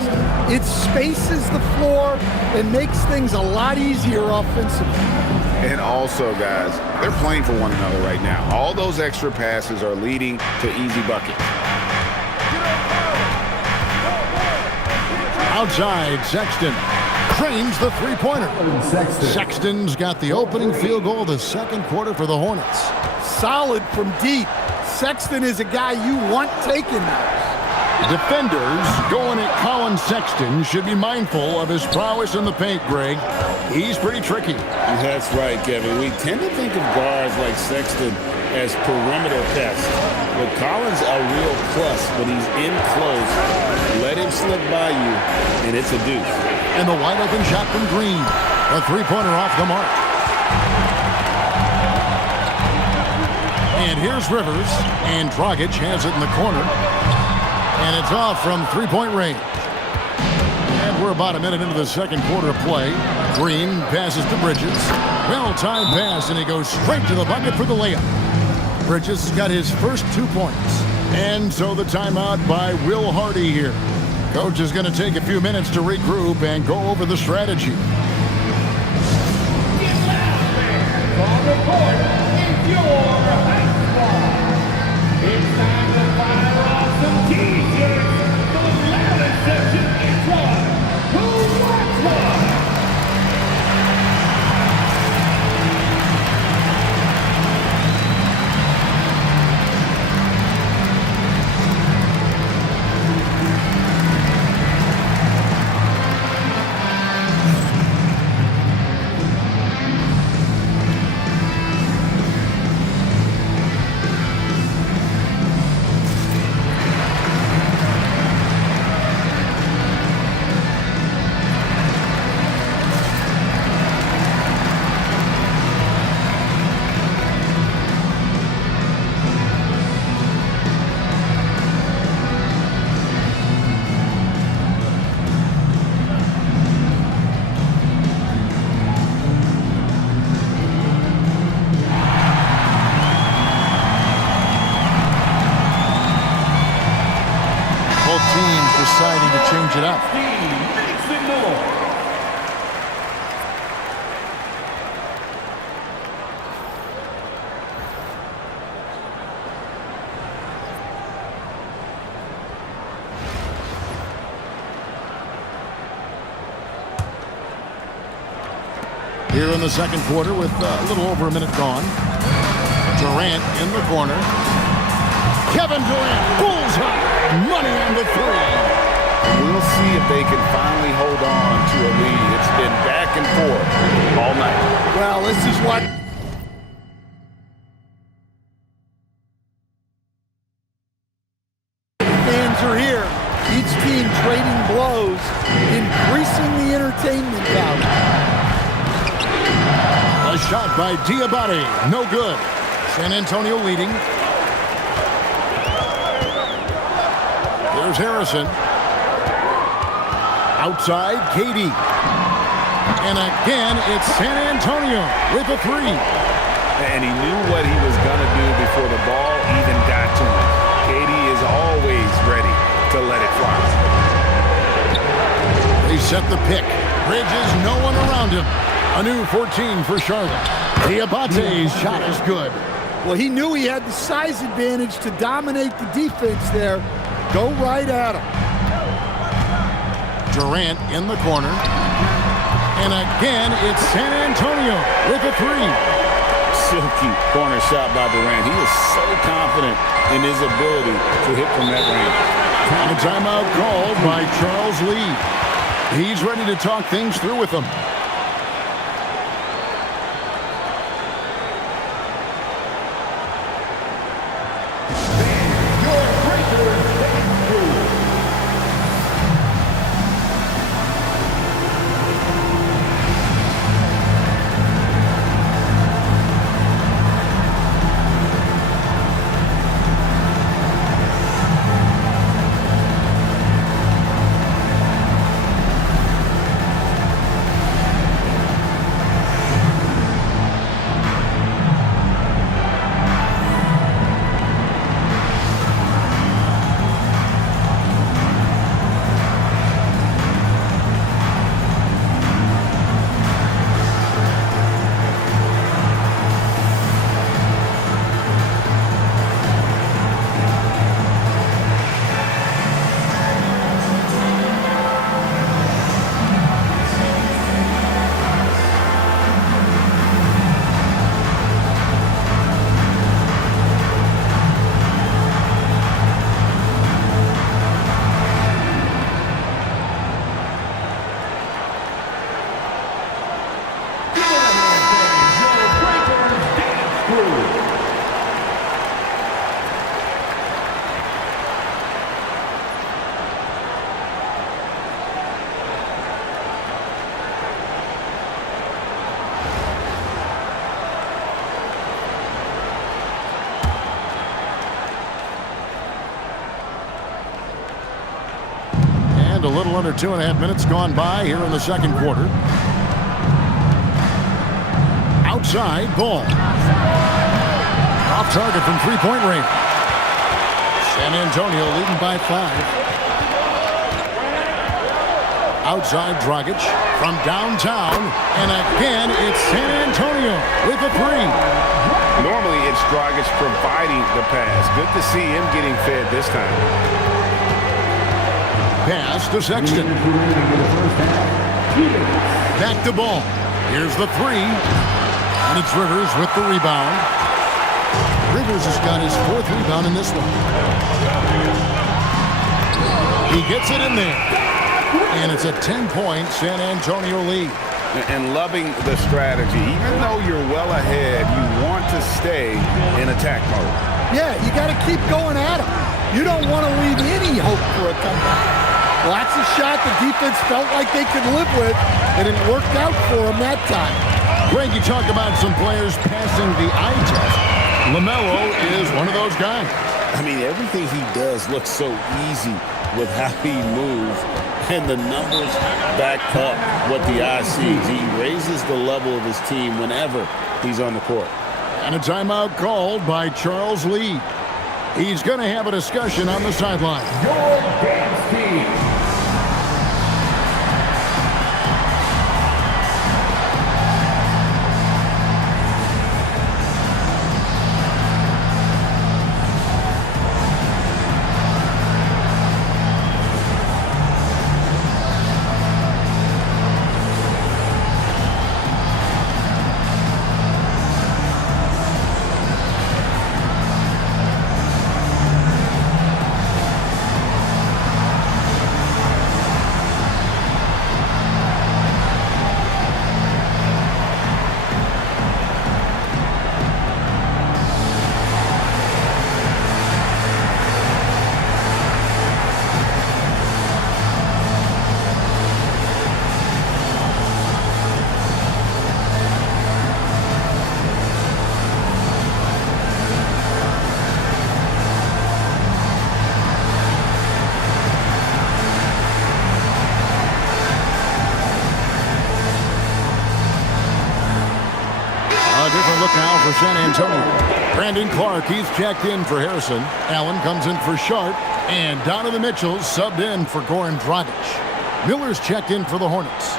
it spaces the floor and makes things a lot easier offensively. And also, guys, they're playing for one another right now. All those extra passes are leading to easy buckets. Outside, Sexton cranes the three-pointer. Sexton's got the opening field goal of the second quarter for the Hornets. Solid from deep. Sexton is a guy you want taking those. Defenders going at Colin Sexton should be mindful of his prowess in the paint, Greg. He's pretty tricky. That's right, Kevin. We tend to think of guards like Sexton as perimeter pests. But Collins a real plus when he's in close. Let him slip by you, and it's a deuce. And the wide open shot from Green. A three-pointer off the mark. And here's Rivers. And Dragic has it in the corner. And it's off from three-point range. And we're about a minute into the second quarter of play. Green passes to Bridges. Well-timed pass, and he goes straight to the bucket for the layup. Bridges has got his first 2 points. And so the timeout by Will Hardy here. Coach is going to take a few minutes to regroup and go over the strategy. Get loud, fans. On the court is your basketball. It's time to fire off some t-shirts. The loudest section is one. Who wants one? Deciding to change it up. Mason Miller. here in the second quarter with a little over a minute gone. Durant in the corner. Kevin Durant, bullseye, money on the three. We'll see if they can finally hold on to a lead. It's been back and forth all night. Well, this is what fans are here. Each team trading blows, increasing the entertainment value. A shot by Diabate, no good. San Antonio leading. Here's Harrison. Outside, KD. And again, it's San Antonio with a three. And he knew what he was going to do before the ball even got to him. KD is always ready to let it fly. They set the pick. Bridges, no one around him. A new 14 for Charlotte. Diabate's shot is good. Well, he knew he had the size advantage to dominate the defense there. Go right at him. Durant in the corner. And again, it's San Antonio with a three. Silky corner shot by Durant. He was so confident in his ability to hit from that range. And a timeout called by Charles Lee. He's ready to talk things through with them. A little under 2.5 minutes gone by here in the second quarter. Outside, ball. Off target from three-point range. San Antonio leading by 5. Outside, Dragic from downtown. And again, it's San Antonio with a three. Normally, it's Dragic providing the pass. Good to see him getting fed this time. Pass to Sexton. Back to ball. Here's the three. And it's Rivers with the rebound. Rivers has got his 4th rebound in this one. He gets it in there. And it's a 10-point San Antonio lead. And loving the strategy. Even though you're well ahead, you want to stay in attack mode. Yeah, you got to keep going at him. You don't want to leave any hope for a comeback. Well, that's a shot the defense felt like they could live with, and it worked out for them that time. Greg, you talk about some players passing the eye test. LaMelo is one of those guys. I mean, everything he does looks so easy with how he moves, and the numbers back up what the eye sees. He raises the level of his team whenever he's on the court. And a timeout called by Charles Lee. He's going to have a discussion on the sideline. Your dance team. different look now for San Antonio. Brandon Clark, he's checked in for Harrison. Allen comes in for Sharp. And Donovan Mitchell subbed in for Goran Dragic. Miller's checked in for the Hornets.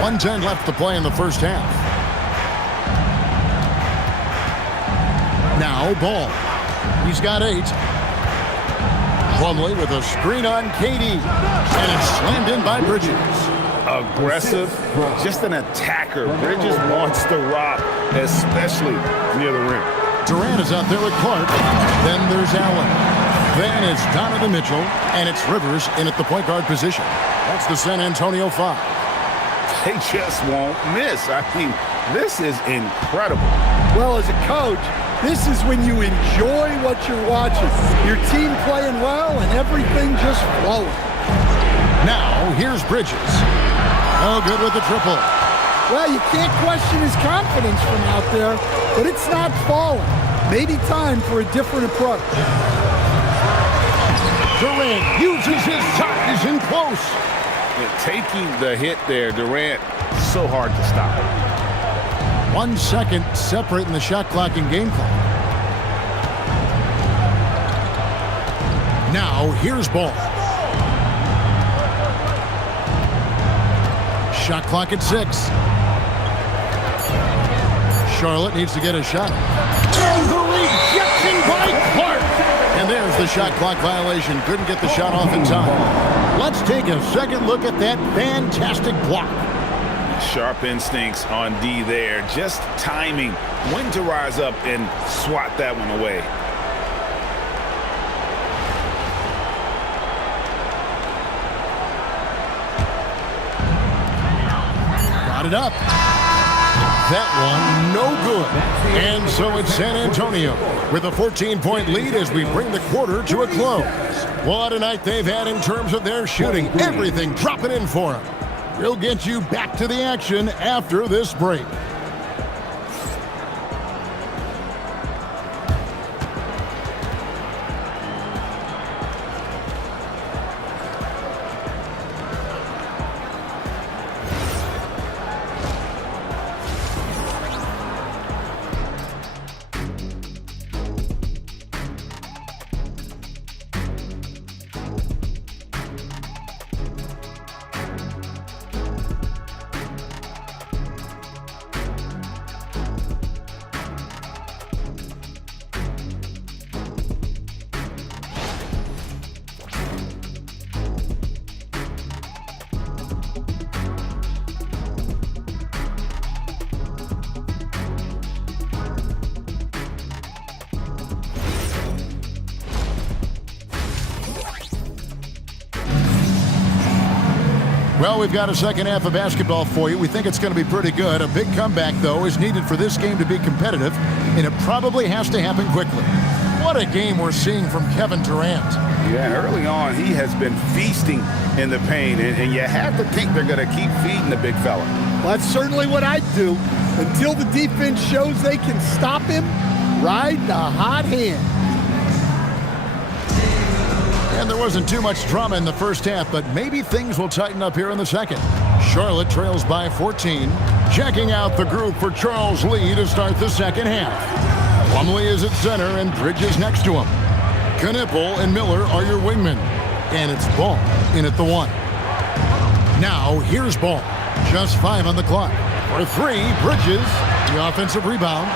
.110 left to play in the first half. Now Ball. He's got 8. Plumlee with a screen on KD. And it's slammed in by Bridges. Aggressive, just an attacker. Bridges wants to rock, especially near the rim. Durant is out there with Clark. Then there's Allen. Then it's Donovan Mitchell. And it's Rivers in at the point guard position. That's the San Antonio 5. They just won't miss. I mean, this is incredible. Well, as a coach, this is when you enjoy what you're watching. Your team playing well and everything just flowing. Now, here's Bridges. Oh, good with the triple. Well, you can't question his confidence from out there, but it's not falling. Maybe time for a different approach. Durant uses his size in close. Taking the hit there, Durant, so hard to stop. 1 second separating the shot clock and game clock. Now, here's Ball. Shot clock at 6. Charlotte needs to get a shot. And the rejection by Clark. And there's the shot clock violation. Couldn't get the shot off in time. Let's take a second look at that fantastic block. Sharp instincts on D there. Just timing when to rise up and swat that one away. Got it up. That one, no good. And so it's San Antonio with a 14-point lead as we bring the quarter to a close. What a night they've had in terms of their shooting. Everything dropping in for them. We'll get you back to the action after this break. Well, we've got a second half of basketball for you. We think it's going to be pretty good. A big comeback, though, is needed for this game to be competitive, and it probably has to happen quickly. What a game we're seeing from Kevin Durant. Yeah, and early on, he has been feasting in the paint, and you have to think they're going to keep feeding the big fella. Well, that's certainly what I'd do. Until the defense shows they can stop him, ride the hot hand. And there wasn't too much drama in the first half, but maybe things will tighten up here in the second. Charlotte trails by 14. Checking out the group for Charles Lee to start the second half. Plumlee is at center and Bridges next to him. Knipple and Miller are your wingmen. And it's Ball in at the 1. Now here's Ball. Just 5 on the clock. For 3, Bridges, the offensive rebound.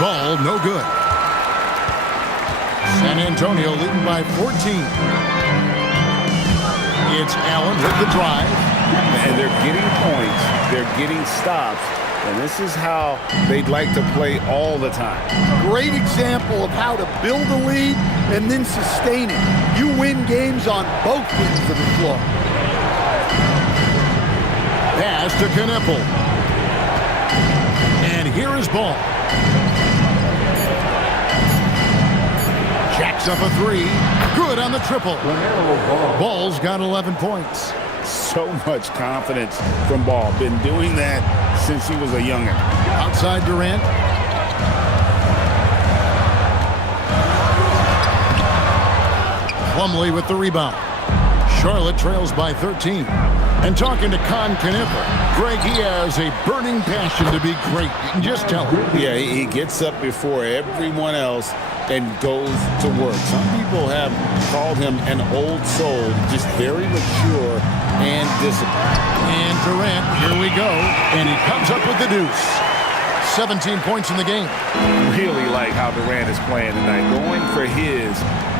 Ball no good. San Antonio leading by 14. It's Allen with the drive. And they're getting points. They're getting stops. And this is how they'd like to play all the time. Great example of how to build a lead and then sustain it. You win games on both ends of the floor. Pass to Knipple. And here is Ball. Jacks up a 3. Good on the triple. Ball's got 11 points. So much confidence from Ball. Been doing that since he was a youngin'. Outside Durant. Plumlee with the rebound. Charlotte trails by 13. And talking to Con Kniffel, Greg, he has a burning passion to be great. You can just tell him. Yeah, he gets up before everyone else and goes to work. Some people have called him an old soul, just very mature and disciplined. And Durant, here we go. And he comes up with the deuce. 17 points in the game. Really like how Durant is playing tonight. Going for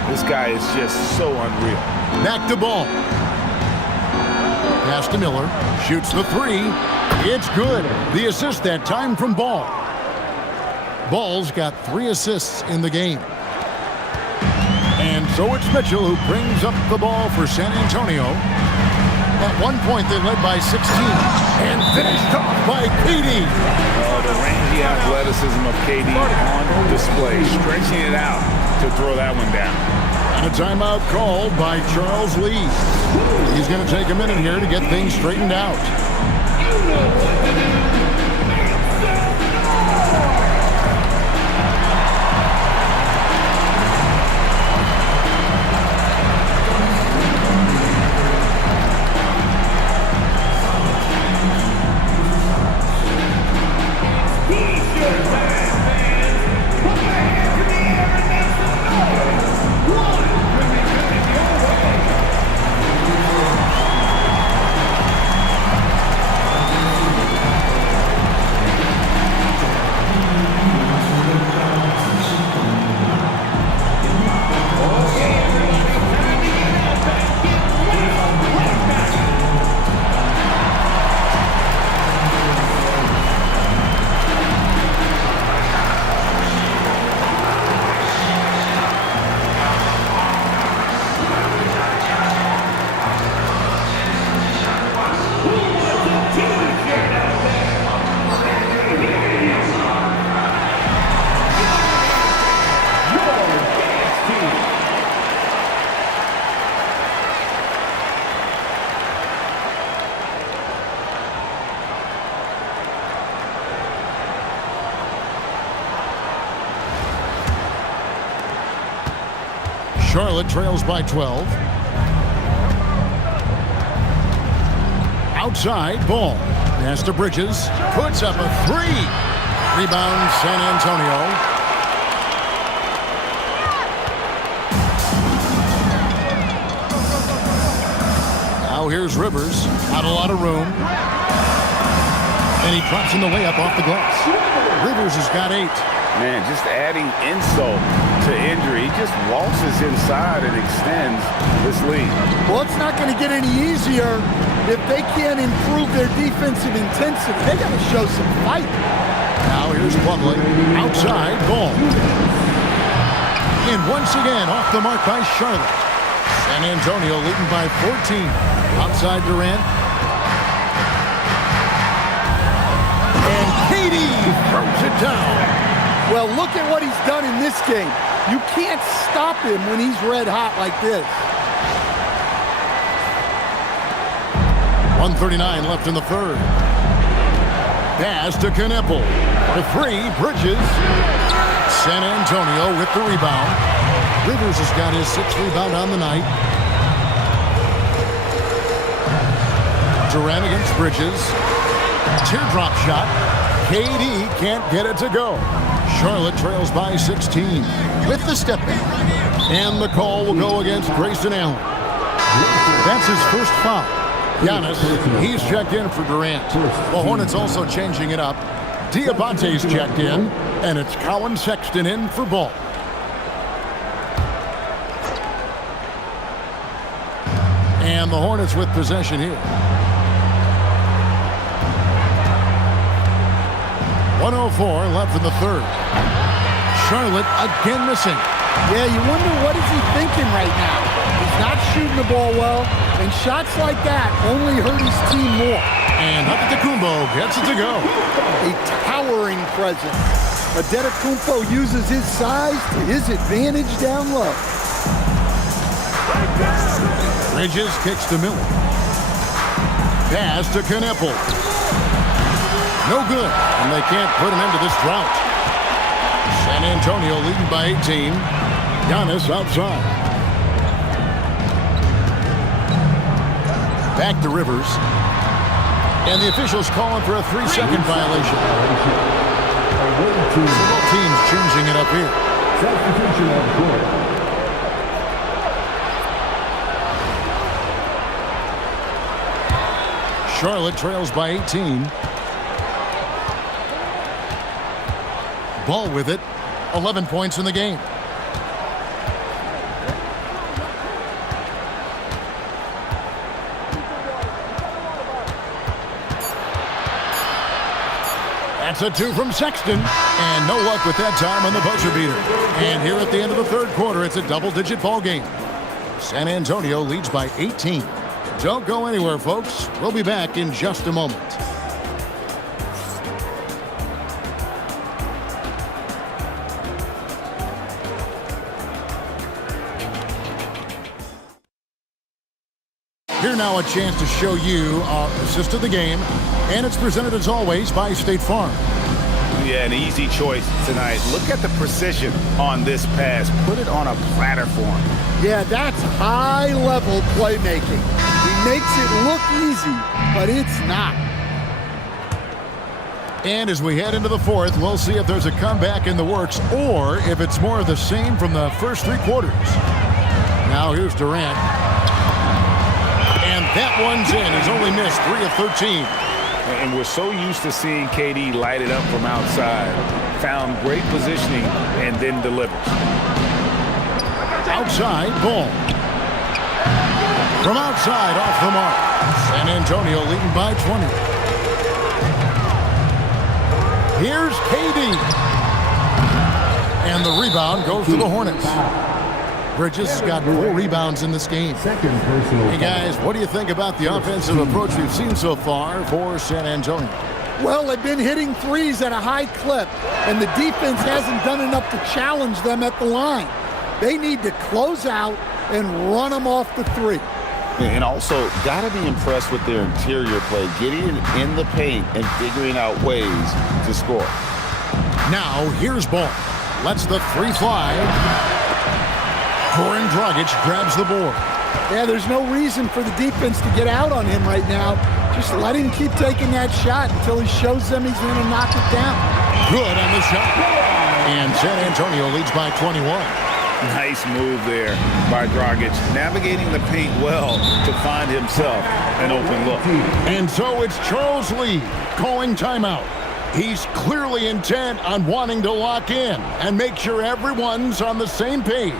this guy is just so unreal. Back to Ball. Pass to Miller. Shoots the three. It's good. The assist that time from Ball. Ball's got 3 assists in the game. And so it's Mitchell who brings up the ball for San Antonio. At one point, they led by 16. And finished off by KD. The rangy athleticism of KD on display. Stretching it out to throw that one down. And a timeout called by Charles Lee. He's going to take a minute here to get things straightened out. Charlotte trails by 12. Outside, Ball. Pass to Bridges. Puts up a 3. Rebound, San Antonio. Now here's Rivers. Not a lot of room. And he drops in the layup off the glass. Rivers has got 8. Man, just adding insult to injury. He just waltzes inside and extends this lead. Well, it's not going to get any easier if they can't improve their defensive intensity. They got to show some fight. Now here's Plumlee. Outside, Ball. And once again, off the mark by Charlotte. San Antonio leading by 14. Outside Durant. And KD throws it down. Well, look at what he's done in this game. You can't stop him when he's red hot like this. 1:39 left in the third. Pass to Kniffel. The 3, Bridges. San Antonio with the rebound. Rivers has got his 6th rebound on the night. Durant against Bridges. Teardrop shot. KD can't get it to go. Charlotte trails by 16 with the step back. And the call will go against Grayson Allen. That's his first foul. Giannis, he's checked in for Durant. The Hornets also changing it up. Diabate's checked in, and it's Colin Sexton in for Ball. And the Hornets with possession here. 1:04 left in the third. Charlotte again missing. Yeah, you wonder what is he thinking right now. He's not shooting the ball well, and shots like that only hurt his team more. And Antetokounmpo gets it to go. A towering presence. Antetokounmpo uses his size to his advantage down low. Bridges kicks to Miller. Pass to Kniffel. No good, and they can't put him into this drought. San Antonio leading by 18. Giannis outside. Back to Rivers. And the officials calling for a 3-second violation. So both teams changing it up here. Substitution on court. Charlotte trails by 18. Ball with it. 11 points in the game. That's a 2 from Sexton. And no luck with that time on the buzzer beater. And here at the end of the third quarter, it's a double-digit ball game. San Antonio leads by 18. Don't go anywhere, folks. We'll be back in just a moment. Here now a chance to show you our assist of the game, and it's presented as always by State Farm. Yeah, an easy choice tonight. Look at the precision on this pass. Put it on a platter for him. Yeah, that's high-level playmaking. He makes it look easy, but it's not. And as we head into the fourth, we'll see if there's a comeback in the works or if it's more of the same from the first 3 quarters. Now here's Durant. And that one's in. He's only missed 3 of 13. And we're so used to seeing KD light it up from outside. Found great positioning and then delivers. Outside, Ball. From outside, off the mark. San Antonio leading by 20. Here's KD. And the rebound goes to the Hornets. Bridges has got 4 rebounds in this game. Second personal. Hey, guys, what do you think about the offensive approach we've seen so far for San Antonio? Well, they've been hitting threes at a high clip, and the defense hasn't done enough to challenge them at the line. They need to close out and run them off the 3. And also, got to be impressed with their interior play, getting in the paint and figuring out ways to score. Now, here's Ball. Lets the 3 fly. Goran Dragic grabs the board. Yeah, there's no reason for the defense to get out on him right now. Just let him keep taking that shot until he shows them he's going to knock it down. Good on the shot. And San Antonio leads by 21. Nice move there by Dragic, navigating the paint well to find himself an open look. And so it's Charles Lee calling timeout. He's clearly intent on wanting to lock in and make sure everyone's on the same page.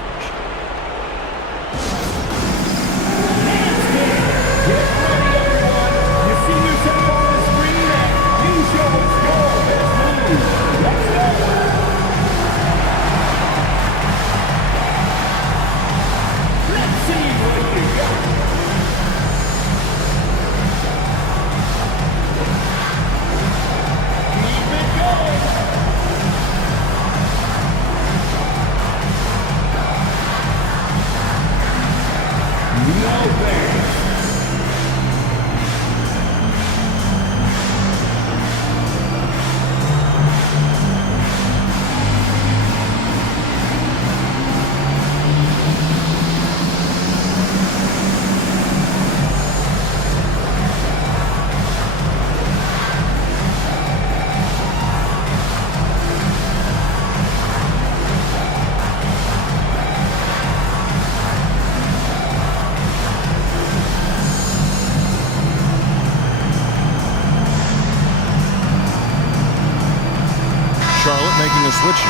Charlotte making a switch.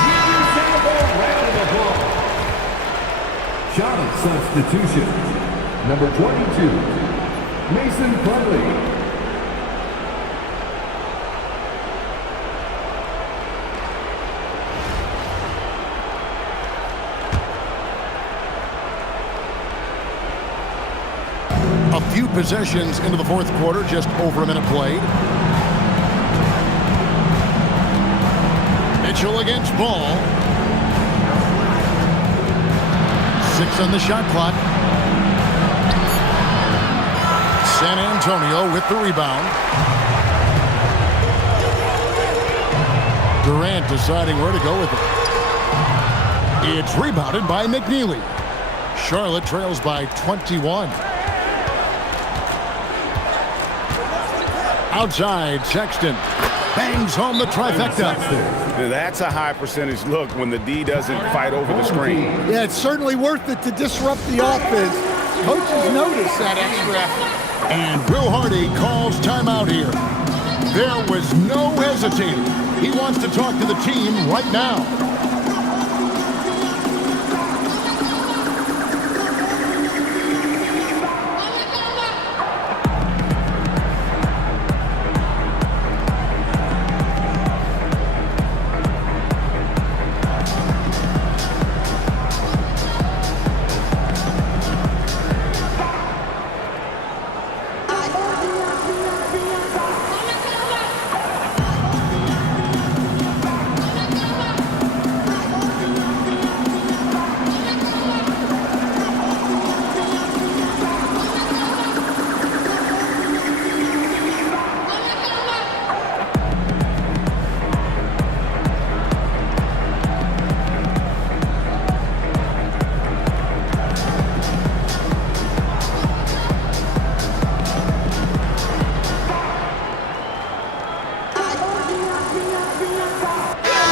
Shot substitution. Number 22, Mason Plumlee. A few possessions into the fourth quarter, just over a minute played. Mitchell against Ball. 6 on the shot clock. San Antonio with the rebound. Durant deciding where to go with it. It's rebounded by McNeely. Charlotte trails by 21. Outside, Sexton bangs home the trifecta. That's a high percentage look when the D doesn't fight over the screen. Yeah, it's certainly worth it to disrupt the offense. Coaches notice that extra effort. And Will Hardy calls timeout here. There was no hesitating. He wants to talk to the team right now.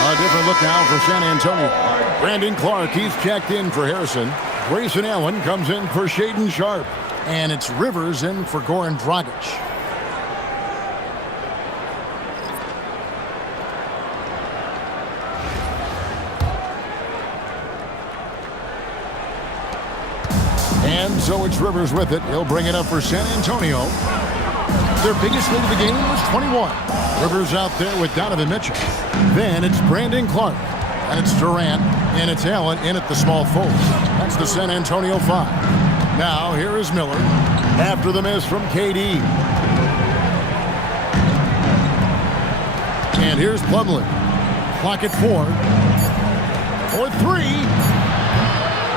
A different look now for San Antonio. Brandon Clark, he's checked in for Harrison. Grayson Allen comes in for Shaden Sharp. And it's Rivers in for Goran Dragic. And so it's Rivers with it. He'll bring it up for San Antonio. Their biggest lead of the game was 21. Rivers out there with Donovan Mitchell. Then it's Brandon Clark. And it's Durant. And it's Allen in at the small forward. That's the San Antonio 5. Now here is Miller after the miss from KD. And here's Plumlee. Clock at 4. For 3.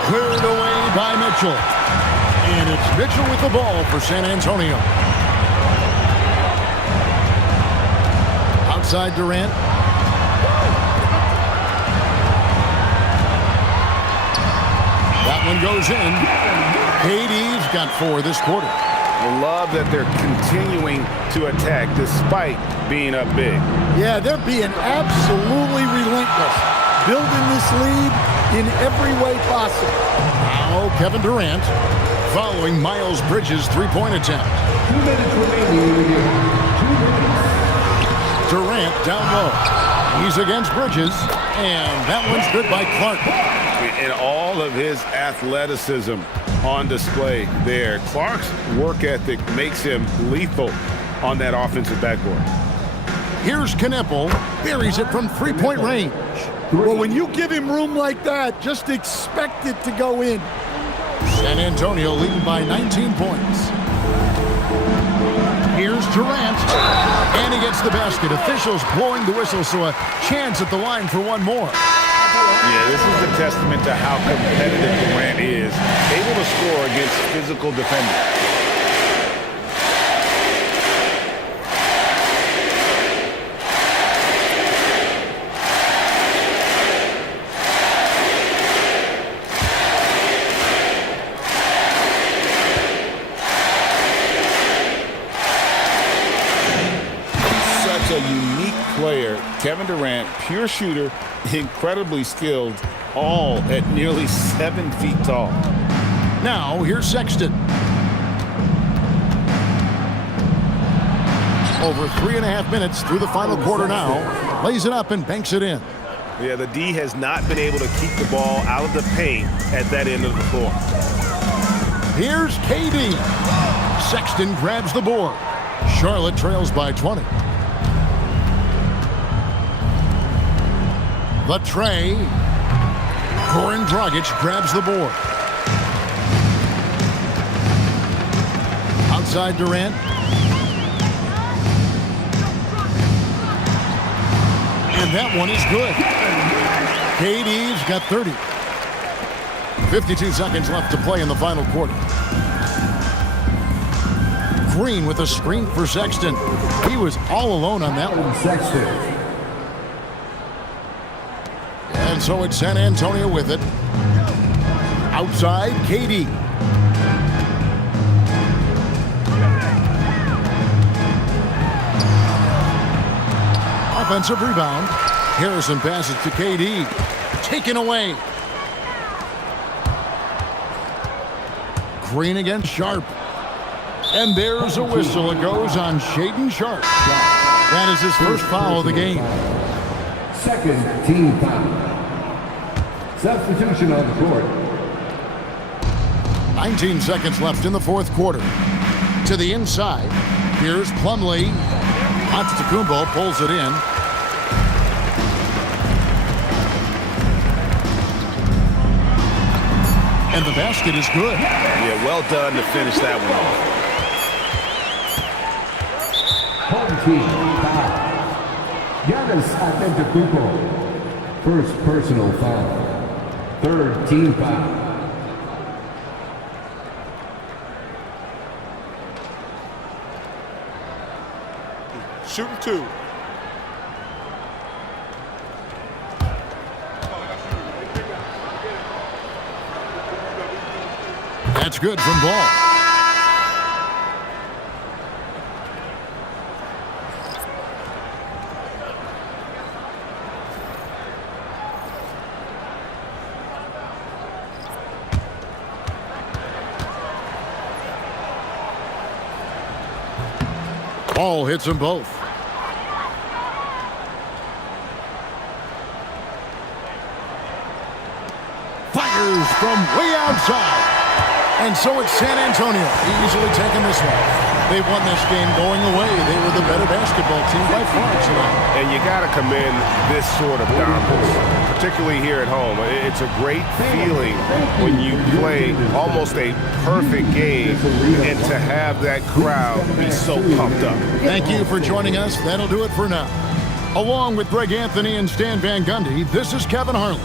Cleared away by Mitchell. And it's Mitchell with the ball for San Antonio. Outside Durant. That one goes in. KD's got 4 this quarter. I love that they're continuing to attack despite being up big. Yeah, they're being absolutely relentless. Building this lead in every way possible. Now Kevin Durant following Miles Bridges' three-point attempt. 2 minutes remaining. 2 minutes. Durant down low. He's against Bridges, and that one's good by Clark. And all of his athleticism on display there. Clark's work ethic makes him lethal on that offensive backboard. Here's Kneppel. Buries it from three-point range. Well, when you give him room like that, just expect it to go in. San Antonio leading by 19 points. Here's Durant. And he gets the basket. Officials blowing the whistle, so a chance at the line for one more. Yeah, this is a testament to how competitive Durant is. Able to score against physical defenders. Such a unique player. Kevin Durant, pure shooter, incredibly skilled, all at nearly 7 feet tall. Now, here's Sexton. Over 3.5 minutes through the final quarter now. Lays it up and banks it in. Yeah, the D has not been able to keep the ball out of the paint at that end of the floor. Here's KD. Sexton grabs the board. Charlotte trails by 20. The tray. Goran Dragic grabs the board. Outside Durant. And that one is good. KD's got 30. 52 seconds left to play in the final quarter. Green with a screen for Sexton. He was all alone on that one. Sexton. And so it's San Antonio with it. Outside, KD. Offensive rebound. Harrison passes to KD. Taken away. Green against Sharp. And there's a whistle. It goes on Shaedon Sharp. That is his first foul of the game. Second team foul. Substitution on the court. 19 seconds left in the fourth quarter. To the inside. Here's Plumlee. Antetokounmpo pulls it in. And the basket is good. Yeah, well done to finish that one off. Home team foul. Giannis Antetokounmpo. First personal foul. Third team foul. Shooting 2. That's good from Ball. Ball hits them both. Fires from way outside. And so it's San Antonio easily taking this one. They won this game going away. They were the better basketball team by far tonight. And you got to commend this sort of dominance, particularly here at home. It's a great feeling when you play almost a perfect game and to have that crowd be so pumped up. Thank you for joining us. That'll do it for now. Along with Greg Anthony and Stan Van Gundy, this is Kevin Harlan.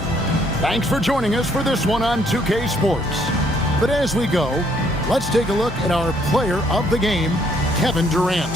Thanks for joining us for this one on 2K Sports. But as we go, let's take a look at our player of the game, Kevin Durant.